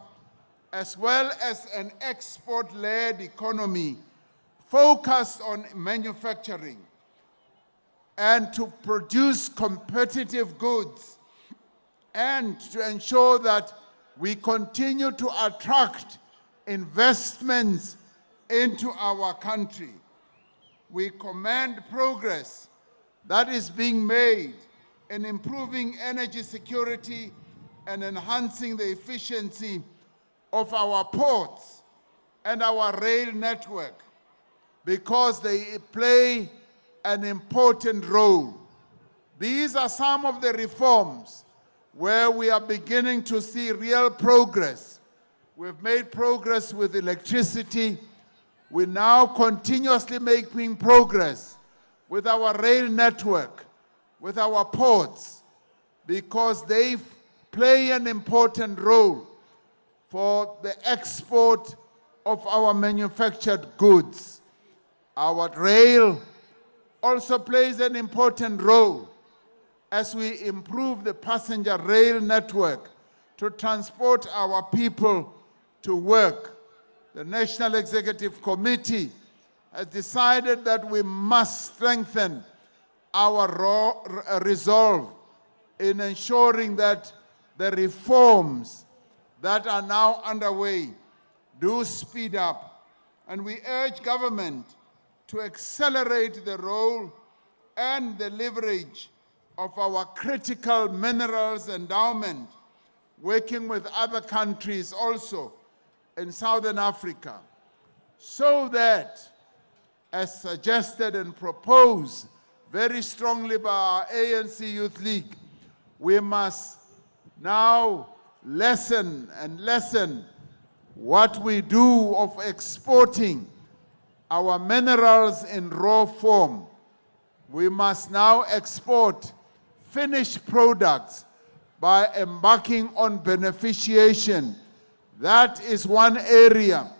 as well as an export-led economy focused on manufacturing and to produce competitive goods and to ensure that we continue to attract investments into our country. We commend progress that is being made in improving energy security and enhancing the efficiency of our ports and our rail network, because they play an important role. These are some of the reforms where we are beginning to see real progress. We've made progress with electricity. We're now continuously making progress with our rail network, with our ports, because they play an important role for the export of our manufactured goods. Our rail also plays an important role as we improve the passenger rail network to transport our people to work. The National Executive Committee has decided that we must strengthen our resolve in ensuring that the reforms that are now underway do speed up. And we urge government to accelerate the role and the leverage of our critical minerals endowment, working with other countries also in Southern Africa, so that, as suggested and proposed very strongly by our ANC Youth League, we must now lessen what we do of exporting our minerals in raw form. We must now export finished products by embarking on beneficiation. That is one area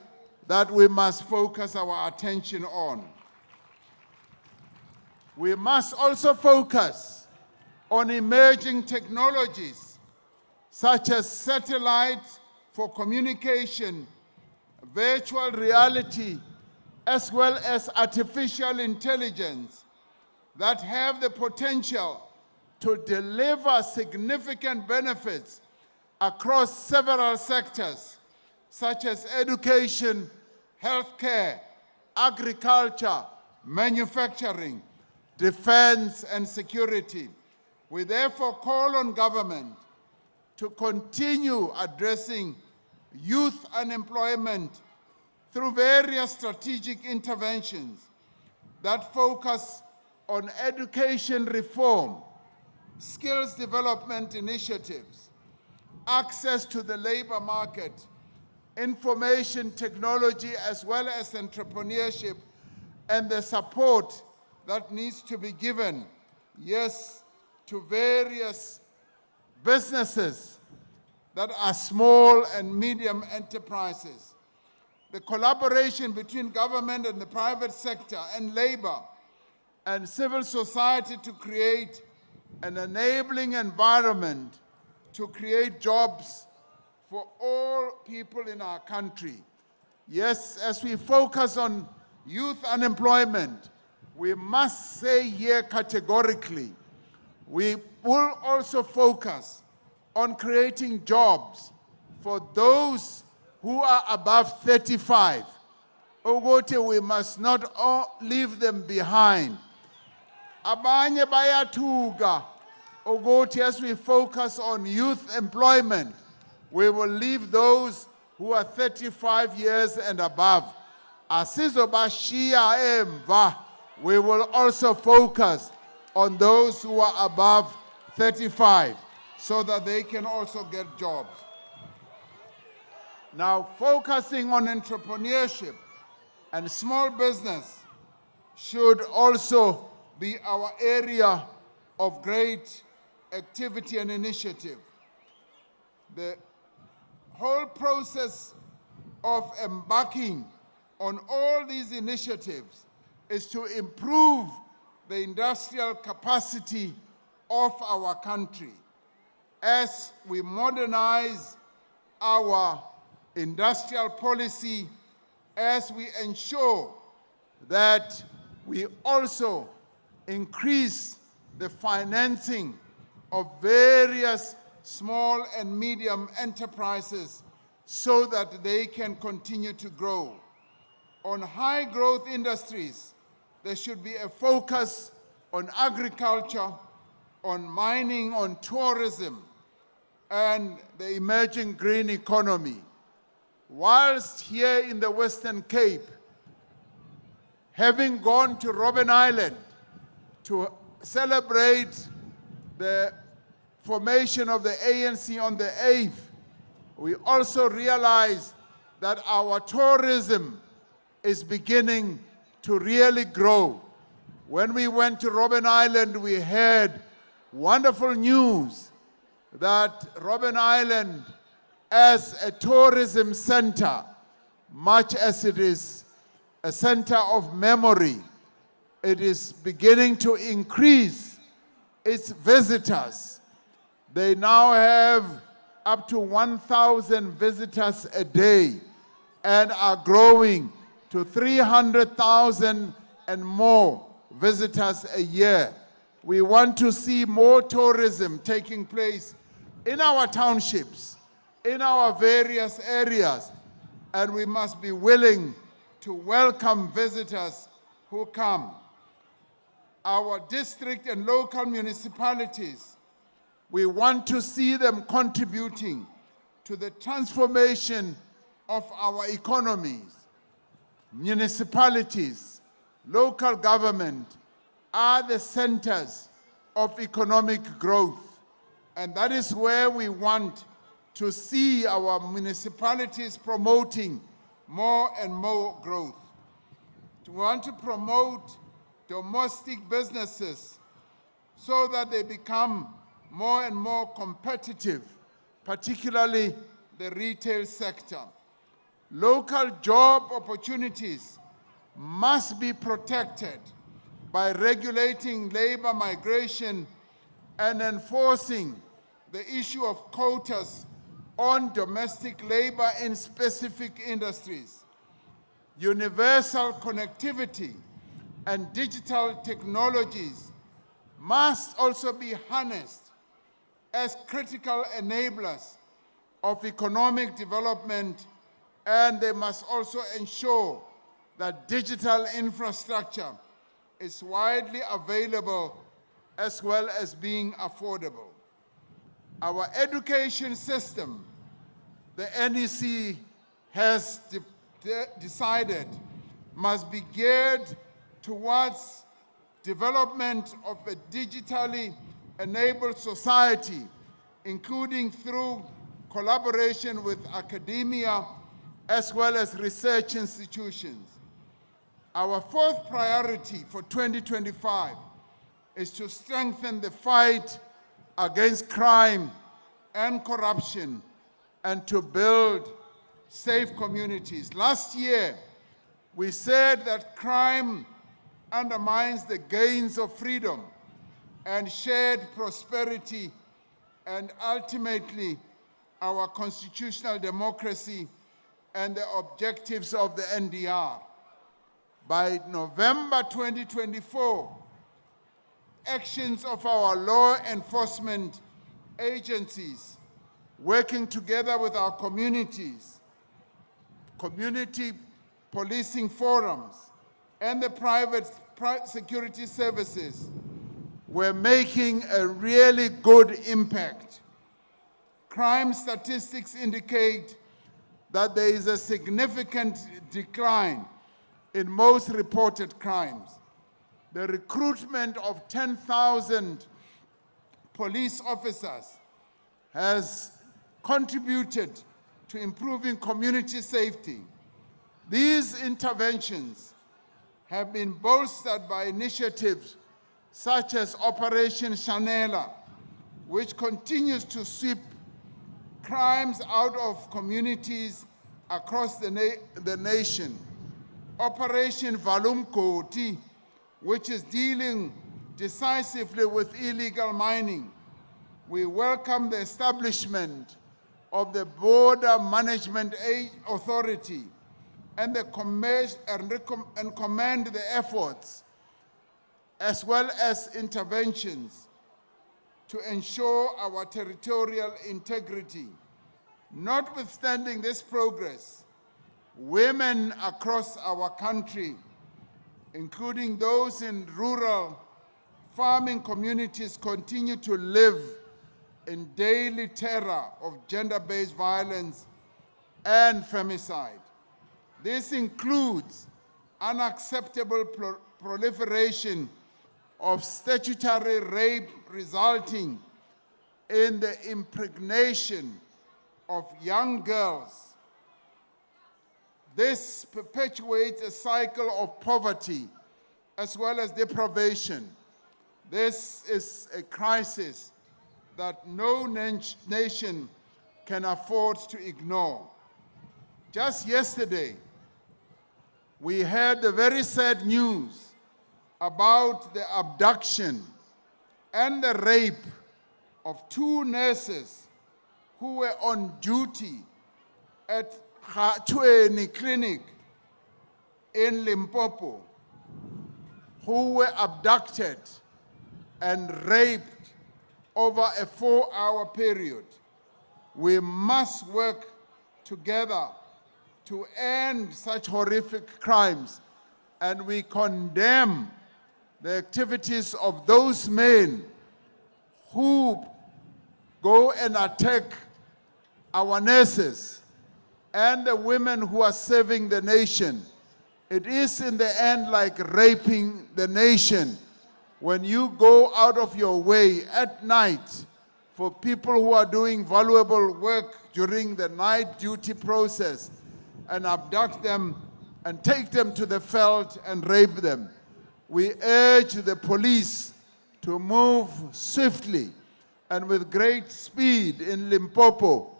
that we must focus our attention on. We must also focus on emerging technologies such as satellite for communication, virtual reality, as well as artificial intelligence that have the potential to deliver significant benefits across several sectors, such as education, healthcare, agriculture, manufacturing, defense, and security. We therefore call on government to continue addressing youth unemployment through various strategic interventions that focus on education reform, skills development initiatives, access to the labor market, information technology, as well as entrepreneurship, and the support that needs to be given, yes, to various businesses that are small and medium enterprises. The collaboration between government and the private sector and labor and civil society to create an enabling environment to create jobs for all people in our country. Yes, as we focus on youth unemployment, we must say here categorically, we will also focus on creating jobs for those who are above 35. Ogote, we must not leave them behind. Abanye bayathuka ukuthi as we focus on youth employment, we will leave those who are 35 years and above. Asizobashiya emva. We will also focus on those who are above 35 so that they can also get jobs. Now, focusing on entrepreneurship and small business should also be our area of great activity and initiative. The whole process of embarking on all these initiatives is to improve the industrial capacity of our country as we modernize our industrial policy, as we ensure that we also increase the financing of various small and medium enterprises so that they can continue to grow. On high growth industries, there should be a focus on agriculture, on mining, on tourism, and the emerging green economy. Whilst here in the Western Cape, having gone to Robben Island to celebrate the formation of the ANC on the 8th, we also realized that our tourism is beginning to really grow. When we went to Robben Island, we heard wonderful news that Robben Island, as a tourism center, much as it is a center of memory, it is beginning to increase its visitors. They now have up to 1,000 visitors a day and are growing to 300,000 and more visitors a year. We want to see more tourism taking place in our townships, in our various areas, and we must be willing to welcome visitors who come. Our district and local municipalities, we want to see them contributing to the transformation of our economies. Municipalities, local government are the centers of economic growth, and that is where we want to see our municipalities promoting more and more growth. We want to promote domestic businesses so that they become more and more competitive, particularly the retail sector. Local job opportunities must be protected by regulating labor migration and enforcing the issue of quotas on domestic labor in specific industries. Universal connectivity and digital technologies must also be harnessed as critical enablers of economic development, and they must also ensure that digital infrastructure is widely available as well as being affordable. Our education system, the NEC has decided, must be geared towards development of a digitally enabled society, including through collaboration with academia as well as research institutions. Our fourth priority for 2025 is to strengthen the fight against crime and corruption and to build safe communities. Last year, we said that crime undermines the gains of freedom and shared prosperity and ultimately our constitutional democracy and the objectives of the NDR. By November 2024, actions of our law enforcement agencies working together with our communities, community policing forums, and the private security services we're making a really good impact. Crime statistics indicate that there is a significant decline in most reported crimes. The recruitment of 10,000 police officers has contributed to improving community safety. These interventions have been bolstered by initiatives such as Operation Shanela, which continues to sweep crimes out of communities across the nation. Operation Valumkoti, which is dealing decisively with illegal mining. We welcome the establishment of the Border Management Authority and commend the efforts as well as interventions to ensure our territorial integrity. Notwithstanding this progress, women across our country, including those in rural farming communities, continue to live in daily terror of gender-based violence and femicide. This includes unacceptable proliferation of statutory rape resulting in the impregnation of young girls. This perpetuates a cycle of poverty as well as deprivation. This is a crisis that no nation can afford to ignore. Just yesterday, we heard the very sad news about the abduction and the rape of 2 nurses who were on duty at Khayelitsha Clinic in Limpopo, who were abducted and raped over a 4-hour period. We must work together to end such horrific crimes, and we condemn the activities of those men who go and attack our nurses and the women who are serving the nation. It is in the end like raping the nation when you go out of your way at night for people who are doing valuable work during the night duty process and abduct them and take them to the field and rape them. We urge the police to move swiftly and with great speed in Limpopo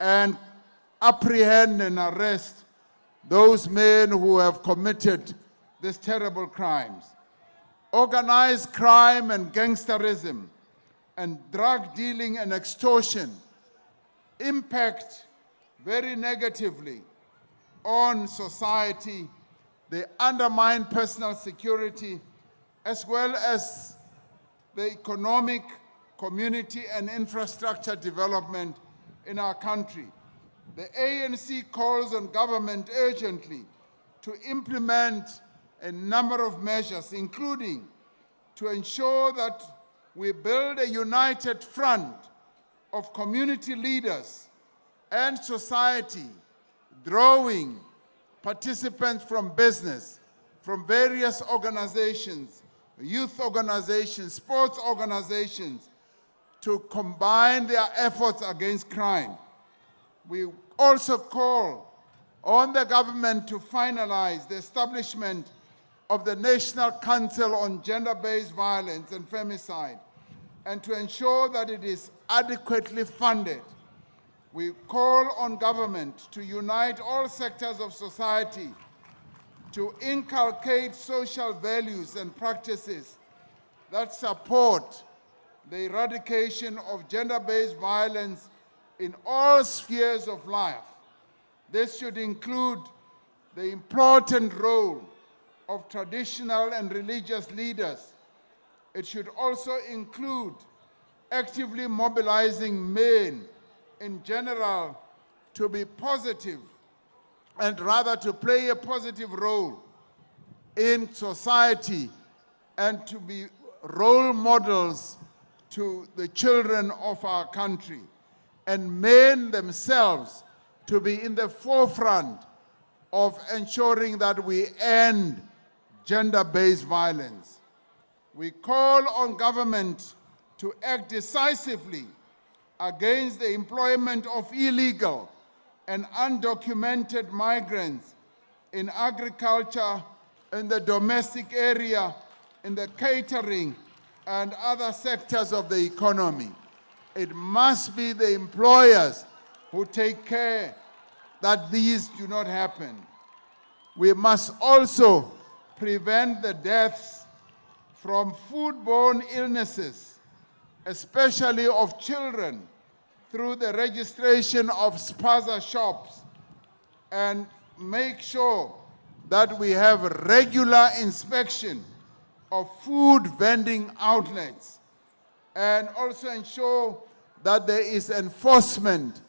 and apprehend and arrest those men who have committed these terrible crimes. Organized crime and gangsterism and drug dealing and extortion impact very negatively on society. They undermine personal security as well as the economic, community and infrastructure development in our country. The ANC calls on government urgently to implement a number of measures, including to ensure that we build a united front of community leaders and society, drawing participants from business, from various organizations, youth organizations, sports organizations, to combine their efforts against crime. We also call on the government to finalize the establishment of the National Council on Gender-Based Violence and Femicide, and to ensure that it is adequately funded. We call on government to unite all sectors of society to inculcate social values and practices that support the eradication of gender-based violence in all spheres of life. This should include the important role of traditional and religious leaders. It should also include actively mobilizing men in general to be positive and rather to play a positive role in society and to be role models to the children of our country, and men themselves to be in the forefront of ensuring that we end gender-based violence. We call on government to act decisively against the employment of illegal and undocumented migrants in agriculture, in the domestic area, in the catering and other sectors of the economy. It must be the employers who take care that these do not happen. We must also prevent the deaths from foodborne illnesses, especially of children, through the registration of spaza shops, and make sure that we have regular inspection of food vending outlets, and also ensure that there is enforcement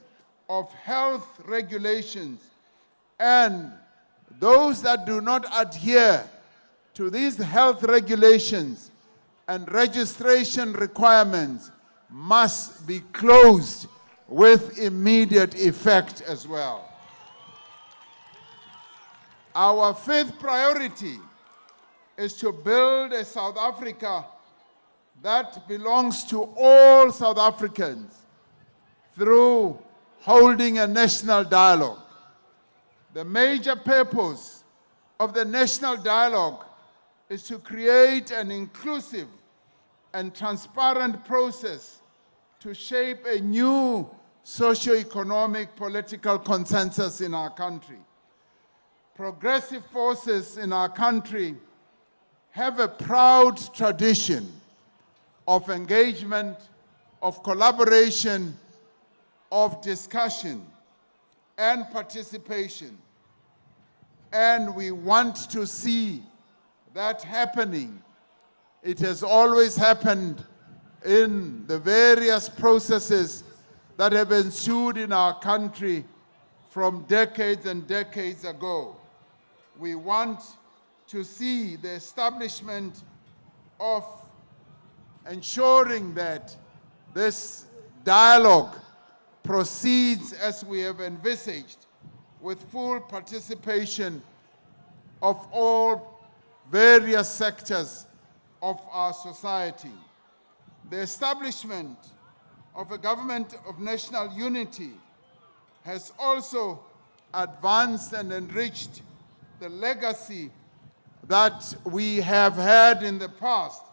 of health regulations, and those that do not adhere to these health regulations and registration requirements must be closed with immediate effect as well. Our fifth priority is to build a South Africa that belongs to all South Africans through holding a national dialogue. The major purpose of the national dialogue is to create an inclusive and transparent process to shape a new socio-economic political consensus in our country. Progressive forces in our country have a proud tradition of engagement, of collaboration, of discussion and participation. And we want to see that happening. It has always happened in the various processes that have ensued in our country from decades and decades ago. We want to see the establishment of ensuring that this dialogue proceeds as we have envisaged, with full participation of all various sectors of our society. The establishment of a government of national unity has also advanced and enriched the legacy that we have had in the past,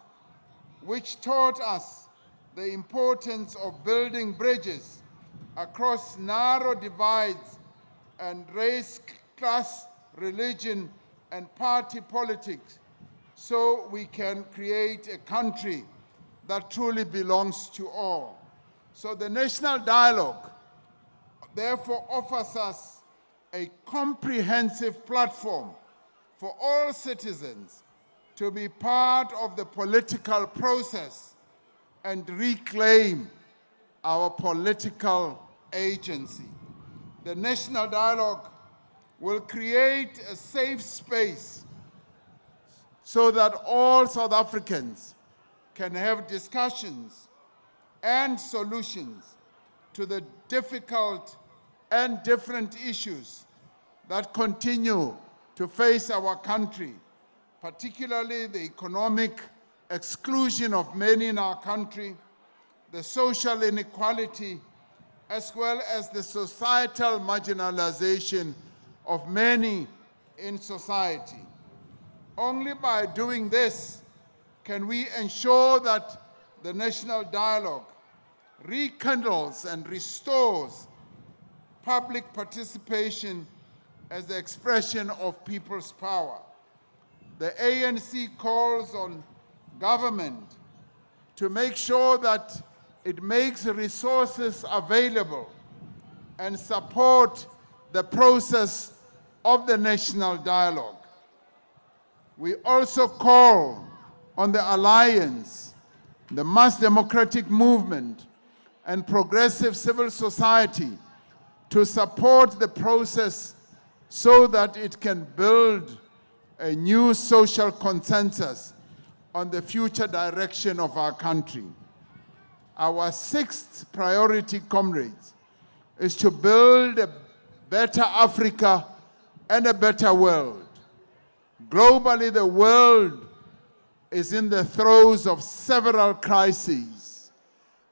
which taught us the importance of building bridges across narrow divides and race, class, religion, and party politics, so we can create a country that truly belongs to all. So the national dialogue therefore offers us a comprehensive platform for all citizens to be part of the political process and reclaim our political agency. The national dialogue will create a safe space so that all South Africans can have discussions and solutions to the difficult and different issues that continue to face our country, particularly the economic exclusion of many in our country, the social inequality, as well as the societal marginalization of many in society. Only by doing this can we ensure that the national dialogue rekindles and restores public participation as the expression of people's power. The ANC calls on government to make sure that it makes resources available and support the process of the national dialogue. We also call on the Alliance, the mass democratic movement, and progressive civil society to support the process so that it can build a new social consensus on the future direction of our country. Our sixth priority, comrades, is to build a better Africa and a better world. Globally, the world is in the throes of several crises.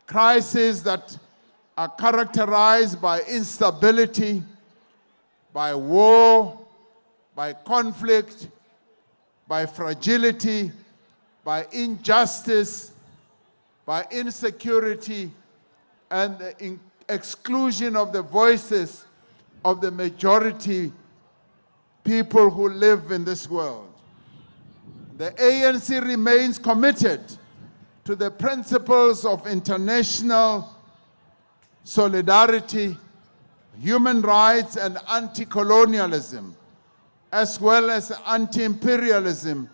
Crises that are characterized by instability, by war, by conflict, by fragility, by injustice, by insecurity, and the exclusion of the voices of the majority people who live in this world. The ANC remains committed to the principles of international solidarity, human rights, and anti-colonialism, as well as anti-imperialism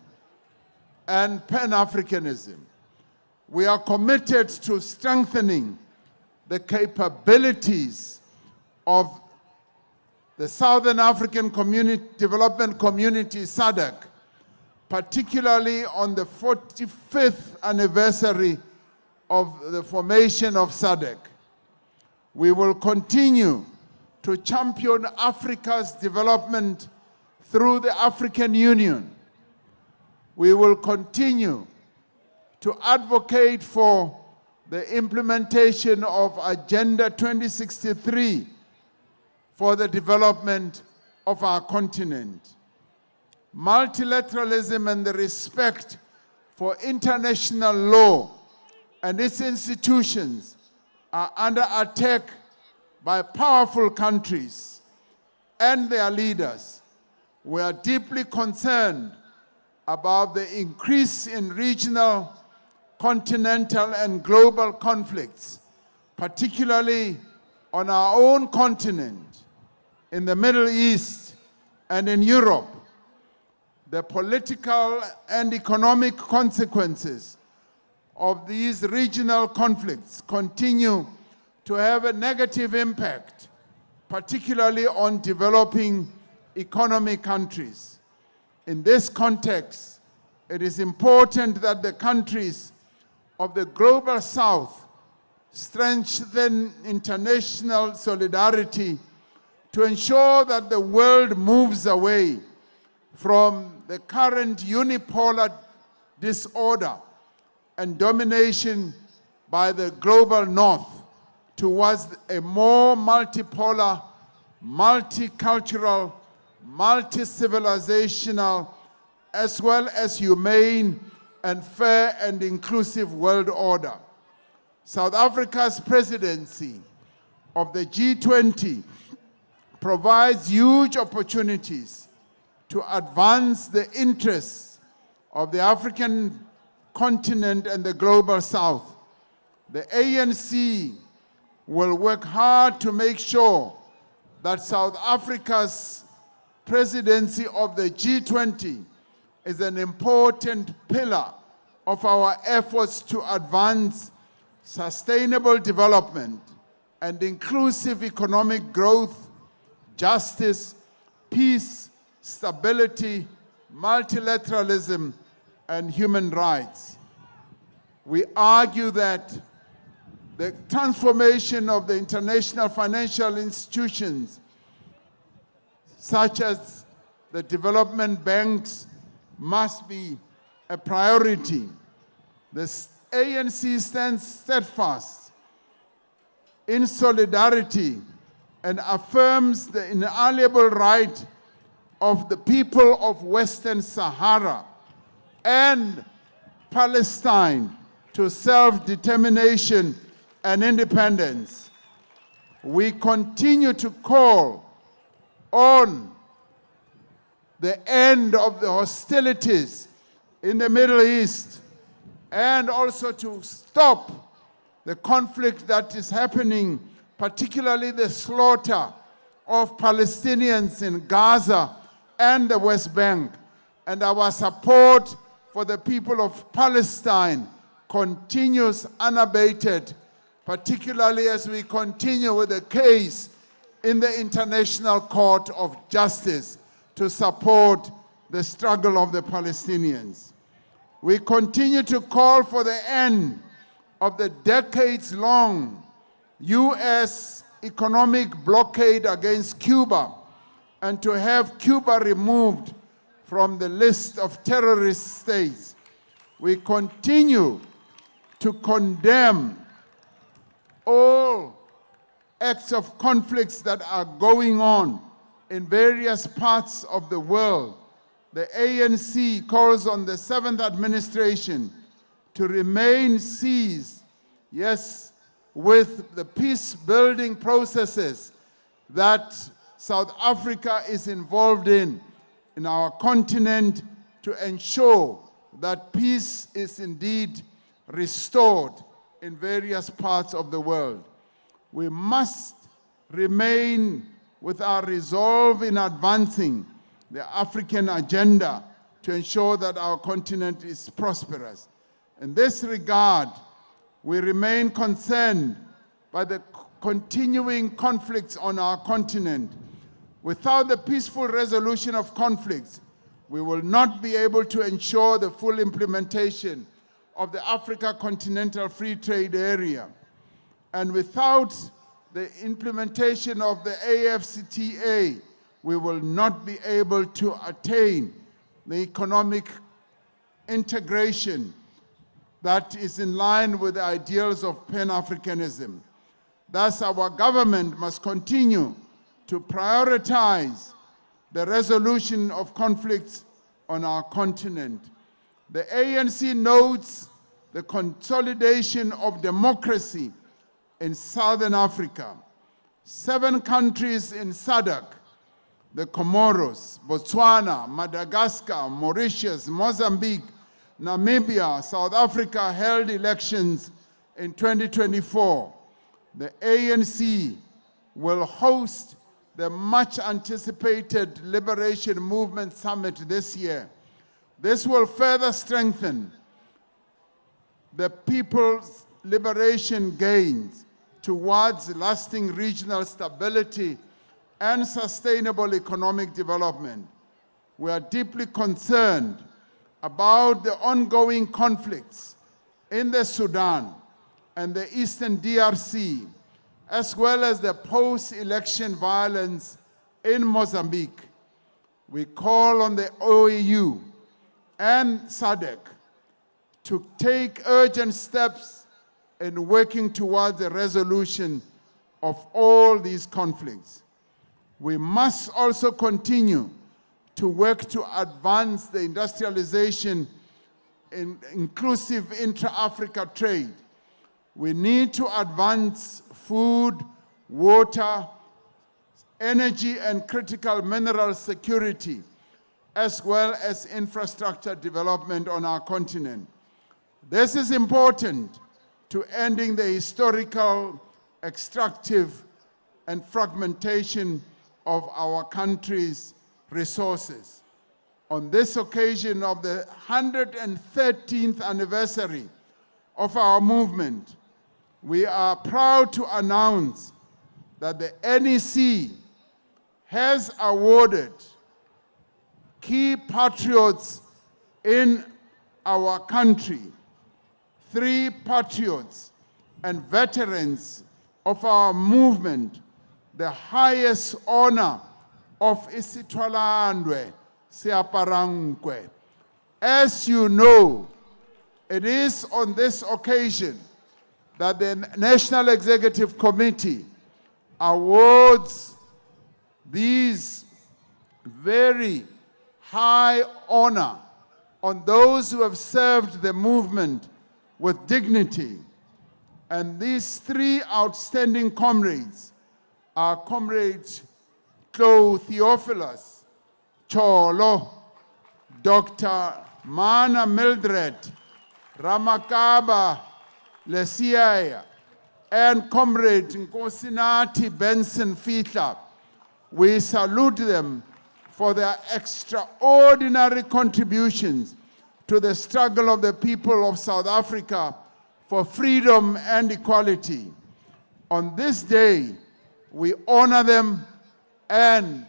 and Pan-Africanism. We are committed to strengthening the capabilities of the Southern African Development Community, SADC, particularly on the 45th anniversary of the formation of SADC. We will continue to champion Africa's development through the African Union. We will continue to advocate for the implementation of Agenda 2063 for the development of our continent. Multilateralism and the respect for international law and its institutions are under attack by powerful countries and their leaders. We are deeply concerned about the increase in regional, continental, and global conflicts, particularly on our own continent, in the Middle East, and in Europe. The political and economic consequences of these regional conflicts continue to have a negative impact, particularly on developing economic countries. In this context, it is important that the countries of the Global South strengthen international solidarity to ensure that the world moves away from the current unipolar disorder and domination by the global North towards a more multipolar, multicultural, multi-civilizational, as well as humane and fair and inclusive world order. South Africa's presidency of the G20 provides huge opportunities to advance the interests of the African continent and the global South. The ANC will work hard to make sure that South Africa's presidency of the G20 is an important pillar of our efforts to advance sustainable development and inclusive economic growth, justice, peace, stability, multilateralism, and human rights. We argue that the transformation of the international financial institutions, such as the development banks, must be a priority. The ANC stands steadfast in solidarity and affirms the inalienable right of the people of Western Sahara and Palestine to self-determination and independence. We continue to call on the end of the hostilities in the Middle East and also to stop the conflict that is happening, particularly the slaughter of Palestinians in Gaza and the West Bank. And our support for the people of Palestine continues unabated, particularly as we continue with the case in the International Court of Justice to support the struggle of the Palestinians. We continue to call for the end of the decades-long U.S. economic blockade against Cuba and to have Cuba removed from the list of terrorist states. We continue to condemn all acts of conflicts that are going on in various parts of the world. The ANC calls on the 7th administration to remain seized, yes, with the peace-building processes that South Africa is involved in our continent to ensure that peace is indeed restored in various parts of the world. We must remain with our resolve in advancing the African agenda to ensure that our continent is prosperous. In this regard, we remain concerned by the continuing conflicts on our continent. Without the peaceful resolution of conflicts, we will not be able to ensure the full implementation of the Africa Continental Free Trade Area. And without the implementation of the AfCFTA, we will not be able to attain the economic integration that is in line with the ideals of Pan-Africanism. Thus, our government must continue to prioritize the resolution of conflicts on our continent. The ANC notes the consolidation of democracy in Southern Africa. 7 countries in SADC, the Comoros, Botswana, Madagascar, Mauritius, Mozambique, Namibia, South Africa held elections in 2024. The ANC will host the much anticipated Liberation Movement Summit this year. This will further strengthen the people's liberation gains towards lasting regional stability and sustainable economic development. We are deeply concerned about the ongoing conflicts in the Sudan and the Eastern DRC, as well as the post-election violence in Mozambique. We call on the OAU and SADC to take urgent steps in working towards the resolution of all these conflicts. We must also continue to work to advance the industrialization in inclusive intra-Africa trade. We need to advance food, water, energy, and critical mineral security, as well as infrastructure development on our continent. This is important to ending the historical, extractive, and fragmentation of our country's resources. On this occasion of the 113th anniversary of our movement, we are proud to announce that the NEC has awarded key patriots in our country, 3 patriots and veterans of our movement, the highest honor of Isitwalandwe Siaparangwe. As you know, it is on this occasion that the National Executive Committee awards these very high honor on those who have served the movement with dignity. And these 3 outstanding comrades are comrades Klo Theophilus Cholo, Dr. Mana Mildred Ramakaba Lesiaya, and Comrade Nkosinati Benson Fitla. We salute them for their extraordinary contributions to the struggle of the people of South Africa for freedom and equality. On this day, we honor them and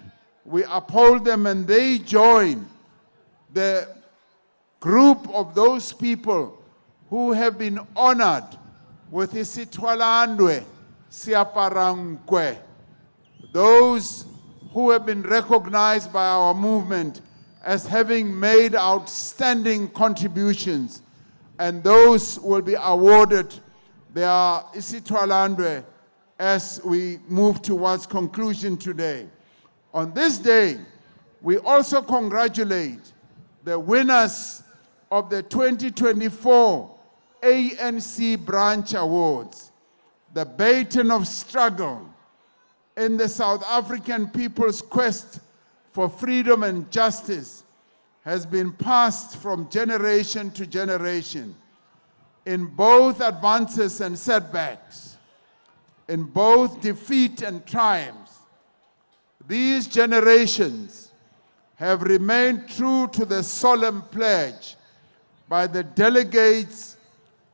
we uphold them, and they join the group of those people who have been honored with isithwalandwe siaparangwe, those who have been recognized by our movement as having made outstanding contributions, and those will be awarded their isithwalandwe as we move towards conclusion today. On this day, we also congratulate the winners of the 2024 ANC Branch Awards. The baton of struggle in the South African people's quest for freedom and justice has been passed from generation to generation in both advances and setbacks, in both defeat and triumphs. These generations have remained true to the solemn pledge by the delegates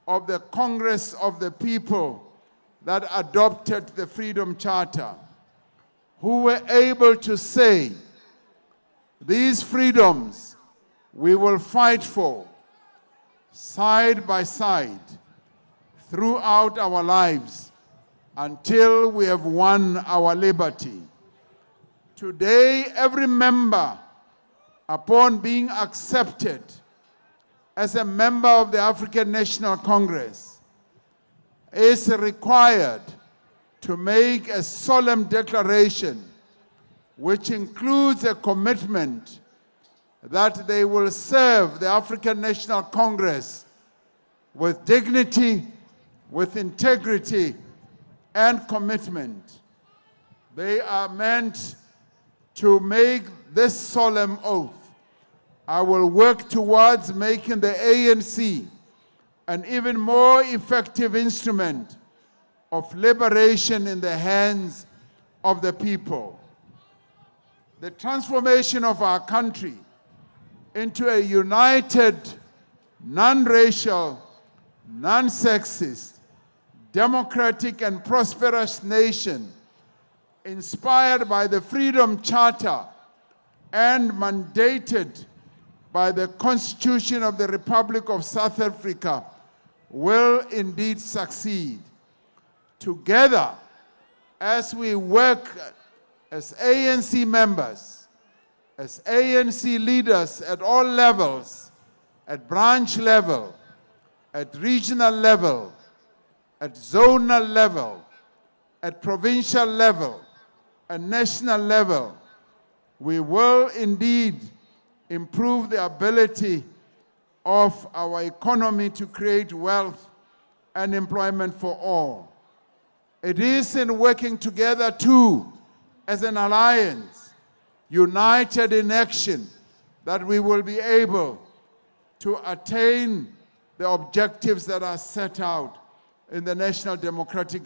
of the Congress of the People that adopted the Freedom Charter, who were able to say, these freedoms we will fight for side by side throughout our lives until we have won our liberty. Today, every member, upon being accepted as a member of the African National Congress, is required to make a solemn declaration which includes a commitment that they will serve the African National Congress with dignity, with integrity, and commitment. They are meant to make this solemn oath. I will work towards making the ANC an even more effective instrument of liberation in the hands of the people. The transformation of our country into a united, non-racial, non-sexist, democratic and prosperous nation inspired by the Freedom Charter and mandated by the Constitution of the Republic of South Africa will indeed succeed. Together, as we work as ANC members, as ANC leaders at all levels, at branch level, at regional level, at zonal level, at provincial level, and national level, we will indeed improve the ability of our economy to create wealth and employment for all. It is in working together too, as an alliance, united in action, that we will be able to attain the objectives that are set out in the National Democratic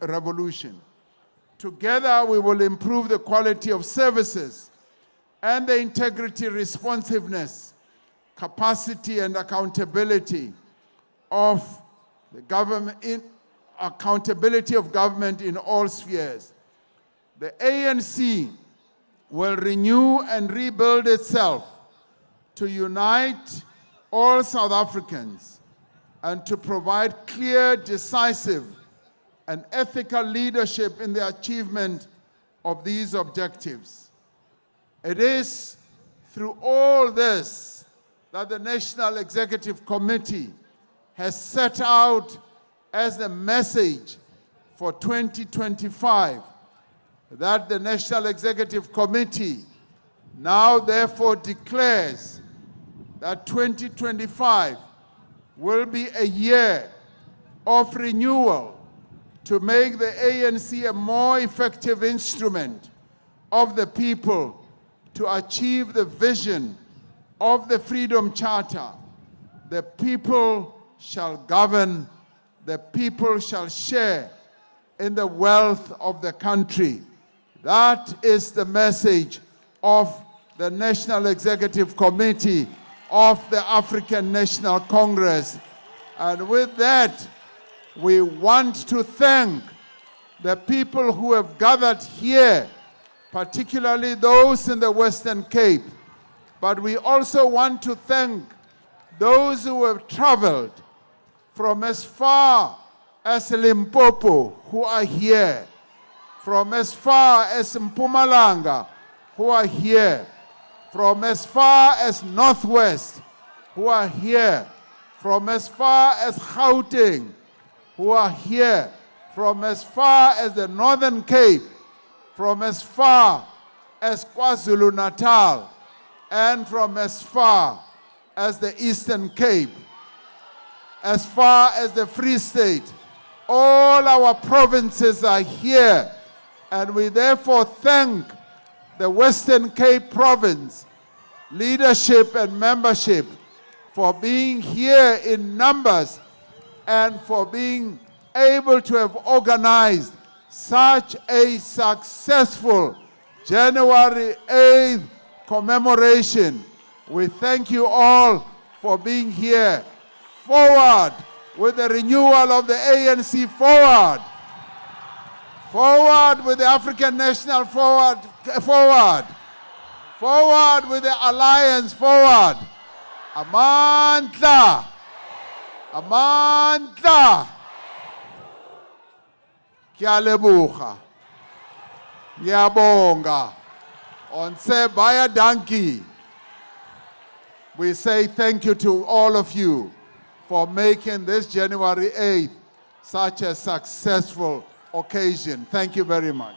Revolution. Together, we will improve the quality of services and the integrity, responsiveness, capacity, and accountability of the government, accountability of government in all spheres. The ANC will renew and rebuild itself to unite all South Africans and to provide clear, decisive, and ethical leadership in the achievement of these objectives. It is through all this that the National Executive Committee has set out as the message for 2025 that the National Executive Committee now therefore declares that 2025 will be a year of renewal to make the ANC a more effective instrument of the people to achieve the vision of the Freedom Charter. The people shall govern, the people shall share in the wealth of the country. That is the message of the National Executive Committee of the African National Congress. And with that, we want to thank the people who have gathered here, particularly those in the Western Cape. But we also want to thank those who have traveled from as far as Limpopo, who are here, from as far as Mpumalanga, who are here, from as far as Northwest, who are here, from as far as Gauteng, who are here, from as far as the Northern Cape, from as far as KwaZulu-Natal, and from as far as the Eastern Cape, as far as the Free State. All our provinces are here, and we therefore thank the Western Cape Province leadership and membership for being here in numbers and for being able to have organized such a successful January 8th commemoration. We thank you all for being here. Forward with the renewal of the ANC, forward. Forward with the African National, forward. Forward with the Alliance, forward. Amandla. Amandla. Kyalebucha. Nyabonga. Onse baya danki. We say thank you to all of you for making this January 8th such a successful occasion. Thank you very much.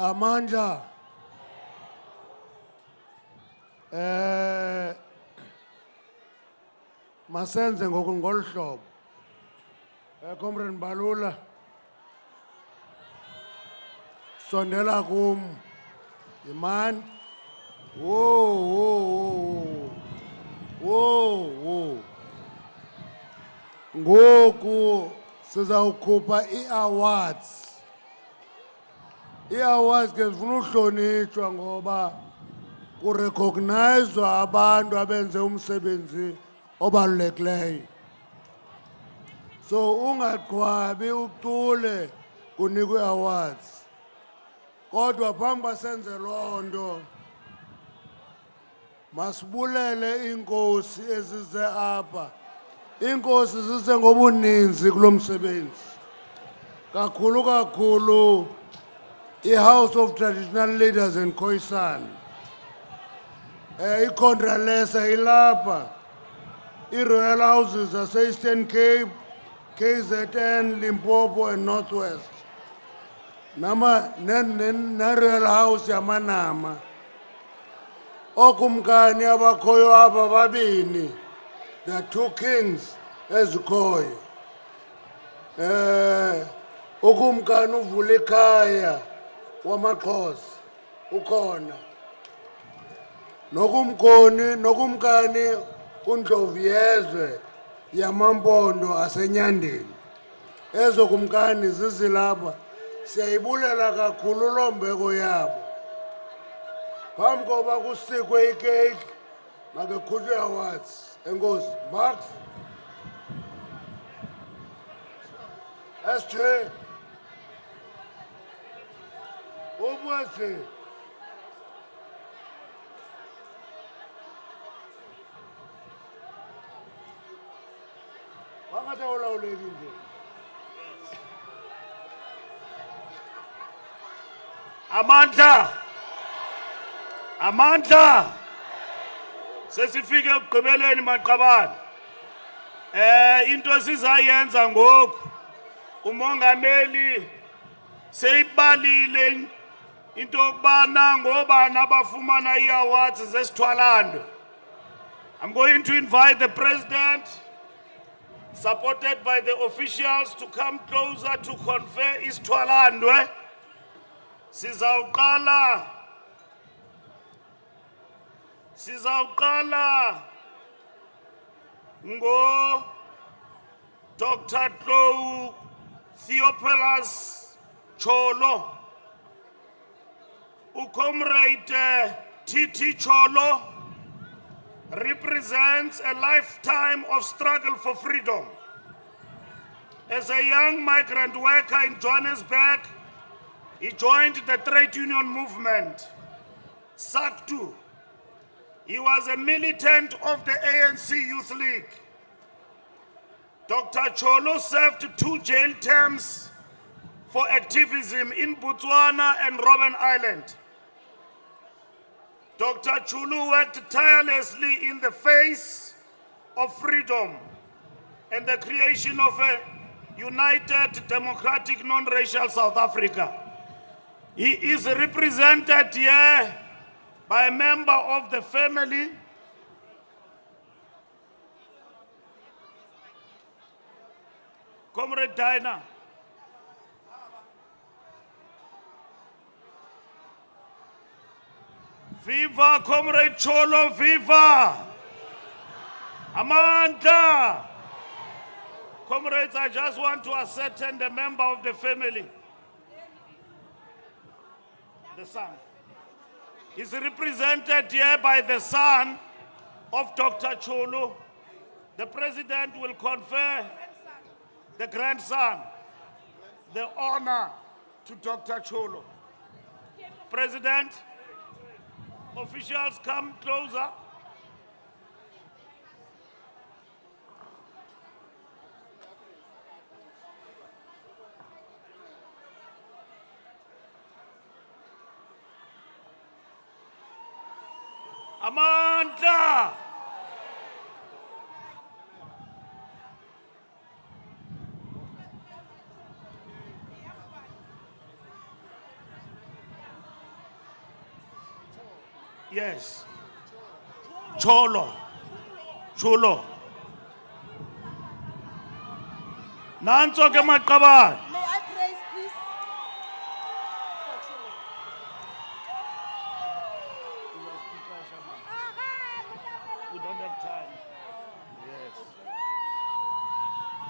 Amandla, masenze ngolu hlobo. Comrade Mbalula, sondela kum, iman. Whoa. Ngoku sizawukhupha i-awards. I-awards ke zifuna uhlonitshwa ngoba kurecognizwa abantu abenze umsebenzi obalulekileyo. So ungaqhwabi ucule kunikwe awards. Kodwa phambi basenze loo nto masibulele iinkosi ezize apha. Iinkosi zize ngobuninzi kulo msebenzi. Kakhulu i-House of Traditional Leaders in Khoisan. I-Contralesa ilapha. I-Royal Houses ase-Eastern Cape, KZN, Limpopo and Northwest. Na-Royal House yamanama. Okumkani abakhoyo apha babini. There are two kings ezikhoyo. Okumkani uVulekhaya wamaXhosa ukhona. Nokumkani uNdloviyezwe yamampondo asenyandeni. Ezo kumkani zizilapha. Siyayibulela kakhulu loo mbeko yabo. Phambi koba kusikwe ikeyiki makekhutshwe awards. Enkosi, Max. SJ. Ubwesi. Wangata ulawuleki nje. Amandla. Sesifike ekugqibeleni maqabane. Into esizayenza ngoku umongameli seyibalile into yokubana ngobana abafumana ii-awards zesithwalando. I'm going to invite the president, supported by the officials, to come closer to confer isithwalandwe. Sizawuqala Sizawuqala ngo Dr. Tlou Theophilus Cholo, Comrade Titi Cholo represents a lifetime of struggle for freedom. As a young migrant worker in Johannesburg, he joined the trade union movement, SACTU. He was a militant of the ANC Youth League. Dr. Cholo served 2 jail terms for activism in Botswana and Robben Island. Dr. Cholo worked tirelessly in the face of freedom and the creation of a united, democratic, non-racial South Africa. He is represented here by a member of the family, Comrade Dinah. Viva, Comrade Cholo, viva! Amanda! Comrades, I just want to ascertain the member of the family. The son. Is represented here by the son of Dr. Cholo. The president will confer the grandson the honor to Dr. Cholo. President, officials come closer. Amanda! Yes. Cholo. Cholo. Nanso ke maqabane. May I praise, please? We don't have time. Yes.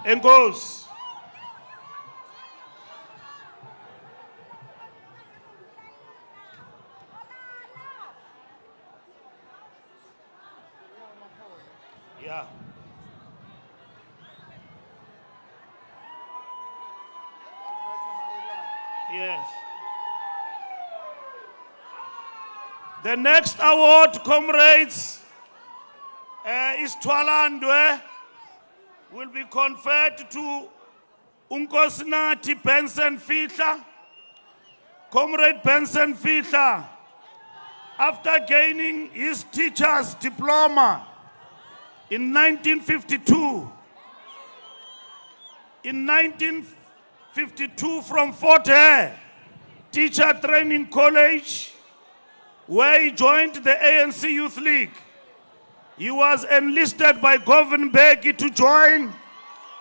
Enkosi. Yeah. Yes. The next award, comrades, is Twalandwe, will be conferred to Unkosinathi Benson Fihla. Comrade Benson Fihla, after gaining his teacher's diploma in 1952, from Fort Hare Teacher Training College, where he joined the ANC Youth League. He was enlisted by Govan Beki to join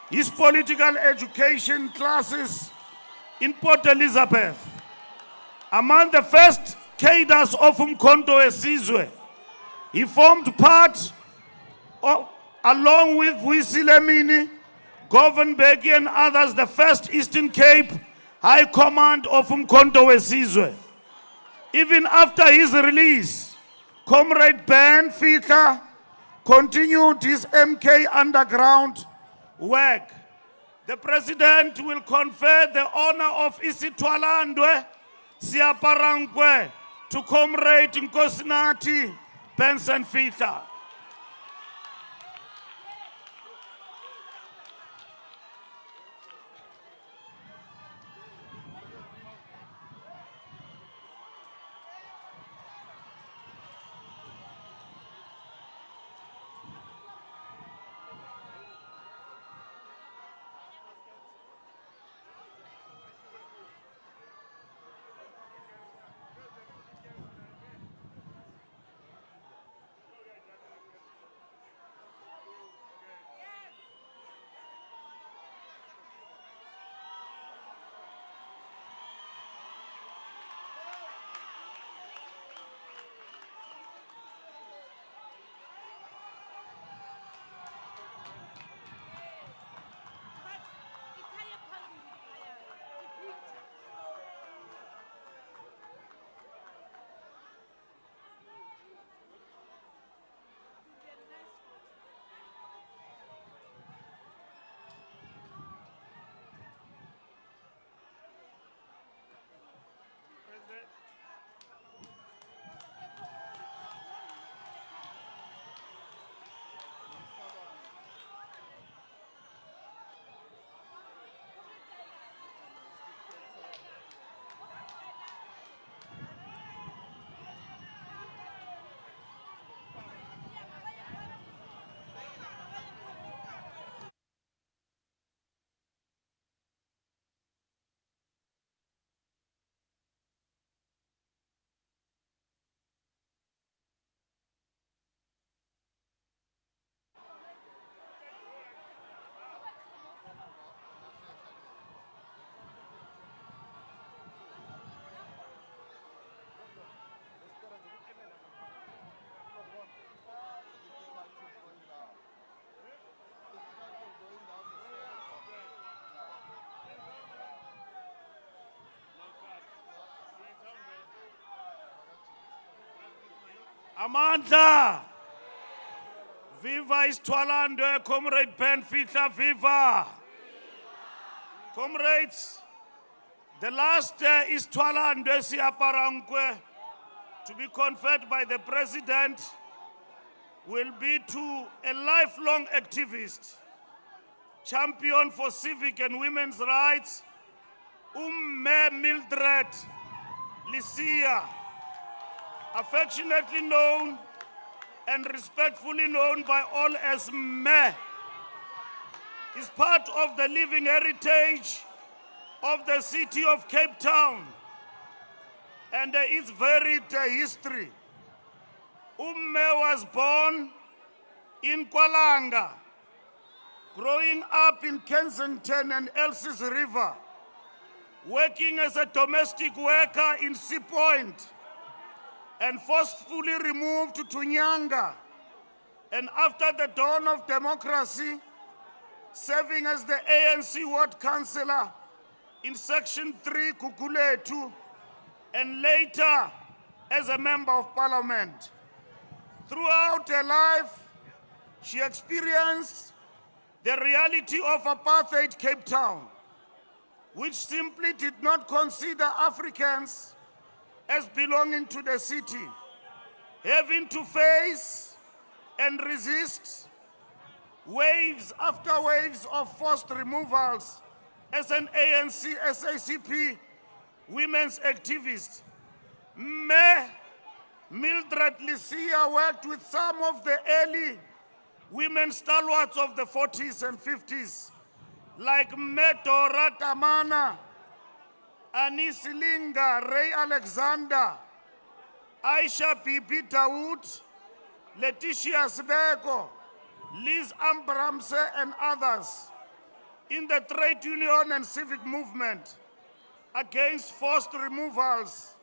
his political education classes in Port Elizabeth. Among the first cadres of Umkhonto weSizwe, he formed part of, along with Wisilemini, Govan Beki and others, the first Eastern Cape High Command of Umkhonto weSizwe. Even after his release, Comrade Ben Fihla continued his MK underground work. The president will confer the honor of Isitwalandwe Siaparangwe to Comrade Nkosinathi Benson Fihla. Amandla. Viva isithwalandwe, Comrade Ben Fitla, viva. Comrades, the last isithwalandwe siaparankwe to be conferred by the President will be to a lifelong activist, champion for civic and women's rights, Mildred Lisia, affectionately known and respectfully known by all as Me, is part of the living heritage of the city of Cape Town and its varied history. Umme was born in Kwalanga, growing up in Kensington and Elsie's River, working as a domestic worker in Sea Point, and forcefully removed to Tunyanga, and after the dawn of democracy, serving as the ANC ward councillor in Section 3, Kukuletu, and later as a member of parliament. Throughout her life, she experienced the reality of apartheid Cape Town, which simply did not consider Africans as belonging to the city, having to face and resist waves after waves of forced removals as an ANC SACP women's activist. Mildred Lisia worked with some of the early women stalwarts of the 40s and 50s, like Dora Tamana, Anisi Linga, Ray Alexander, Aisha Bibi Dawood, Letitia Sbeko, Liz Ambramse, and others in the trade union and civic movement against forced removals,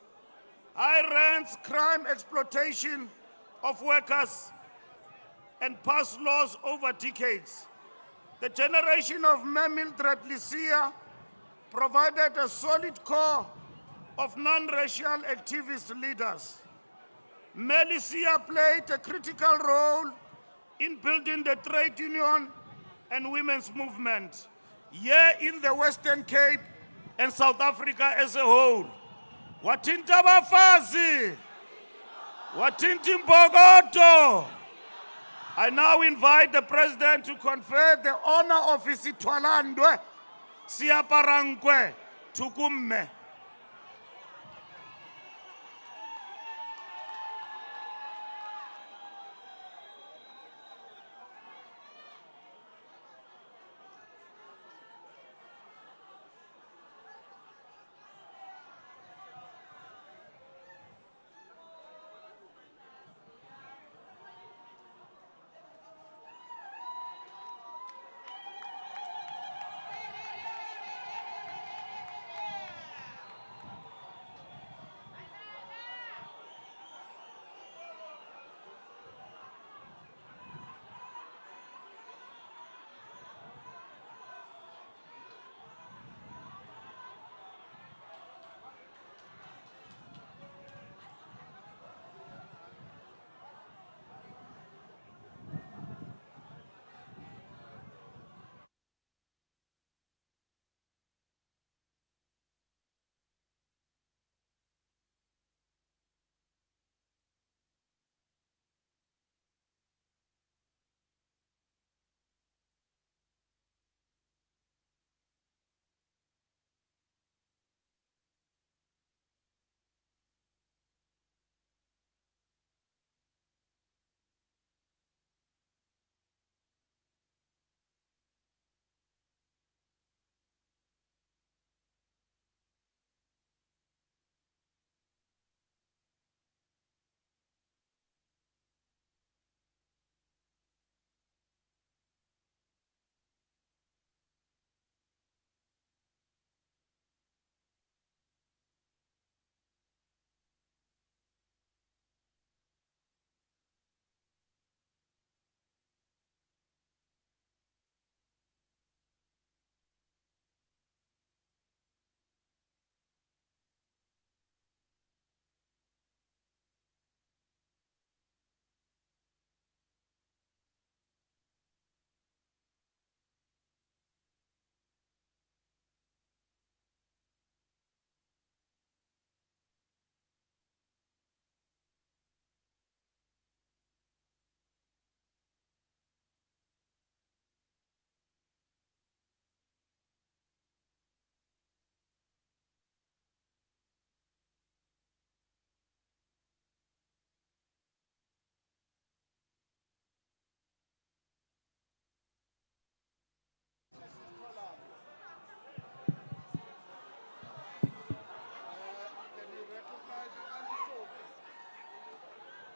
high rents, crime, exploitation of workers, and passed laws over decades. The generation of Mildred Lisia provided a solid core of non-racial activist leaders. Lisia played a critical role in building the trade union and women's movement here in the Western Cape and South Africa as a whole. Watinta bafazi, watinti mbogoto. I now invite the President to confer the honor of isithwalandwe siaparankwe tukumme.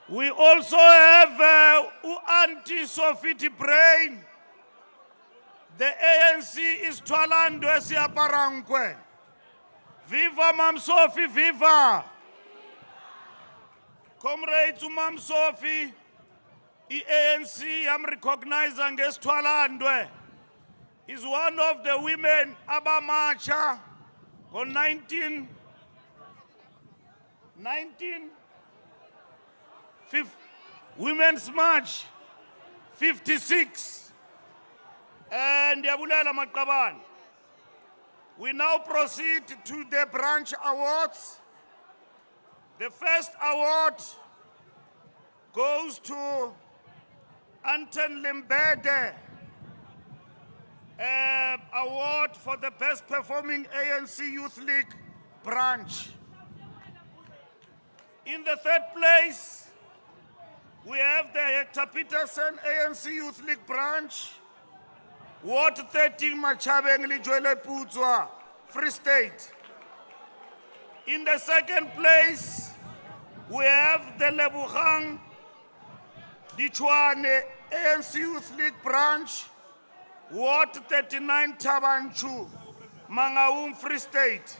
We also have Auntie Sophie Brain. The ANC is Twalando Siaparankwe. Viva Mam Sophie, viva! Comrades Mam Sophie, the ANC am recognizing as Twalandwe. Is one of the women Abamacha on 19 Women's March 56. And Yabulela Makaban. We now proceed to the branch awards. The first award goes to Anton Limbede, award for the best performing ANC Youth League branch. In the third place, we have the Hector Peterson ANC Youth League branch, Ward 13 Machabeng Lijwele Putswa, Free State. In the second place, we have the Lebugang Dichwane ANC Youth League branch, Ward 39 Tabanchu, Mangaung, Free State.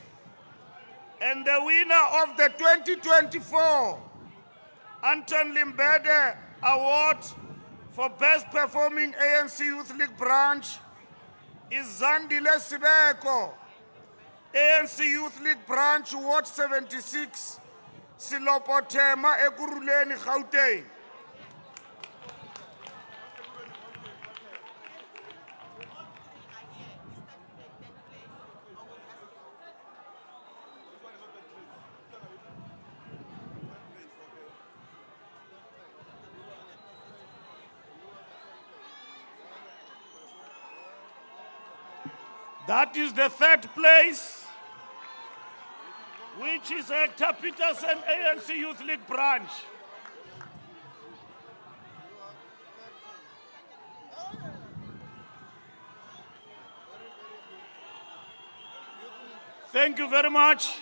And the winner of the 2024 Anton Limbede Award for Best Performing ANC Youth League branch is Zandile Sibeko, ANC Youth League branch, Ward 76, Silopotema, Ekuruleni, Gauteng. That is the third place, which is Hector Peterson ANC Youth League branch. Thank you very much.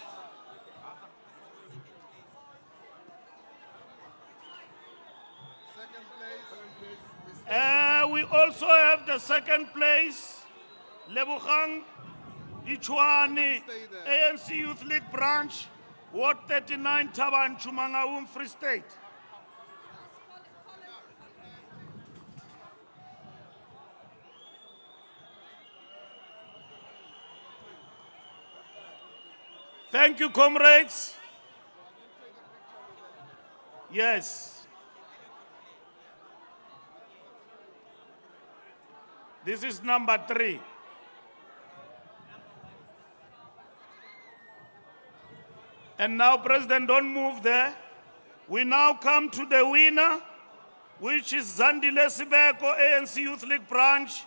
We also have the second place, Lebugang Ichwani, ANC Youth League branch, Ward 39, Taban, Chumangaum, Free State. Thank you, comrades. Yes. This is number 3. And now, President, don't move there. We now come to the winner, which is Zandile Sibeko, ANC Youth League branch,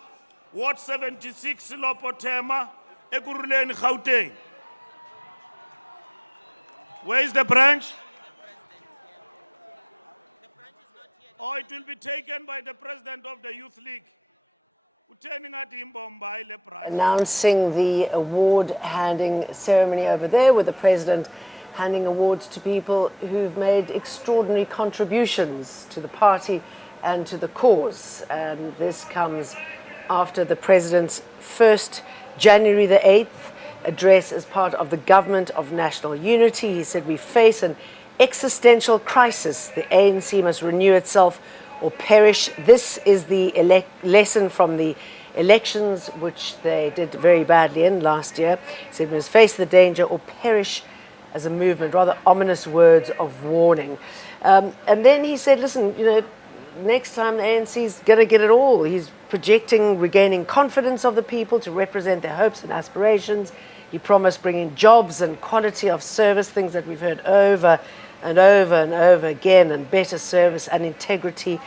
Ward 76, Lopotema, Ekuruleni, Gauteng. Where is the branch? Oh, it will be taken by the President of the Youth League. Announcing the award handing ceremony over there, with the President handing awards to people who've made extraordinary contributions to the party and to the cause. And this comes after the President's first January the 8th address as part of the Government of National Unity. He said, "We face an existential crisis. The ANC must renew itself or perish." This is the lesson from the elections, which they did very badly in last year. He said, "We must face the danger or perish as a movement." Rather ominous words of warning. And then he said, listen, next time the ANC is going to get it all. He's projecting regaining confidence of the people to represent their hopes and aspirations. He promised bringing jobs and quality of service, things that we've heard over and over and over again, and better service and integrity,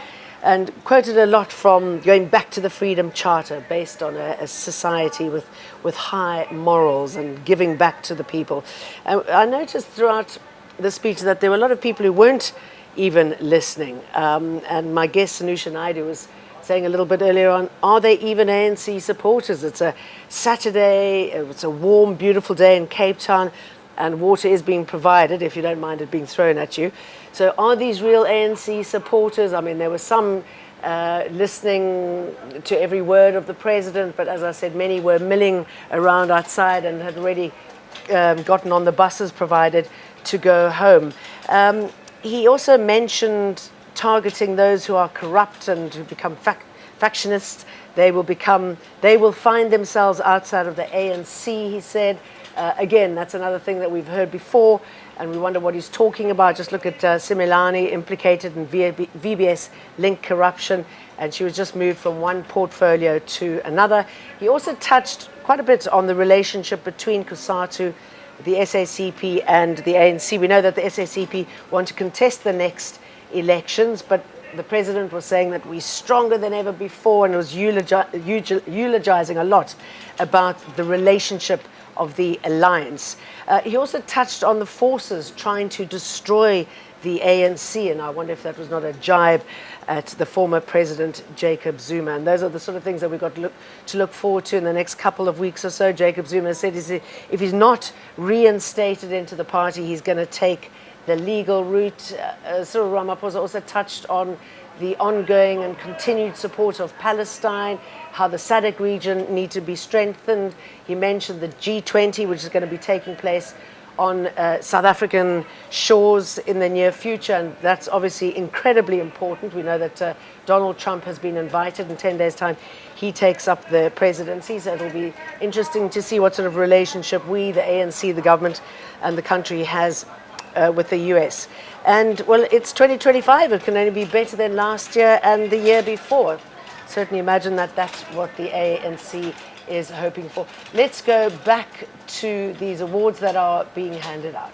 and quoted a lot from going back to the Freedom Charter, based on a society with high morals and giving back to the people. And I noticed throughout the speech that there were a lot of people who weren't even listening. And my guest, Sanusha Naidu, was saying a little bit earlier on, are they even ANC supporters? It's a Saturday, it's a warm, beautiful day in Cape Town. and water is being provided, if you don't mind it being thrown at you. So are these real ANC supporters? I mean, there were some listening to every word of the president, but as I said, many were milling around outside and had already gotten on the buses provided to go home. He also mentioned targeting those who are corrupt and who become factionists. They will find themselves outside of the ANC, he said. Again, that's another thing that we've heard before, and we wonder what he's talking about. Just look at Similani, implicated in VBS-linked corruption, and she was just moved from one portfolio to another. He also touched quite a bit on the relationship between COSATU, the SACP, and the ANC. We know that the SACP want to contest the next elections, but the president was saying that we're stronger than ever before, and was eulogizing a lot about the relationship of the alliance. He also touched on the forces trying to destroy the ANC, and I wonder if that was not a jibe at the former president, Jacob Zuma. And those are the sort of things that we've got to look forward to in the next couple of weeks or so. Jacob Zuma said if he's not reinstated into the party, he's going to take the legal route. Cyril Ramaphosa also touched on the ongoing and continued support of Palestine, how the SADC region need to be strengthened. He mentioned the G20, which is going to be taking place on South African shores in the near future, and that's obviously incredibly important. We know that Donald Trump has been invited. In 10 days' time, he takes up the presidency, so it'll be interesting to see what sort of relationship we, the ANC, the government, and the country has with the US. And, well, it's 2025. It can only be better than last year and the year before. Certainly imagine that that's what the ANC is hoping for. Let's go back to these awards that are being handed out.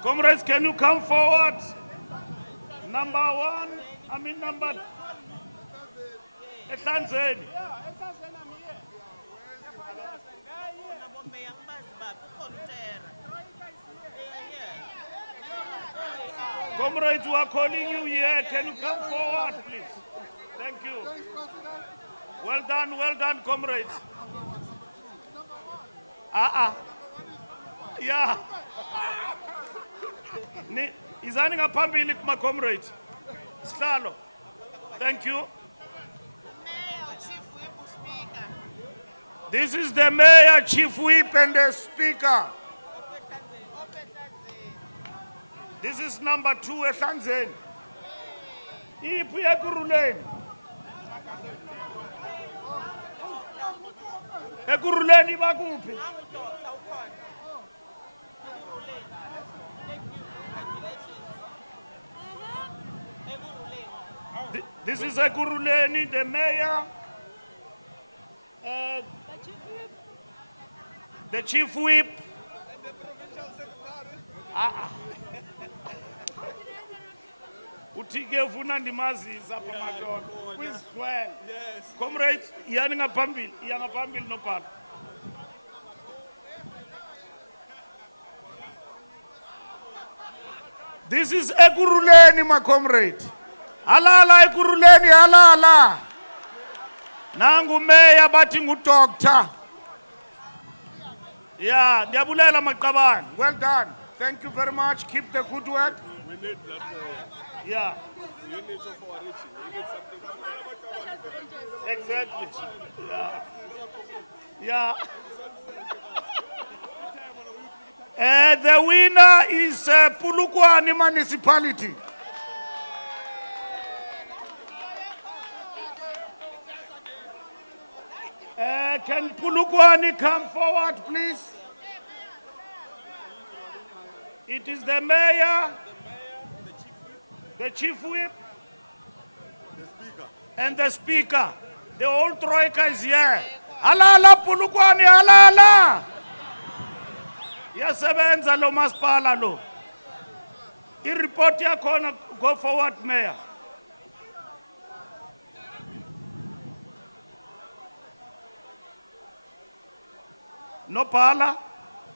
Comrades, can you come forward? Number one, number... Ehlanzeni. Comrades, we are calling you here. Can you come forward, please? Thank you. Well done, comrades. Yeah. Izani ngaphambili kuma comrades. Sihlalo. Thank you. This is the mayor, chief whip, and the speaker. This is number 2, Ehlanzeni. Iphi ekuruleni. Ekuruleni bakuphi? This is Ekuruleni, the mayor, the chief whip, and the provincial secretary. Utike ufuna ndimazisa apha madoda. Kwiswele. Yes. Comrades, yani ngaphambili nophala. This is Ekuruleni, my comrade. Alala Ekuruleni, alala. Nangu meya bathi ngudoctor. Yeah, ndiyabulela maqabane. Well done. Thank you very much. Keep the good work. We need that. Yeah. Units of our reaching. We need something. Exactly. Yeah. Yeah. The winner is Pulukwani municipality. Can Pulukwani come forward, please? It is the mayor, the chief whip, and the speaker. The whole troika is here. Alala Pulukwani, alala! Yasebenza lo masipala lo. I-report yakhona Go forward, Mayor. Nopala,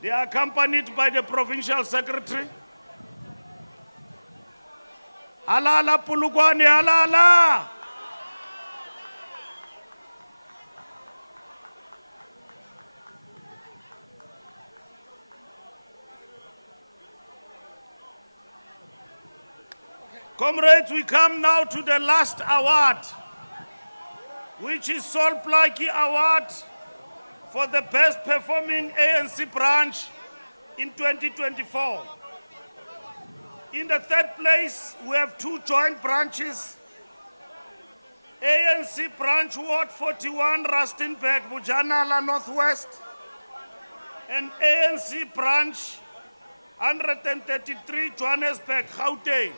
they are accompanied by the provincial secretary. Alala Pulugwane, alala. Comrades, we come now to the last award, which is Sol Plaatje Award for the best performing ANC branch in 2024. In the third place, we have two joint branches. ANC branch Ward 41, Rustenburg, Bujanala Northwest, and ANC branch 133, Johannesburg, Gauteng.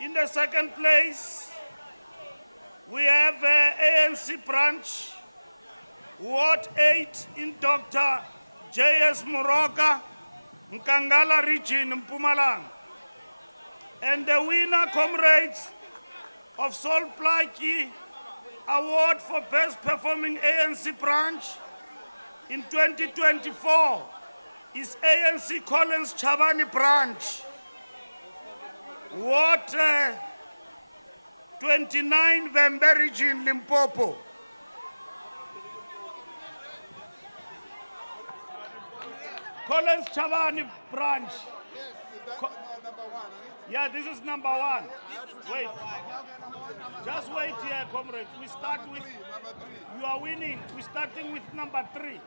In the second place, we have ANC branch Ward 8 in Dr. J.S. Moroka, Nkangala region, Mpumalanga. And the winner, comrades, of Sol Plaatje Award for Best Performing ANC Branch in 2024 is ANC Collins Chabani Branch, Ward 29, Vembe region, Limpopo. Collins Chabani Branch. Yeah, this is number one. Wait. Just wait here, comrades. We start with, you are winning. We're starting with number 3.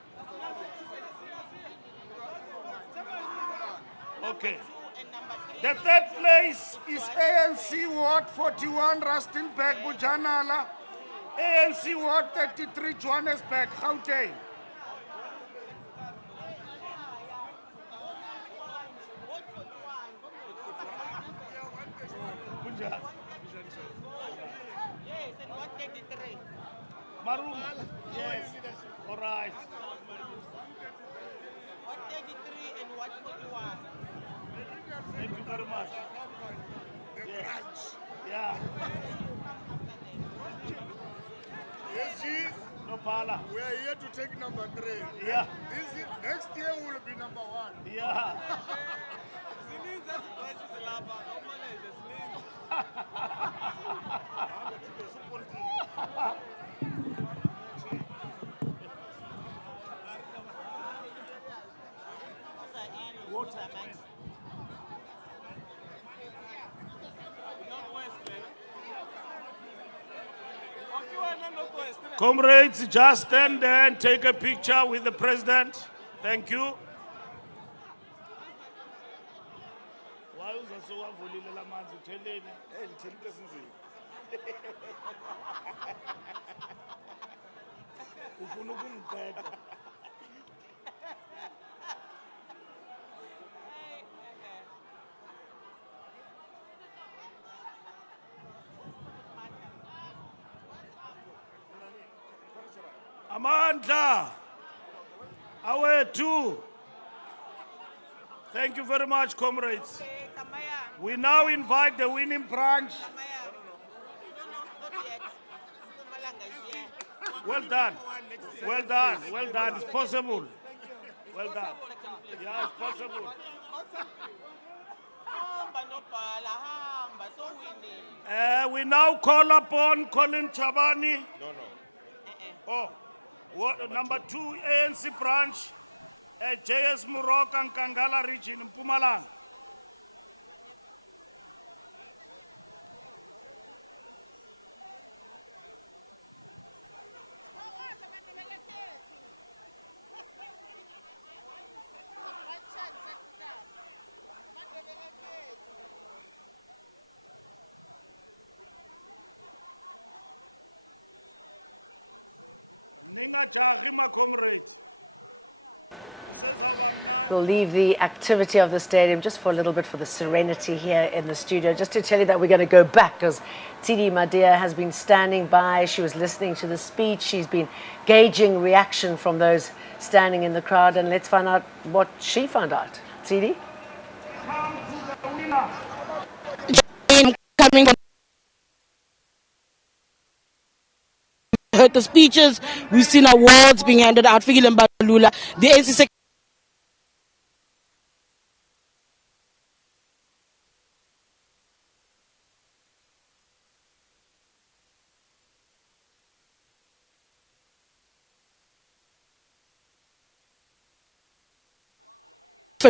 Okay. The third place is ANC Ward 41, Rustenburg, Bujanala. ANC Ward 33, Johannesburg, Gauteng. Maroon, yes, all right. What 33 and what 41? Thank you very much. The Yes. branch. Yeah. Yes, Chief. No pala. We are here to take number 3. Yeah. Next year will be number 1. Yeah. Comrades, just stand there and take a picture with the president. Thank you. Amandla, our two. Thank you very much, comrades. We now invite the winning branch. Well done. Well done. Well done. It's possible. Well done. Yeah, it's possible. We now call upon Colin Chabani. Oh, what, number 2 ANC branch, J.S. Moroka and Nkangala region in Mpumalanga. Ninga jahi ma comrade. We'll leave the activity of the stadium just for a little bit for the serenity here in the studio. Just to tell you that we're going to go back because Tsidi Madia has been standing by. She was listening to the speech. She's been gauging reaction from those standing in the crowd. And let's find out what she found out. Tsidi? heard the speeches. We've seen awards being handed out. Fikile Mbalula, the ANC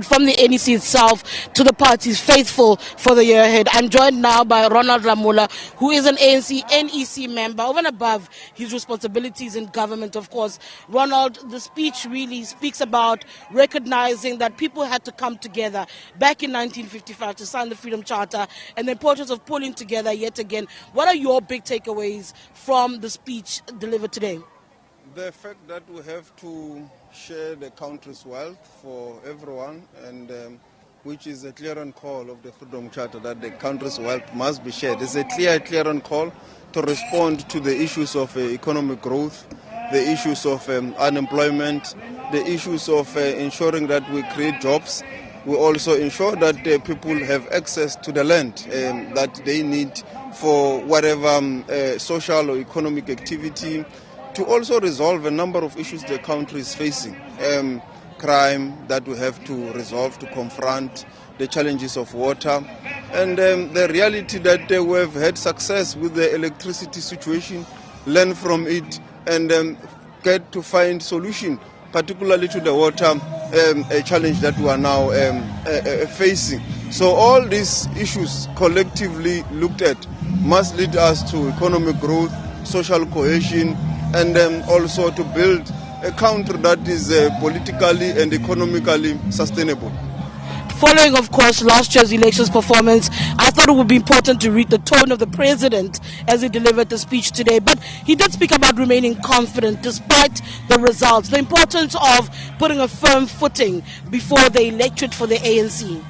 from the NEC itself to the parties faithful for the year ahead. I'm joined now by Ronald Lamola, who is an ANC NEC member, over and above his responsibilities in government, of course. Ronald, the speech really speaks about recognizing that people had to come together back in 1955 to sign the Freedom Charter and the importance of pulling together yet again. What are your big takeaways from the speech delivered today? The fact that we have to share the country's wealth for everyone, and which is a clear call of the Freedom Charter, that the country's wealth must be shared. It's a clear call to respond to the issues of economic growth, the issues of unemployment, the issues of ensuring that we create jobs. We also ensure that people have access to the land that they need for whatever social or economic activity, to also resolve a number of issues the country is facing. Crime that we have to resolve, to confront the challenges of water, and the reality that we have had success with the electricity situation, learn from it, and get to find solution, particularly to the water a challenge that we are now facing. So all these issues collectively looked at must lead us to economic growth, social cohesion, and also to build a country that is politically and economically sustainable. Following, of course, last year's elections performance, I thought it would be important to read the tone of the president as he delivered the speech today. But he did speak about remaining confident despite the results, the importance of putting a firm footing before the electorate for the ANC.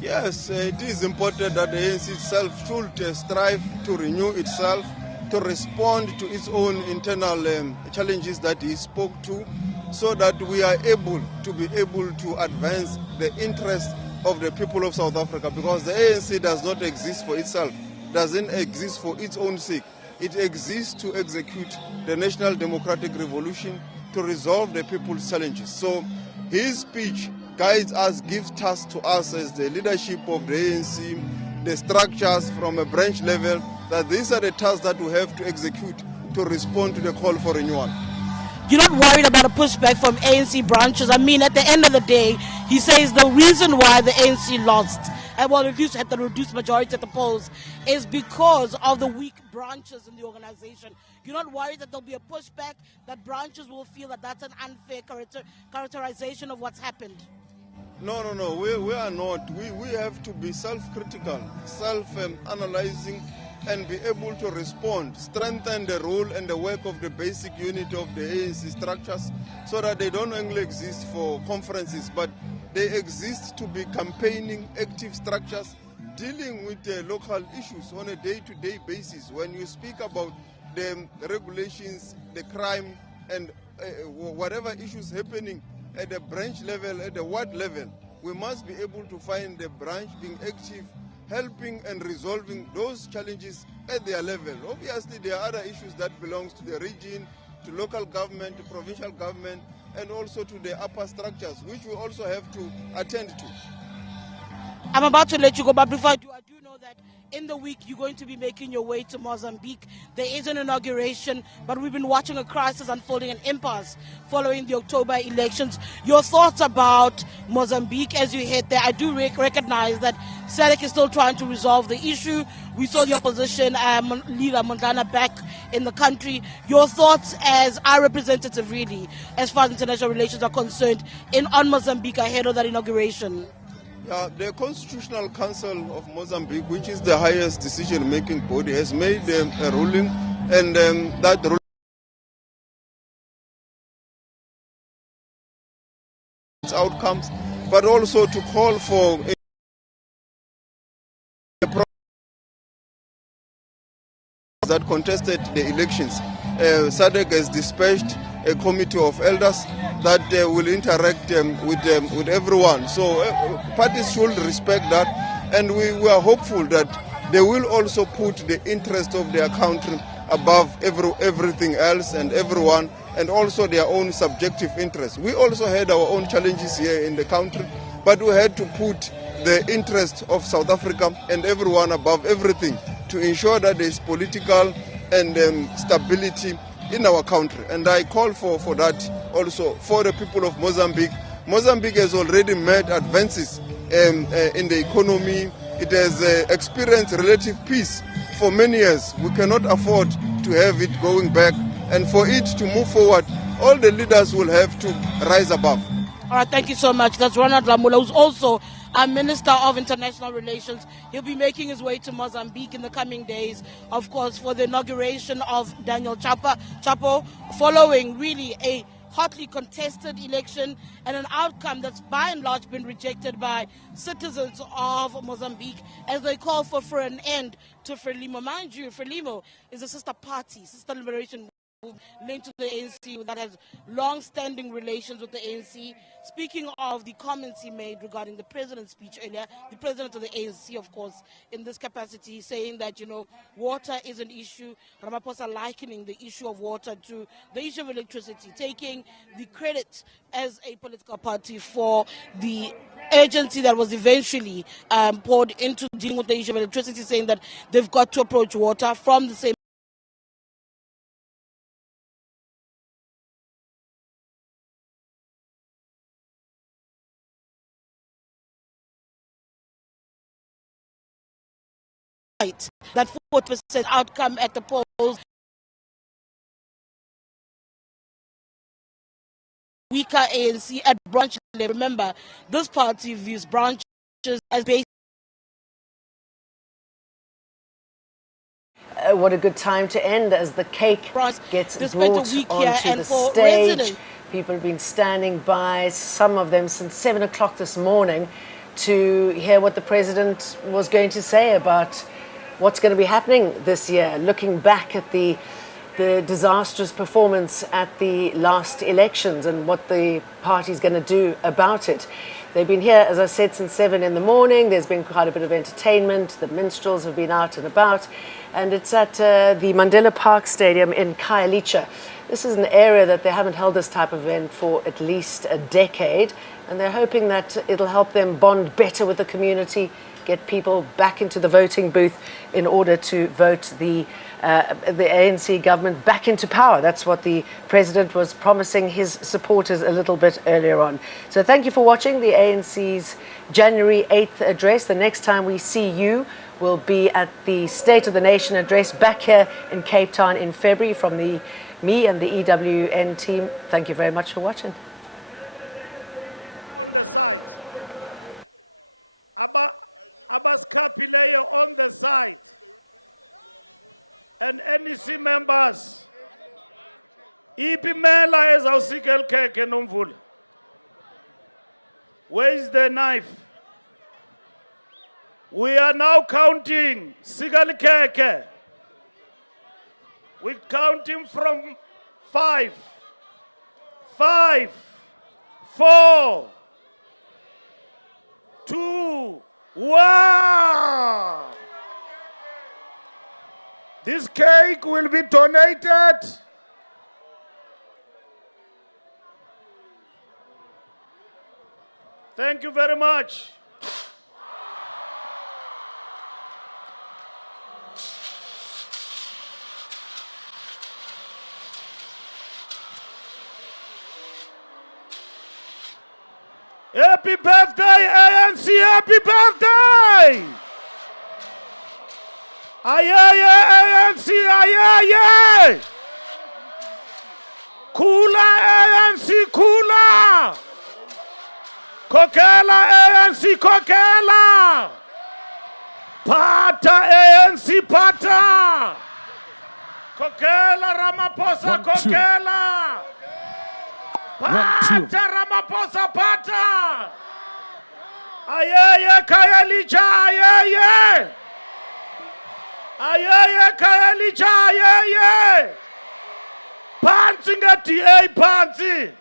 Yes, it is important that the ANC itself should strive to renew itself, to respond to its own internal challenges that he spoke to, so that we are able to advance the interests of the people of South Africa, because the ANC does not exist for itself, doesn't exist for its own sake. It exists to execute the national democratic revolution, to resolve the people's challenges. So his speech guides us, gives tasks to us as the leadership of the ANC, the structures from a branch level, that these are the tasks that we have to execute to respond to the call for renewal. You're not worried about a pushback from ANC branches? I mean, at the end of the day, he says the reason why the ANC lost, and well, at least had the reduced majority at the polls, is because of the weak branches in the organization. You're not worried that there'll be a pushback, that branches will feel that that's an unfair characterization of what's happened? No, we are not. We have to be self-critical, self-analyzing, and be able to respond, strengthen the role and the work of the basic unit of the ANC structures, so that they don't only exist for conferences, but they exist to be campaigning active structures, dealing with the local issues on a day-to-day basis. When you speak about the regulations, the crime, and whatever issues happening at the branch level, at the ward level, we must be able to find the branch being active, helping and resolving those challenges at their level. Obviously, there are other issues that belong to the region, to local government, to provincial government, and also to the upper structures, which we also have to attend to. I'm about to let you go, but before I do know that in the week you're going to be making your way to Mozambique. There is an inauguration, but we've been watching a crisis unfolding, an impasse following the October elections. Your thoughts about Mozambique as you head there? I do recognize that SADC is still trying to resolve the issue. We saw the opposition leader Mondlane back in the country. Your thoughts as our representative, really, as far as international relations are concerned, on Mozambique ahead of that inauguration? The Constitutional Council of Mozambique, which is the highest decision-making body, has made a ruling, and that ruling outcomes, but also to call for that contested the elections. SADC has dispatched a committee of elders that will interact with everyone. So parties should respect that, and we are hopeful that they will also put the interest of their country above everything else and everyone, and also their own subjective interests. We also had our own challenges here in the country, but we had to put the interest of South Africa and everyone above everything to ensure that there is political and stability in our country. And I call for that also for the people of Mozambique. Mozambique has already made advances in the economy. It has experienced relative peace for many years. We cannot afford to have it going back. And for it to move forward, all the leaders will have to rise above. All right, thank you so much. That's Ronald Lamula, who's also a Minister of International Relations. He'll be making his way to Mozambique in the coming days, of course, for the inauguration of Daniel Chapo, following really a hotly contested election and an outcome that's by and large been rejected by citizens of Mozambique as they call for an end to Frelimo. Mind you, Frelimo is a sister party, sister liberation linked to the ANC that has long-standing relations with the ANC. Speaking of the comments he made regarding the president's speech earlier, the president of the ANC, of course, in this capacity, saying that, water is an issue. Ramaphosa likening the issue of water to the issue of electricity, taking the credit as a political party for the urgency that was eventually poured into dealing with the issue of electricity, saying that they've got to approach water from the same that 4% outcome at the polls. Weaker ANC at branch level. Remember, this party views branches as basic. What a good time to end as the cake gets brought onto the stage. Residents. People have been standing by, some of them since 7 o'clock this morning, to hear what the president was going to say about what's going to be happening this year, looking back at the disastrous performance at the last elections and what the party's going to do about it. They've been here, as I said, since 7 in the morning. There's been quite a bit of entertainment. The minstrels have been out and about. And it's at the Mandela Park Stadium in Khayelitsha. This is an area that they haven't held this type of event for at least a decade. And they're hoping that it'll help them bond better with the community, get people back into the voting booth in order to vote the ANC government back into power. That's what the president was promising his supporters a little bit earlier on. So thank you for watching the ANC's January 8th address. The next time we see you will be at the State of the Nation address back here in Cape Town in February. From me and the EWN team, thank you very much for watching. On the side. Abaskapileyo on the side. And NEC members, ipimela ezawusika keke nomvula. Where is the knife? We are now counting Sigal Keke. We're counting from 5, 4, 2, 1. This cake will be donated Thank you very much. Happy birthday, ANC! Happy birthday! Aye, ANC! Aye! Kula, ANC! Kula! Kokela, ANC! Kokela! Pata, ANC! Pata! Kokela, Ramaphosa! Kokela! Pata, Ramaphosa! Pata! Aye, Khayelitsha! Aye! Aye, Khayelitsha! Aye! Phansi nge-DA phansi!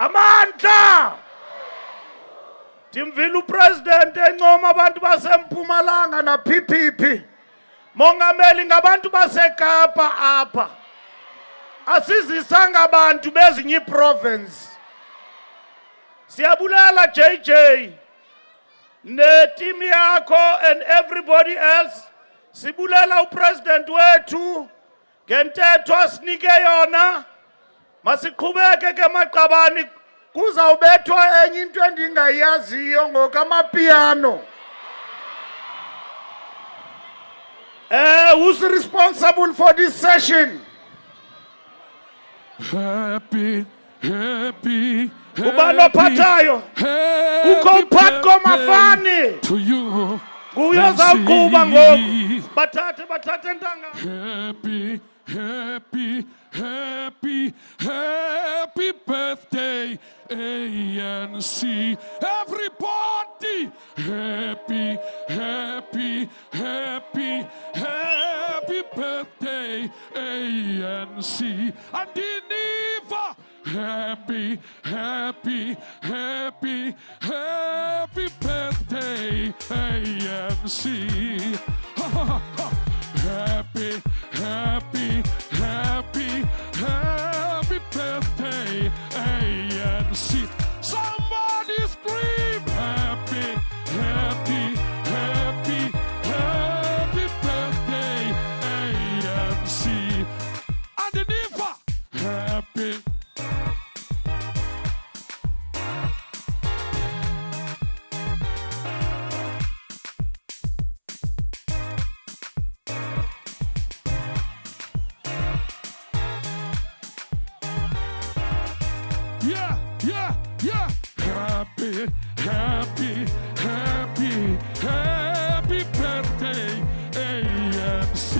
Amandla! Ndimvile upresident encoma abantu baseMpumalanga na-PPP Mongameli ngabantu baseKapa apha. Asizisanga abantu bezinye iprovince. Siyabulela JJ. Ne team yakho and everybody else. Sibulela upresident wethu. Ngentetho asinike yona. Masiqhubeke ke maqabani. Kuzawubethwa enye into endingayaziyo ngokamapiano. Who's responsible for this session? Happy, happy, Ubano patayo. Uko patko mafani. To you. Kuyoza kuba ngoku. Batate ntanga. Happy, happy, happy, happy birthday, ANC. Everybody, happy, happy, happy, happy birthday, ANC. And Geneva, happy, happy, happy, happy birthday, ANC. Happy, happy, happy, happy birthday, ANC. Somebody scream, happy, happy, happy, happy birthday, ANC. Underneath, happy. Yeah, yeah, yeah. Happy, happy, happy, happy birthday, ANC.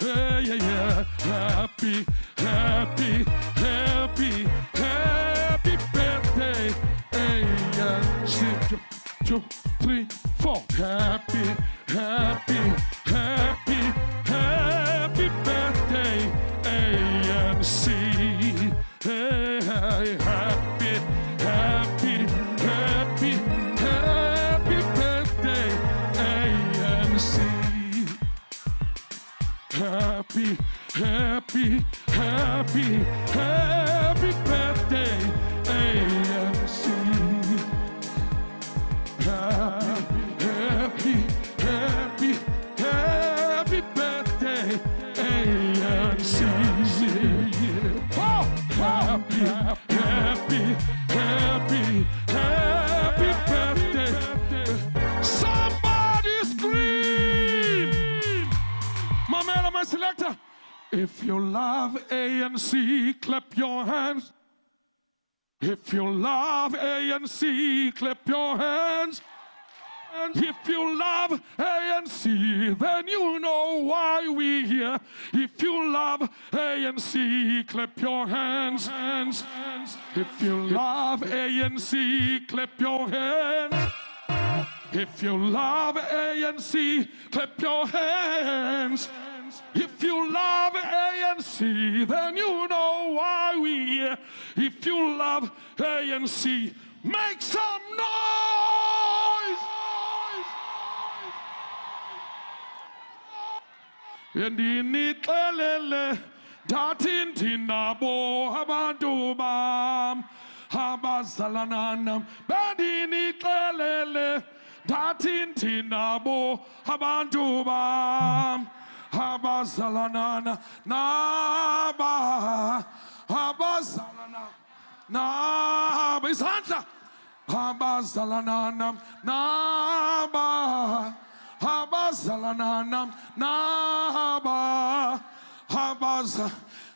Yeah, yeah, yeah. Happy, happy, happy, happy birthday, ANC. 2, 3, 4. Happy, happy, happy, happy birthday, ANC. Hey, hey, happy, happy, happy, happy birthday, ANC. Happy, happy, happy, happy birthday, ANC. Happy, happy, happy, happy birthday, ANC. Oh, happy, happy, happy, happy birthday. Somebody scream. Mamela, my selector. If you love ANC, clap your hands. If you love ANC, clap your hands. And if you love ANC, then you know why we're here. If you love ANC, clap your hands. If you love ANC, clap your hands. If you love ANC, clap your hands. If you love ANC, then you know why we're here. If you love ANC, make some noise! Ndinikelele ndathi nabo abantu bam abazalana nam bendinikelele ndathi nabo abantu bam abazalana naba abazalana naba isandla abazalana nam naba abazalana nam naba abaza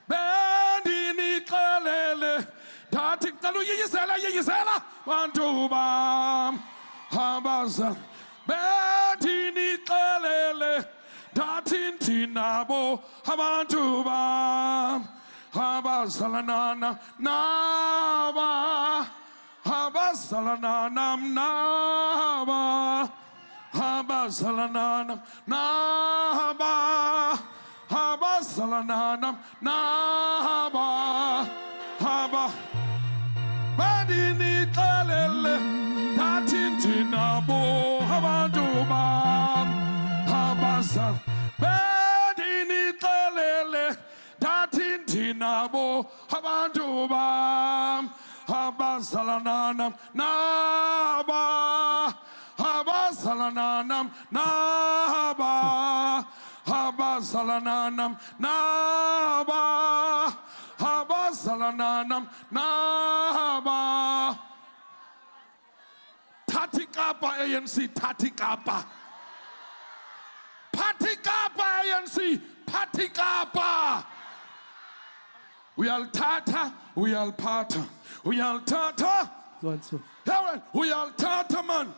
bendinikelele ndathi cela uyiyisela bantu bam abaza bendinikelele ndathi nabo abantu bam abazalana naba abazalana nam naba abazalana nam naba abazalana nam naba aba bendinikelele ndathi nabo abantu bam abazalana Bedinitelele datintinabo abantu bam abazalananam naba abazalananam naba abazalananam naba abazalananam naba Tatikapa ANC Tatikapa Patikapa ANC Patikapa We are Tata we are Pata we are Tata we are Tata man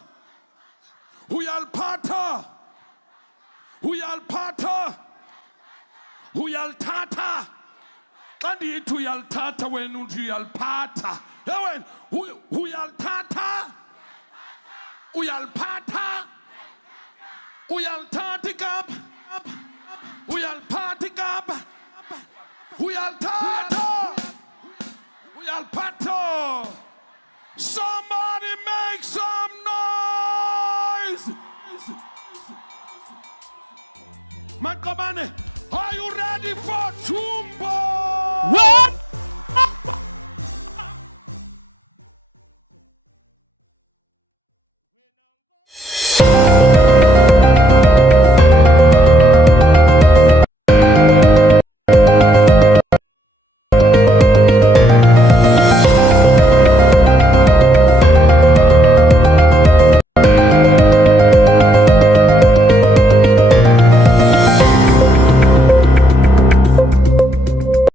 we are Pata we are Pata we are Tata Kandi itu yal Tata when you yal Pata we are Tata Uyalpata, Uyaltatikap, Uyalpatikap, Uyaltata, Uyalpato. Somebody make some noise. Makobane, are you ready for Tumbo? What?